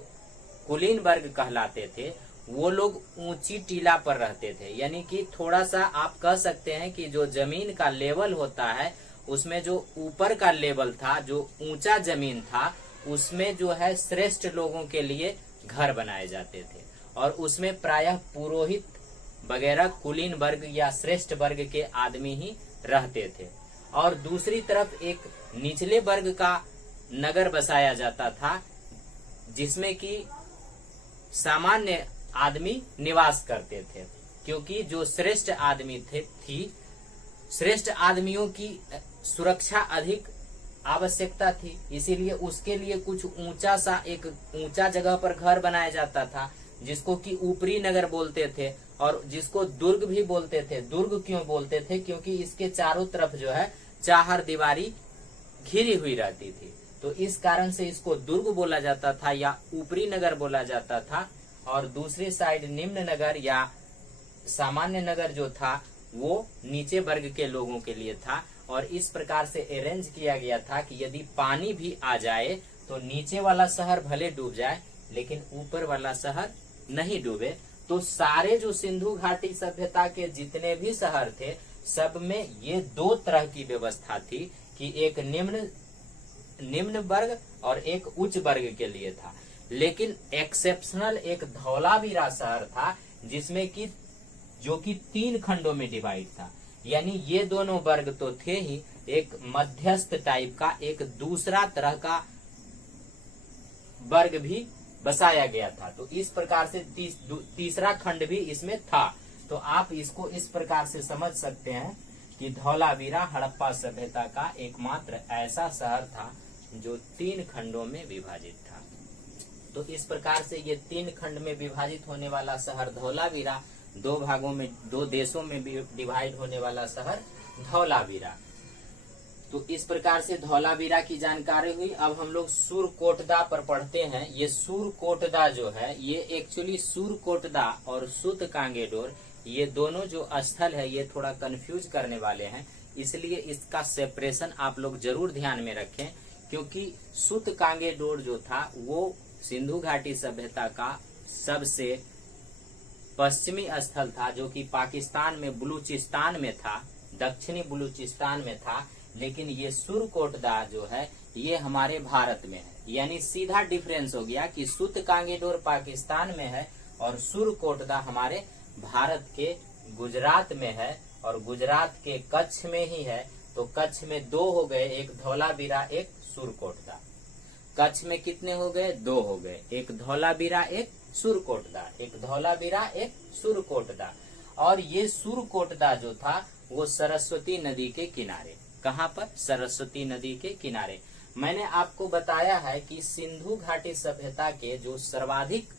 कुलीन वर्ग कहलाते थे, वो लोग ऊंची टीला पर रहते थे। यानी कि थोड़ा सा आप कह सकते हैं कि जो जमीन का लेवल होता है उसमें जो ऊपर का लेवल था, जो ऊंचा जमीन था, उसमें जो है श्रेष्ठ लोगों के लिए घर बनाए जाते थे और उसमें प्रायः पुरोहित वगैरह कुलीन वर्ग या श्रेष्ठ वर्ग के आदमी ही रहते थे। और दूसरी तरफ एक निचले वर्ग का नगर बसाया जाता था जिसमें कि सामान्य आदमी निवास करते थे, क्योंकि जो श्रेष्ठ आदमी थी श्रेष्ठ आदमियों की सुरक्षा अधिक आवश्यकता थी, इसीलिए उसके लिए कुछ ऊंचा सा एक ऊंचा जगह पर घर बनाया जाता था जिसको कि ऊपरी नगर बोलते थे और जिसको दुर्ग भी बोलते थे। दुर्ग क्यों बोलते थे? क्योंकि इसके चारों तरफ जो है चार दीवारी घिरी हुई रहती थी, तो इस कारण से इसको दुर्ग बोला जाता था या ऊपरी नगर बोला जाता था। और दूसरी साइड निम्न नगर या सामान्य नगर जो था वो नीचे वर्ग के लोगों के लिए था। और इस प्रकार से अरेंज किया गया था कि यदि पानी भी आ जाए तो नीचे वाला शहर भले डूब जाए लेकिन ऊपर वाला शहर नहीं डूबे। तो सारे जो सिंधु घाटी सभ्यता के जितने भी शहर थे सब में ये 2 तरह की व्यवस्था थी कि एक निम्न वर्ग और एक उच्च वर्ग के लिए था। लेकिन एक्सेप्शनल एक धौलावीरा शहर था जिसमें कि जो कि 3 खंडों में डिवाइड था, यानी ये दोनों वर्ग तो थे ही, एक मध्यस्थ टाइप का एक दूसरा तरह का वर्ग भी बसाया गया था। तो इस प्रकार से तीसरा खंड भी इसमें था। तो आप इसको इस प्रकार से समझ सकते हैं कि धौलावीरा हड़प्पा सभ्यता का एकमात्र ऐसा शहर था जो 3 खंडों में विभाजित था। तो इस प्रकार से ये 3 खंड में विभाजित होने वाला शहर धौलावीरा, 2 भागों में 2 देशों में डिवाइड होने वाला शहर धौलावीरा। तो इस प्रकार से धौलावीरा की जानकारी हुई। अब हम लोग सुरकोटदा पर पढ़ते हैं। ये सुरकोटदा जो है ये एक्चुअली सुरकोटदा और सुत कांगेडोर ये दोनों जो स्थल है ये थोड़ा कंफ्यूज करने वाले हैं, इसलिए इसका सेपरेशन आप लोग जरूर ध्यान में रखें, क्योंकि सुत कांगेडोर जो था वो सिंधु घाटी सभ्यता का सबसे पश्चिमी स्थल था, जो कि पाकिस्तान में बलूचिस्तान में था, दक्षिणी बलूचिस्तान में था। लेकिन ये सुरकोटदा जो है ये हमारे भारत में है, यानी सीधा डिफरेंस हो गया कि सुत कांगेडोर पाकिस्तान में है और सुरकोटदा हमारे भारत के गुजरात में है, और गुजरात के कच्छ में ही है। तो कच्छ में दो हो गए, एक धौलावीरा एक सुरकोटदा। कच्छ में कितने हो गए? दो हो गए, एक धौलावीरा एक सुरकोटदा, एक धौलावीरा एक सुरकोटदा। और ये सुरकोटदा जो था वो सरस्वती नदी के किनारे, कहाँ पर? सरस्वती नदी के किनारे। मैंने आपको बताया है कि सिंधु घाटी सभ्यता के जो सर्वाधिक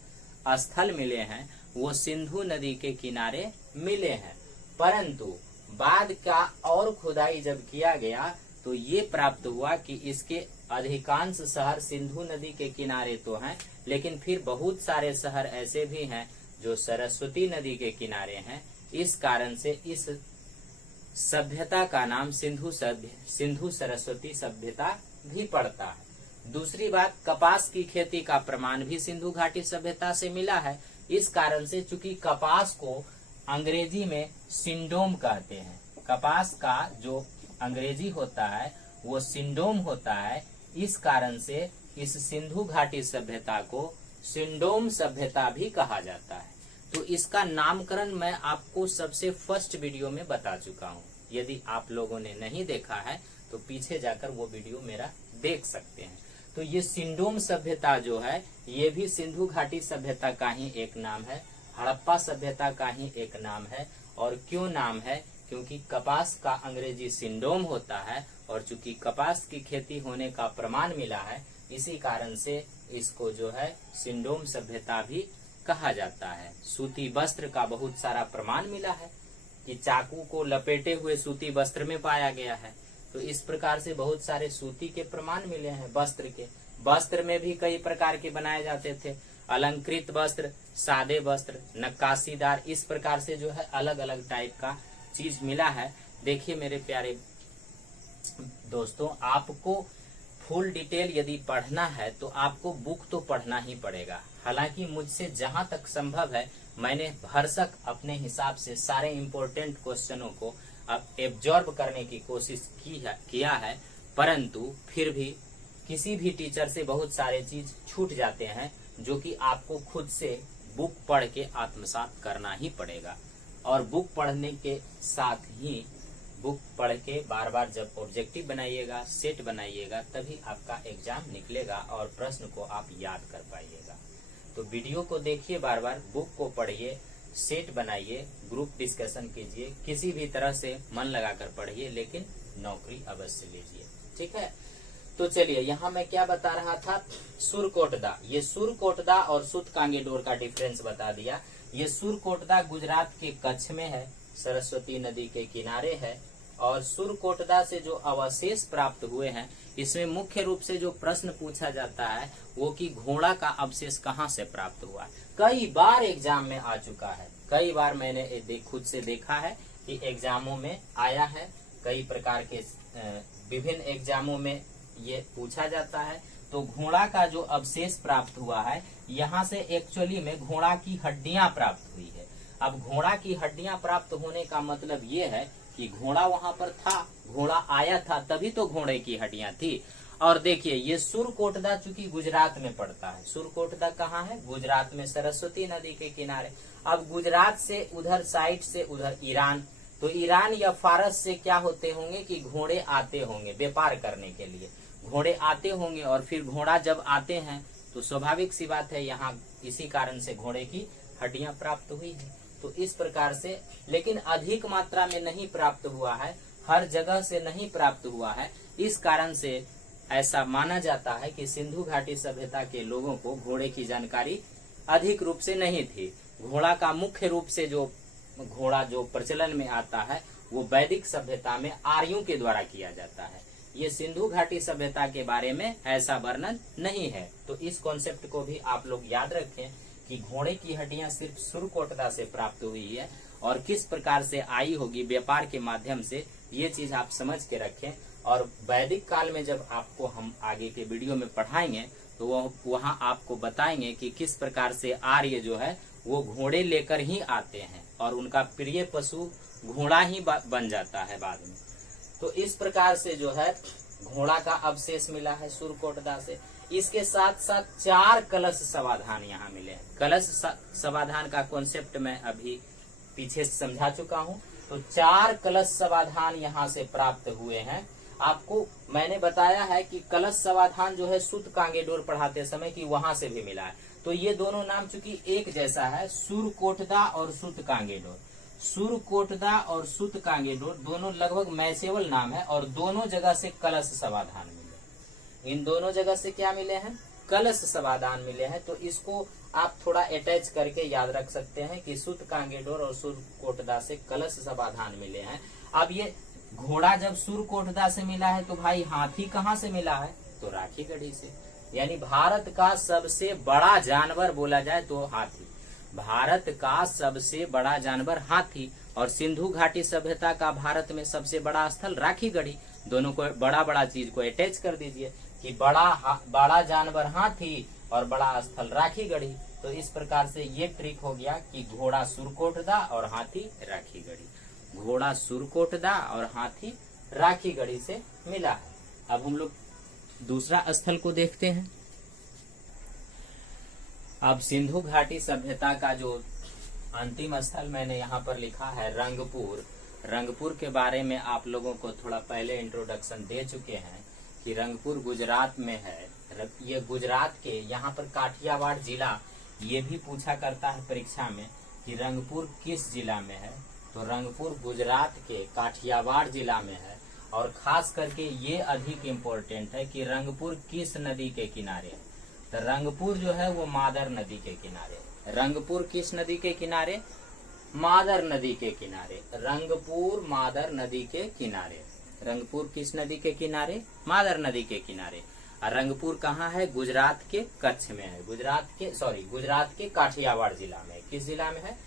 स्थल मिले हैं वो सिंधु नदी के किनारे मिले हैं, परंतु बाद का और खुदाई जब किया गया तो ये प्राप्त हुआ कि इसके अधिकांश शहर सिंधु नदी के किनारे तो हैं, लेकिन फिर बहुत सारे शहर ऐसे भी हैं जो सरस्वती नदी के किनारे हैं। इस कारण से इस सभ्यता का नाम सिंधु सरस्वती सभ्यता भी पड़ता है। दूसरी बात, कपास की खेती का प्रमाण भी सिंधु घाटी सभ्यता से मिला है। इस कारण से चूंकि कपास को अंग्रेजी में सिंडोम कहते हैं, कपास का जो अंग्रेजी होता है वो सिंडोम होता है, इस कारण से इस सिंधु घाटी सभ्यता को सिंडोम सभ्यता भी कहा जाता है। तो इसका नामकरण मैं आपको सबसे फर्स्ट वीडियो में बता चुका हूँ। यदि आप लोगों ने नहीं देखा है तो पीछे जाकर वो वीडियो मेरा देख सकते हैं। तो ये सिंडोम सभ्यता जो है ये भी सिंधु घाटी सभ्यता का ही एक नाम है, हड़प्पा सभ्यता का ही एक नाम है। और क्यों नाम है? क्योंकि कपास का अंग्रेजी सिंडोम होता है, और चूंकि कपास की खेती होने का प्रमाण मिला है इसी कारण से इसको जो है सिंडोम सभ्यता भी कहा जाता है। सूती वस्त्र का बहुत सारा प्रमाण मिला है कि चाकू को लपेटे हुए सूती वस्त्र में पाया गया है। तो इस प्रकार से बहुत सारे सूती के प्रमाण मिले हैं। वस्त्र के, वस्त्र में भी कई प्रकार के बनाए जाते थे, अलंकृत वस्त्र, सादे वस्त्र, नक्काशीदार, इस प्रकार से जो है अलग अलग टाइप का चीज मिला है। देखिए मेरे प्यारे दोस्तों, आपको फुल डिटेल यदि पढ़ना है तो आपको बुक तो पढ़ना ही पड़ेगा। हालांकि मुझसे जहां तक संभव है मैंने भरसक अपने हिसाब से सारे इम्पोर्टेंट क्वेश्चनों को अब एब्जॉर्ब करने की कोशिश किया है, परंतु फिर भी किसी भी टीचर से बहुत सारे चीज छूट जाते हैं जो कि आपको खुद से बुक पढ़ के आत्मसात करना ही पड़ेगा। और बुक पढ़ने के साथ ही बुक पढ़ के बार बार जब ऑब्जेक्टिव बनाइएगा, सेट बनाइएगा, तभी आपका एग्जाम निकलेगा और प्रश्न को आप याद कर पाइएगा। तो वीडियो को देखिए, बार बार बुक को पढ़िए, सेट बनाइए, ग्रुप डिस्कशन कीजिए, किसी भी तरह से मन लगाकर पढ़िए, लेकिन नौकरी अवश्य लीजिए। ठीक है, तो चलिए यहाँ मैं क्या बता रहा था, सुरकोटदा। ये सुरकोटदा और सुत कांगेडोर का डिफरेंस बता दिया। ये सुरकोटदा गुजरात के कच्छ में है, सरस्वती नदी के किनारे है। और सुरकोटदा से जो अवशेष प्राप्त हुए हैं इसमें मुख्य रूप से जो प्रश्न पूछा जाता है वो कि घोड़ा का अवशेष कहाँ से प्राप्त हुआ है। कई बार एग्जाम में आ चुका है, कई बार मैंने खुद से देखा है कि एग्जामों में आया है, कई प्रकार के विभिन्न एग्जामों में ये पूछा जाता है। तो घोड़ा का जो अवशेष प्राप्त हुआ है यहाँ से एक्चुअली में घोड़ा की हड्डियां प्राप्त हुई है। अब घोड़ा की हड्डियां प्राप्त होने का मतलब ये है कि घोड़ा वहां पर था, घोड़ा आया था, तभी तो घोड़े की हड्डियां थी। और देखिए ये सुरकोटदा चूंकि गुजरात में पड़ता है, सुरकोटदा कहाँ है? गुजरात में, सरस्वती नदी के किनारे। अब गुजरात से उधर साइड से उधर ईरान, तो ईरान या फारस से क्या होते होंगे कि घोड़े आते होंगे व्यापार करने के लिए, घोड़े आते होंगे। और फिर घोड़ा जब आते हैं तो स्वाभाविक सी बात है यहाँ इसी कारण से घोड़े की हड्डियां प्राप्त हुई है। तो इस प्रकार से, लेकिन अधिक मात्रा में नहीं प्राप्त हुआ है, हर जगह से नहीं प्राप्त हुआ है। इस कारण से ऐसा माना जाता है कि सिंधु घाटी सभ्यता के लोगों को घोड़े की जानकारी अधिक रूप से नहीं थी। घोड़ा का मुख्य रूप से जो घोड़ा जो प्रचलन में आता है वो वैदिक सभ्यता में आर्यों के द्वारा किया जाता है। ये सिंधु घाटी सभ्यता के बारे में ऐसा वर्णन नहीं है। तो इस कॉन्सेप्ट को भी आप लोग याद रखें कि घोड़े की हड्डियां सिर्फ सुरकोटदा से प्राप्त हुई है और किस प्रकार से आई होगी व्यापार के माध्यम से, ये चीज आप समझ के रखें। और वैदिक काल में जब आपको हम आगे के वीडियो में पढ़ाएंगे तो वहां आपको बताएंगे कि किस प्रकार से आर्य जो है वो घोड़े लेकर ही आते हैं और उनका प्रिय पशु घोड़ा ही बन जाता है बाद में। तो इस प्रकार से जो है घोड़ा का अवशेष मिला है सुरकोटदा से। इसके साथ साथ 4 कलश समाधान यहाँ मिले हैं। कलश समाधान का कॉन्सेप्ट मैं अभी पीछे समझा चुका हूँ। तो 4 कलश समाधान यहाँ से प्राप्त हुए हैं। आपको मैंने बताया है कि कलश समाधान जो है सुत कांगेडोर पढ़ाते समय कि वहां से भी मिला है। तो ये दोनों नाम चूंकि एक जैसा है, सुरकोटदा और सुत कांगेडोर, सुरकोटदा और सुत कांगेडोर दोनों लगभग मैचेबल नाम है और दोनों जगह से कलश समाधान मिले। इन दोनों जगह से क्या मिले हैं? कलश समाधान मिले हैं। तो इसको आप थोड़ा अटैच करके याद रख सकते हैं कि सुत कांगेडोर और सुरकोटदा से कलश समाधान मिले हैं। अब ये घोड़ा जब सुरकोटदा से मिला है तो भाई हाथी कहाँ से मिला है? तो राखीगढ़ी से। यानी भारत का सबसे बड़ा जानवर बोला जाए तो हाथी, भारत का सबसे बड़ा जानवर हाथी। और सिंधु घाटी सभ्यता का भारत में सबसे बड़ा स्थल राखीगढ़ी। दोनों को बड़ा बड़ा चीज को अटैच कर दीजिए कि बड़ा जानवर हाथी और बड़ा स्थल राखीगढ़ी। तो इस प्रकार से ये ट्रिक हो गया कि घोड़ा सुरकोटदा और हाथी राखीगढ़ी, घोड़ा सुरकोटदा और हाथी राखीगढ़ी से मिला है। अब हम लोग दूसरा स्थल को देखते हैं। अब सिंधु घाटी सभ्यता का जो अंतिम स्थल मैंने यहाँ पर लिखा है रंगपुर। रंगपुर के बारे में आप लोगों को थोड़ा पहले इंट्रोडक्शन दे चुके हैं कि रंगपुर गुजरात में है। ये गुजरात के, यहाँ पर काठियावाड़ जिला ये भी पूछा करता है परीक्षा में कि रंगपुर किस जिला में है। तो रंगपुर गुजरात के काठियावाड़ जिला में है। और खास करके ये अधिक इम्पोर्टेंट है कि रंगपुर किस नदी के किनारे है। तो रंगपुर जो है वो मादर नदी के किनारे। रंगपुर किस नदी के किनारे? मादर नदी के किनारे। रंगपुर मादर नदी के किनारे। रंगपुर किस नदी के किनारे? मादर नदी के किनारे। और रंगपुर कहाँ है? गुजरात के कच्छ में है। गुजरात के काठियावाड़ जिला में। किस जिला में है?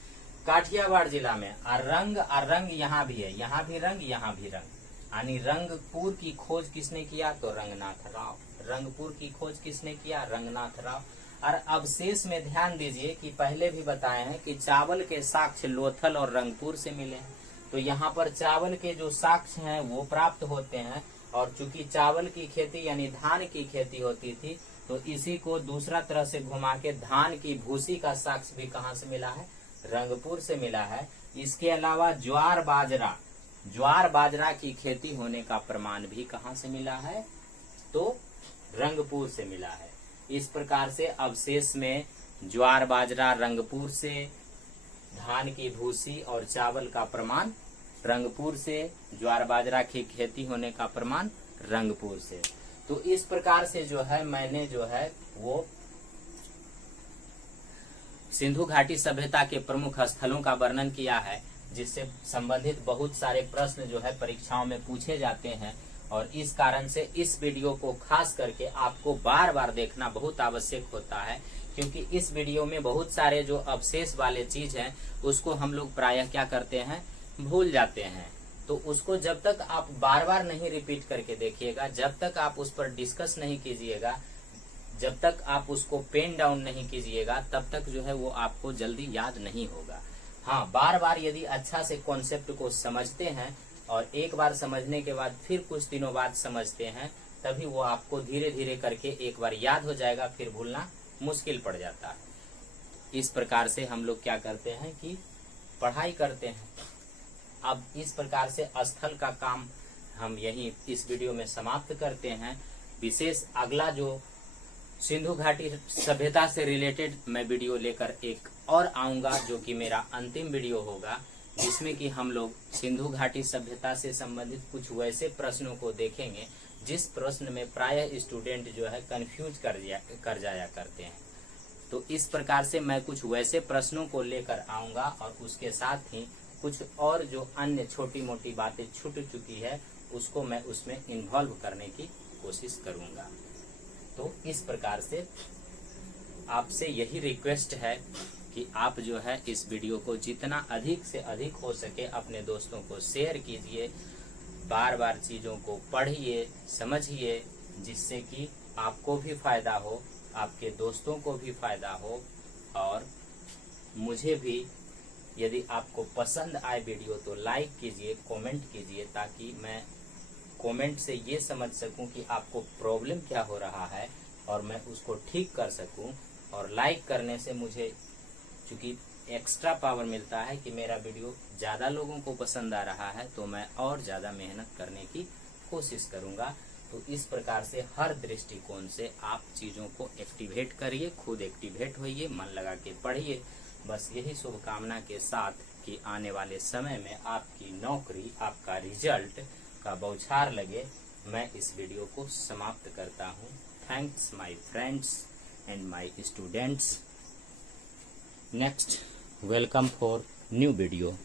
काठियावाड़ जिला में। और रंग यहाँ भी है, यहाँ भी रंग, यहाँ भी रंग। यानी रंगपुर की खोज किसने किया? तो रंगनाथ राव। रंगपुर की खोज किसने किया? रंगनाथ राव। और अवशेष में ध्यान दीजिए कि पहले भी बताए हैं कि चावल के साक्ष्य लोथल और रंगपुर से मिले हैं। तो यहाँ पर चावल के जो साक्ष्य हैं वो प्राप्त होते हैं। और चूंकि चावल की खेती यानी धान की खेती होती थी तो इसी को दूसरा तरह से घुमा के धान की भूसी का साक्ष्य भी कहाँ से मिला है? रंगपुर से मिला है। इसके अलावा ज्वार बाजरा की खेती होने का प्रमाण भी कहाँ से मिला है? तो रंगपुर से मिला है। इस प्रकार से अवशेष में ज्वार बाजरा रंगपुर से, धान की भूसी और चावल का प्रमाण रंगपुर से, ज्वार बाजरा की खेती होने का प्रमाण रंगपुर से। तो इस प्रकार से जो है मैंने जो है वो सिंधु घाटी सभ्यता के प्रमुख स्थलों का वर्णन किया है, जिससे संबंधित बहुत सारे प्रश्न जो है परीक्षाओं में पूछे जाते हैं। और इस कारण से इस वीडियो को खास करके आपको बार बार देखना बहुत आवश्यक होता है, क्योंकि इस वीडियो में बहुत सारे जो अवशेष वाले चीज हैं उसको हम लोग प्रायः क्या करते हैं? भूल जाते हैं। तो उसको जब तक आप बार बार नहीं रिपीट करके देखिएगा, जब तक आप उस पर डिस्कस नहीं कीजिएगा, जब तक आप उसको पेन डाउन नहीं कीजिएगा, तब तक जो है वो आपको जल्दी याद नहीं होगा। हाँ, बार बार यदि अच्छा से कॉन्सेप्ट को समझते हैं और एक बार समझने के बाद फिर कुछ दिनों बाद समझते हैं, तभी वो आपको धीरे धीरे करके एक बार याद हो जाएगा, फिर भूलना मुश्किल पड़ जाता है। इस प्रकार से हम लोग क्या करते हैं कि पढ़ाई करते हैं। अब इस प्रकार से स्थल का काम हम यही इस वीडियो में समाप्त करते हैं। विशेष अगला जो सिंधु घाटी सभ्यता से रिलेटेड मैं वीडियो लेकर एक और आऊंगा, जो कि मेरा अंतिम वीडियो होगा, जिसमें कि हम लोग सिंधु घाटी सभ्यता से संबंधित कुछ वैसे प्रश्नों को देखेंगे जिस प्रश्न में प्रायः स्टूडेंट जो है कंफ्यूज कर जाया करते हैं। तो इस प्रकार से मैं कुछ वैसे प्रश्नों को लेकर आऊंगा और उसके साथ ही कुछ और जो अन्य छोटी मोटी बातें छूट चुकी है उसको मैं उसमें इन्वॉल्व करने की कोशिश करूंगा। तो इस प्रकार से आपसे यही रिक्वेस्ट है कि आप जो है इस वीडियो को जितना अधिक से अधिक हो सके अपने दोस्तों को शेयर कीजिए, बार बार चीज़ों को पढ़िए, समझिए, जिससे कि आपको भी फायदा हो, आपके दोस्तों को भी फायदा हो, और मुझे भी यदि आपको पसंद आए वीडियो तो लाइक कीजिए, कमेंट कीजिए, ताकि मैं कमेंट से ये समझ सकूं कि आपको प्रॉब्लम क्या हो रहा है और मैं उसको ठीक कर सकूं। और लाइक करने से मुझे चूंकि एक्स्ट्रा पावर मिलता है कि मेरा वीडियो ज़्यादा लोगों को पसंद आ रहा है, तो मैं और ज़्यादा मेहनत करने की कोशिश करूंगा। तो इस प्रकार से हर दृष्टिकोण से आप चीज़ों को एक्टिवेट करिए, खुद एक्टिवेट होइए, मन लगा के पढ़िए। बस यही शुभकामना के साथ कि आने वाले समय में आपकी नौकरी, आपका रिजल्ट का बौछार लगे, मैं इस वीडियो को समाप्त करता हूँ। Thanks my friends and my students. Next, welcome for new video.